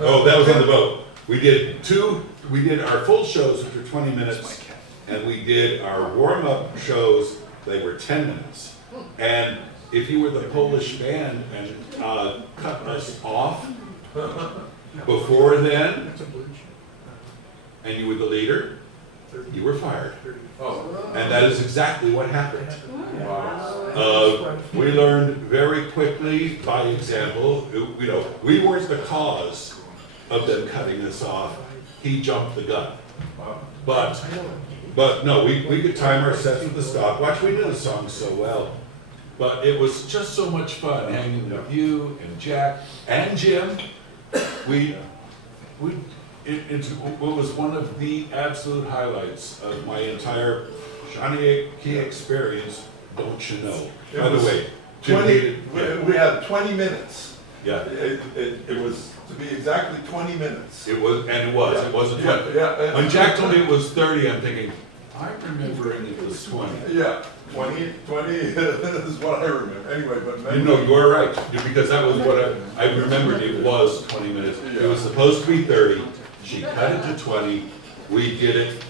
Oh, that was on the boat. We did our full shows, which were 20 minutes, and we did our warm-up shows, they were 10 minutes. And if you were the Polish band and cut us off before then, and you were the leader, you were fired. And that is exactly what happened. We learned very quickly, by example, you know, we weren't the cause of them cutting us off. He jumped the gun. But no, we could time our sets with the stopwatch. We knew the songs so well. But it was just so much fun hanging with you and Jack and Jim. It was one of the absolute highlights of my entire Shanachie experience, don't you know? By the way, Jim hated, we had 20 minutes. Yeah. It was, to be exactly 20 minutes. It wasn't 20. Yeah. When Jack told me it was 30, I'm thinking, I'm remembering it was 20. Yeah, 20 is what I remember. Anyway, but You know, you're right, because that was what I remembered. It was 20 minutes. It was supposed to be 30. She cut it to 20. We did it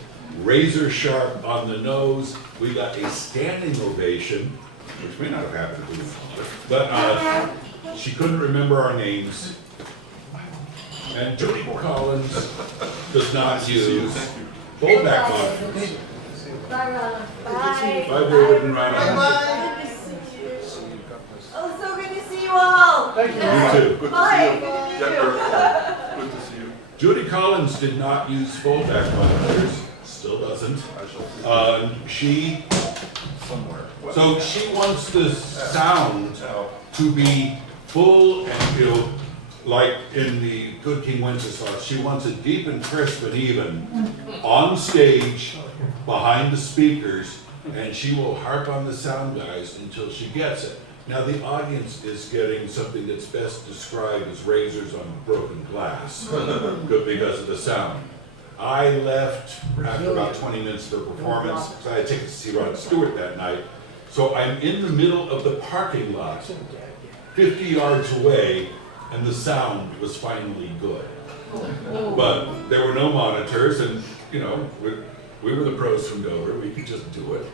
razor sharp on the nose. We got a standing ovation, which may not have happened to me, but she couldn't remember our names. And Judy Collins does not use foldback monitors. Bye, Ronna. Bye. Bye, David and Ronna. Bye. Good to see you. Oh, so good to see you all. Thank you. You too. Bye. Good to meet you. Good to see you. Judy Collins did not use foldback monitors, still doesn't. She wants the sound to be full and, you know, like in the Good King Wenceslas, she wants it deep and crisp and even on stage behind the speakers, and she will harp on the sound guys until she gets it. Now the audience is getting something that's best described as razors on broken glass because of the sound. I left after about 20 minutes of the performance because I had tickets to see Rod Stewart that night. So I'm in the middle of the parking lot, 50 yards away, and the sound was finally good. But there were no monitors, and you know, we were the pros from Dover, we could just do it.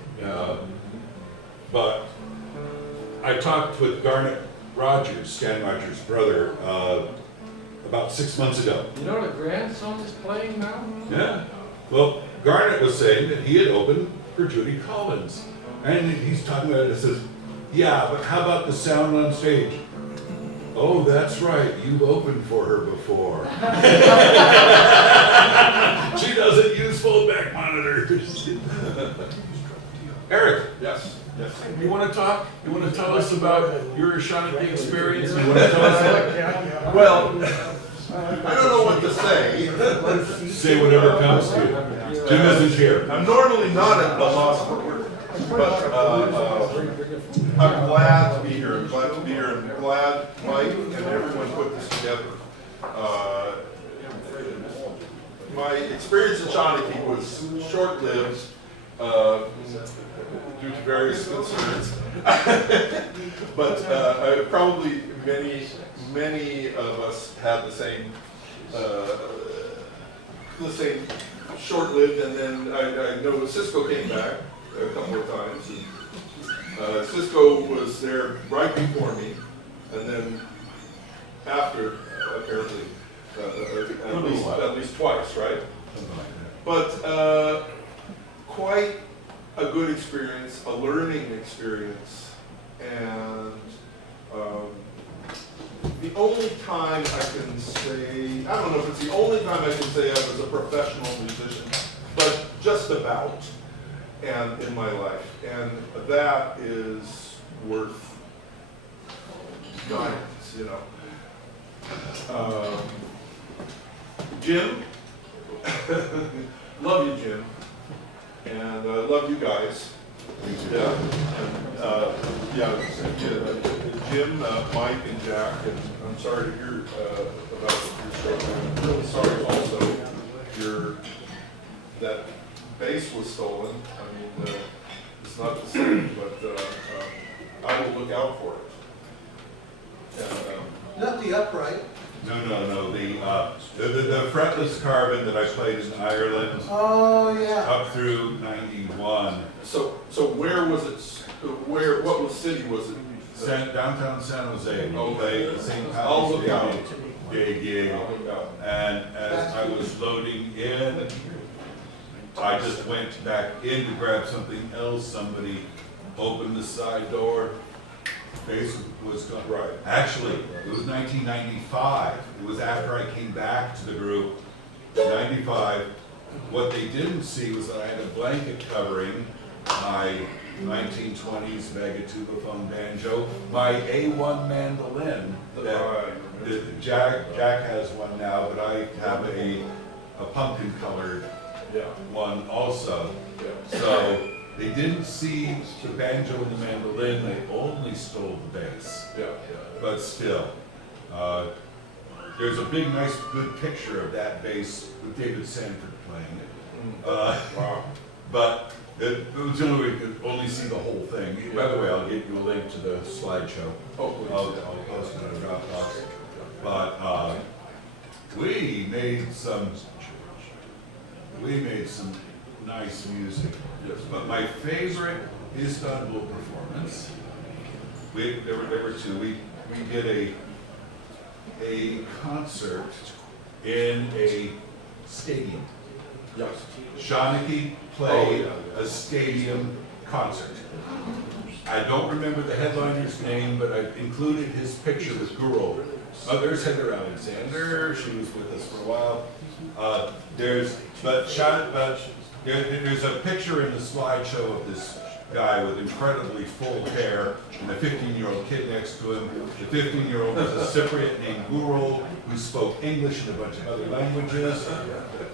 But I talked with Garnet Rogers, Stan Rogers' brother, about 6 months ago. You know the grandson is playing now? Yeah. Well, Garnet was saying that he had opened for Judy Collins. And he's talking about it and says, yeah, but how about the sound on stage? Oh, that's right, you've opened for her before. She doesn't use foldback monitors. Eric. Yes. You want to talk? You want to tell us about your Shanachie experience? You want to tell us? Well, I don't know what to say. Say whatever comes to you. Jim isn't here. I'm normally not at a loss for words, but I'm glad to be here. I'm glad to be here, and glad Mike and everyone put this together. My experience at Shanachie was short-lived due to various concerns, but probably many of us had the same short-lived, and then I know Cisco came back a couple of times. And, Cisco was there right before me, and then after, apparently, at least twice, right? But quite a good experience, a learning experience, and the only time I can say, I don't know if it's the only time I can say I was a professional musician, but just about, and in my life, and that is worth diamonds, you know. Jim, love you, Jim, and love you guys. Yeah, and Jim, Mike, and Jack, and I'm sorry to hear about your struggle. I'm really sorry also that bass was stolen. I mean, it's not the same, but for it. And, Not the upright. No, the fretless carbon that I played in Ireland Oh, yeah. up through 91. so where was it, what city was it? Downtown San Jose, we Okay. played the St. I'll look Patrick's out. Day gig. And as I was loading in, I just went back in to grab something else. Somebody opened the side door. Bass was gone. Right. Actually, it was 1995. It was after I came back to the group. 95. What they didn't see was that I had a blanket covering my 1920s Megatubaphone banjo, my A1 mandolin. That Jack has one now, but I have a pumpkin colored one also. So they didn't see the banjo and the mandolin, they only stole the bass. But still, there's a big, nice, good picture of that bass with David Sanford playing it. Wow. But it was the only way you could only see the whole thing. By the way, I'll get you a link to the slideshow. Oh, please. I'll post it on Dropbox. But we made some nice music. Yes. But my favorite Istanbul performance, there were two. We did a concert in a stadium. Yes. Shanachie played a stadium concert. I don't remember the headliner's name, but I included his picture with Guru. Oh, there's Heather Alexander. She was with us for a while. There's a picture in the slideshow of this guy with incredibly full hair and a 15-year-old kid next to him. The 15-year-old was a Cypriot named Guru who spoke English and a bunch of other languages.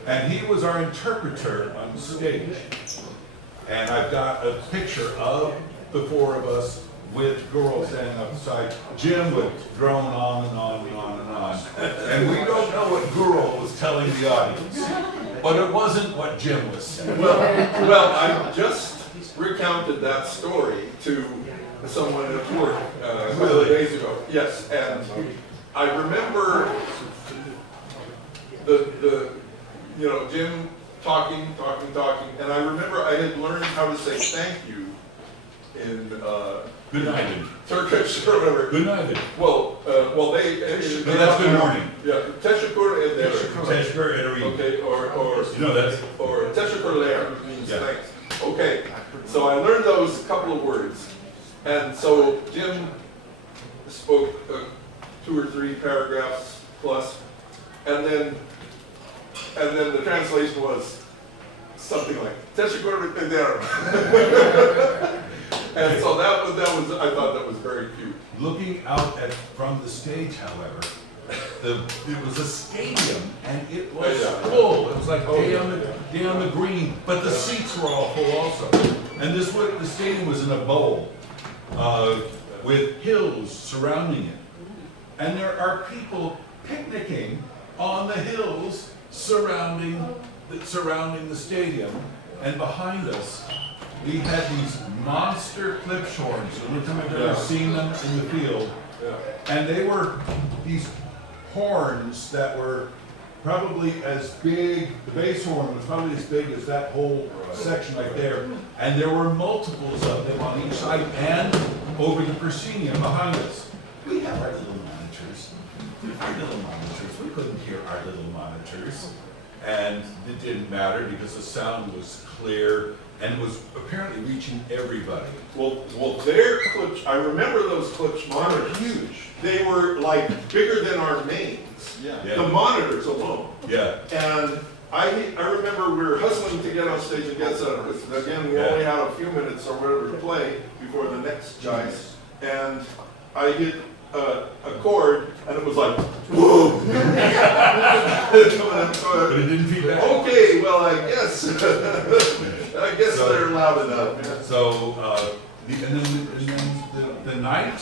And he was our interpreter on stage. And I've got a picture of the four of us with Guru standing outside. Jim would drone on and on and on and on. And we don't know what Guru was telling the audience. But it wasn't what Jim was saying. Well, I just recounted that story to someone at work a couple of days ago. Yes, and I remember Jim talking, and I remember I had learned how to say thank you in Good night. Turkish or whatever. Good night. Well, they No, that's good morning. Yeah, teşekkür ederim. Teşekkür ederim. Okay, or teşekkürler means Yeah. thanks. Okay, so I learned those couple of words, and so Jim spoke 2 or 3 paragraphs plus, and then the translation was something like teşekkür ederim. And so that was I thought that was very cute. Looking out from the stage, however, it was a stadium and it was full. It was like day on the green, but the seats were all full also. And the stadium was in a bowl with hills surrounding it. And there are people picnicking on the hills surrounding the stadium. And behind us, we had these monster klipschorns. The only time I've ever seen them in the field. And they were these horns that were probably as big, the bass horn was probably as big as that whole section right there. And there were multiples of them on each side and over the proscenium behind us. We have our little monitors. We couldn't hear our little monitors. And it didn't matter because the sound was clear and was apparently reaching everybody. Well, their clips, I remember those clips monitors. Huge. They were like bigger than our mains. Yeah. The monitors alone. Yeah. And I remember we were hustling to get on stage and get set up, because again, we only had a few minutes or whatever to play before the next choice. And I hit a chord, and it was like, whoa! But it didn't feedback. Okay, well, I guess they're loud enough. So, and then the night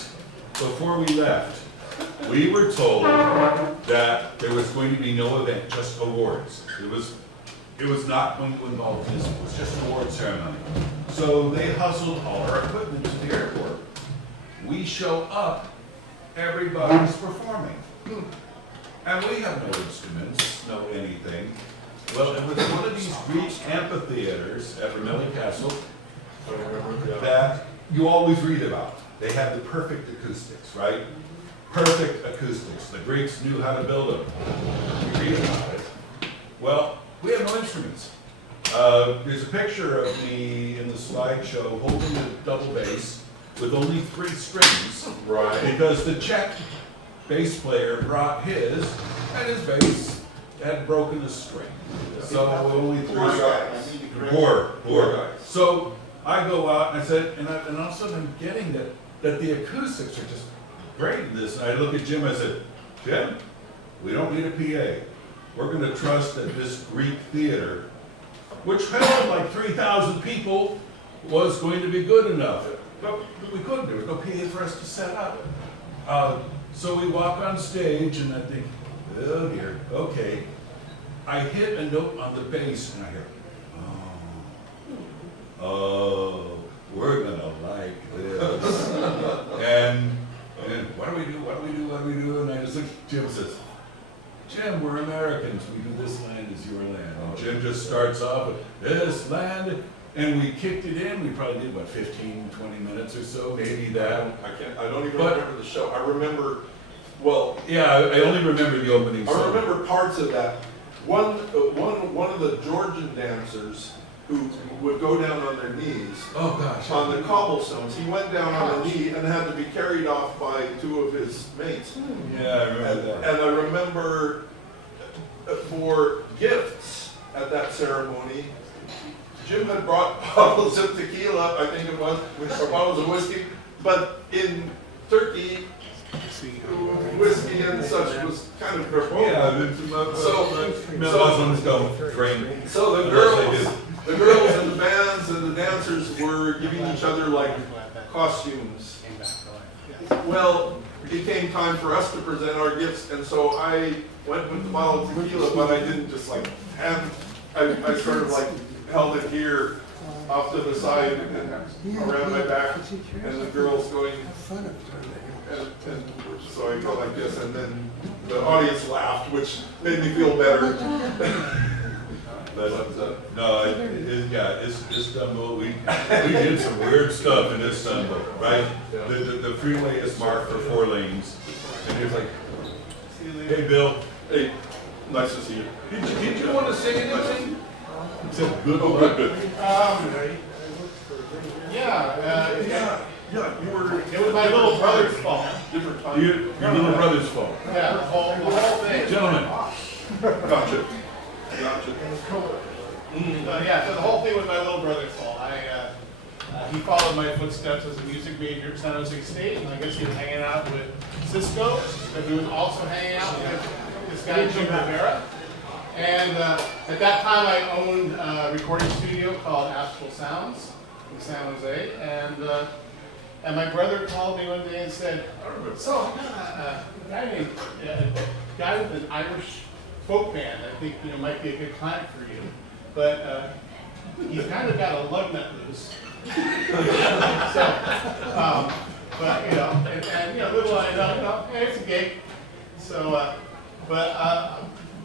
before we left, we were told that there was going to be no event, just awards. It was not going to involve music, it was just an award ceremony. So they hustled all our equipment to the airport. we show up, everybody's performing. And we have no instruments, no anything. Well, it was one of these Greek amphitheaters at Vermillion Castle that you always read about. They had the perfect acoustics, right? Perfect acoustics. The Greeks knew how to build them. You read about it. Well, we have no instruments. There's a picture of me in the slideshow holding a double bass with only 3 strings. Right. Because the Czech bass player brought his, and his bass had broken a string. So only 3 strings. Poor guys. So I go out and I said, and all of a sudden I'm getting that the acoustics are just great in this. And I look at Jim, I said, Jim, we don't need a PA. We're going to trust that this Greek theater, which held like 3,000 people, was going to be good enough. But we couldn't. There was no PA for us to set up. So we walk on stage and I think, oh dear, okay. I hit a note on the bass and I hear, oh, we're gonna like this. and what do we do? And I just look at Jim and says, Jim, we're Americans. We do this land is your land. And Jim just starts off with this land, and we kicked it in. We probably did, 15, 20 minutes or so, maybe that. I don't even remember the show. I remember, well. Yeah, I only remember the opening song. I remember parts of that. One of the Georgian dancers who would go down on their knees. Oh gosh. On the cobblestones. He went down on the knee and had to be carried off by 2 of his mates. Yeah, I remember that. And I remember for gifts at that ceremony, Jim had brought bottles of tequila, I think it was, or bottles of whiskey, but in Turkey, whiskey and such was kind of verboten. Yeah, Muslims don't drink. So the girls and the bands and the dancers were giving each other like costumes. Well, it came time for us to present our gifts, and so I went with the bottle of tequila, but I didn't just like hand. I sort of like held it here off to the side and around my back, and the girls going. And so I go like this, and then the audience laughed, which made me feel better. But no, it's Istanbul. We did some weird stuff in Istanbul, right? The freeway is marked for 4 lanes, and he was like, "Hey, Bill. Hey, nice to see you. Did you want to say anything?" He said, "Good, good." Yeah, it was my little brother's fault. Different time. Your little brother's fault. Yeah, the whole thing. Gentlemen. Gotcha. Yeah, so the whole thing was my little brother's fault. He followed my footsteps as a music major at San Jose State, and I guess he was hanging out with Cisco, but he was also hanging out with this guy, Jim Rivera. And at that time, I owned a recording studio called Astral Sounds in San Jose, and my brother called me one day and said, "So I got a guy with an Irish folk band. I think might be a good client for you, but he's kind of got a lug nut loose." So, but little I know, hey, it's a gig. So,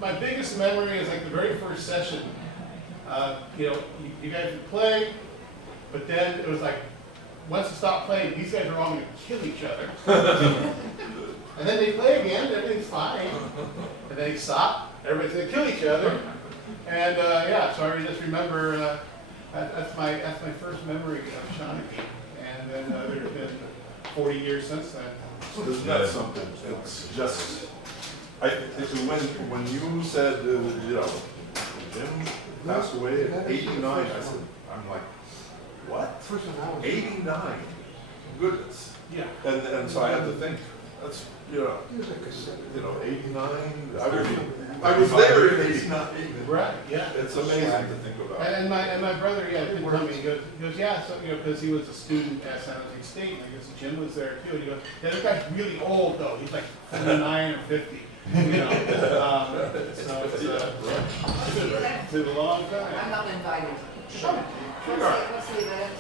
my biggest memory is like the very first session. You guys would play, but then it was like, once you stop playing, these guys are all going to kill each other. And then they play again, everything's fine. And then they stop, everybody's going to kill each other. And so I just remember that's my first memory of Shanachie. And then there's been 40 years since then. Isn't that something? It's just, when you said, Jim passed away at 89, I said, I'm like, what? 89? Goodness. Yeah. And so I had to think, that's, 89, I was there in 89. Right, yeah. It's amazing to think about. And my brother, did tell me, he goes, yeah, so, because he was a student at San Jose State, and I guess Jim was there too, and he goes, yeah, that guy's really old though, he's like 49 or 50. So it's been a long time. I'm not invited. Sure. What's the event?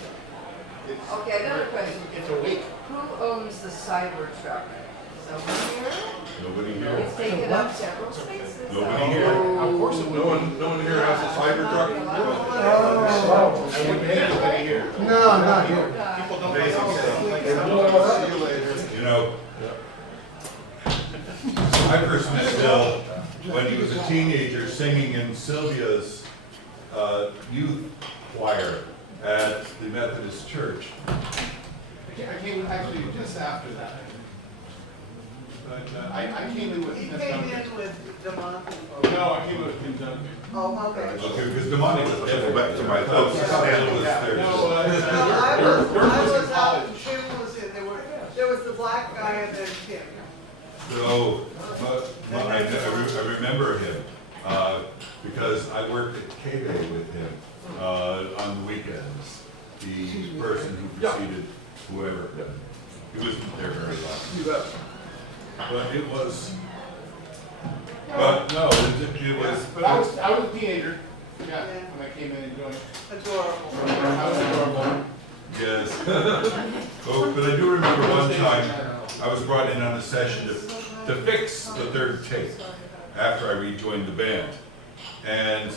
Okay, another question. It's a week. Who owns the Cybertruck? Someone here? Nobody here. It's taken up several spaces. Nobody here. Of course it No one here has a Cybertruck? I wouldn't think anybody here. No, not here. People don't Basic know. stuff. See you later. You know, I first met Bill when he was a teenager singing in Sylvia's youth choir at the Methodist Church. I came actually just after that. But I came in with. He came in with DeMonte. No, I came in with Kim Duncan. Oh, okay. Okay, because Demani was never back to my thoughts. Stan was there. No, I was out, Kim was in, there was the black guy and then Kim. So, but I remember him, because I worked at K-Bay with him, on the weekends. The person who preceded whoever, he wasn't there very long. But it was, but no, it was. But I was a teenager, yeah, when I came in and joined. Adorable. I was adorable. Yes. Oh, but I do remember one time, I was brought in on a session to fix the third tape after I rejoined the band. And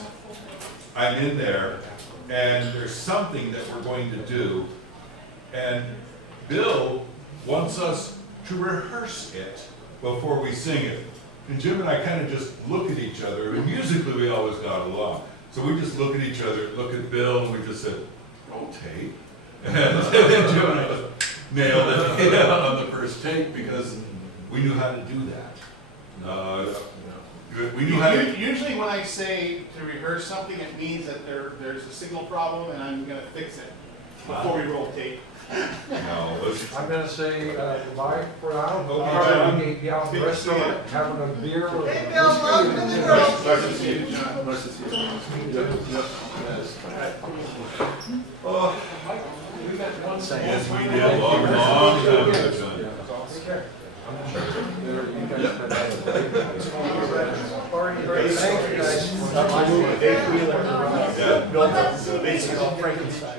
I'm in there, and there's something that we're going to do, and Bill wants us to rehearse it before we sing it. And Jim and I kind of just look at each other, and musically we always got along. So we just look at each other, look at Bill, and we just said, roll tape. And then Jim and I just nailed it on the first take because we knew how to do that. We knew how to. Usually when I say to rehearse something, it means that there's a signal problem and I'm gonna fix it before we roll tape. No, I'm gonna say goodbye for now. Okay, Probably be out in the restaurant, having a beer. or- Hey, Bill, welcome to the girls. Nice to see you, John. Nice to see you. Oh, We met one second. yes, we did a long time ago, John. Thank you, guys. Yeah. Built up, basically, Frankenstein.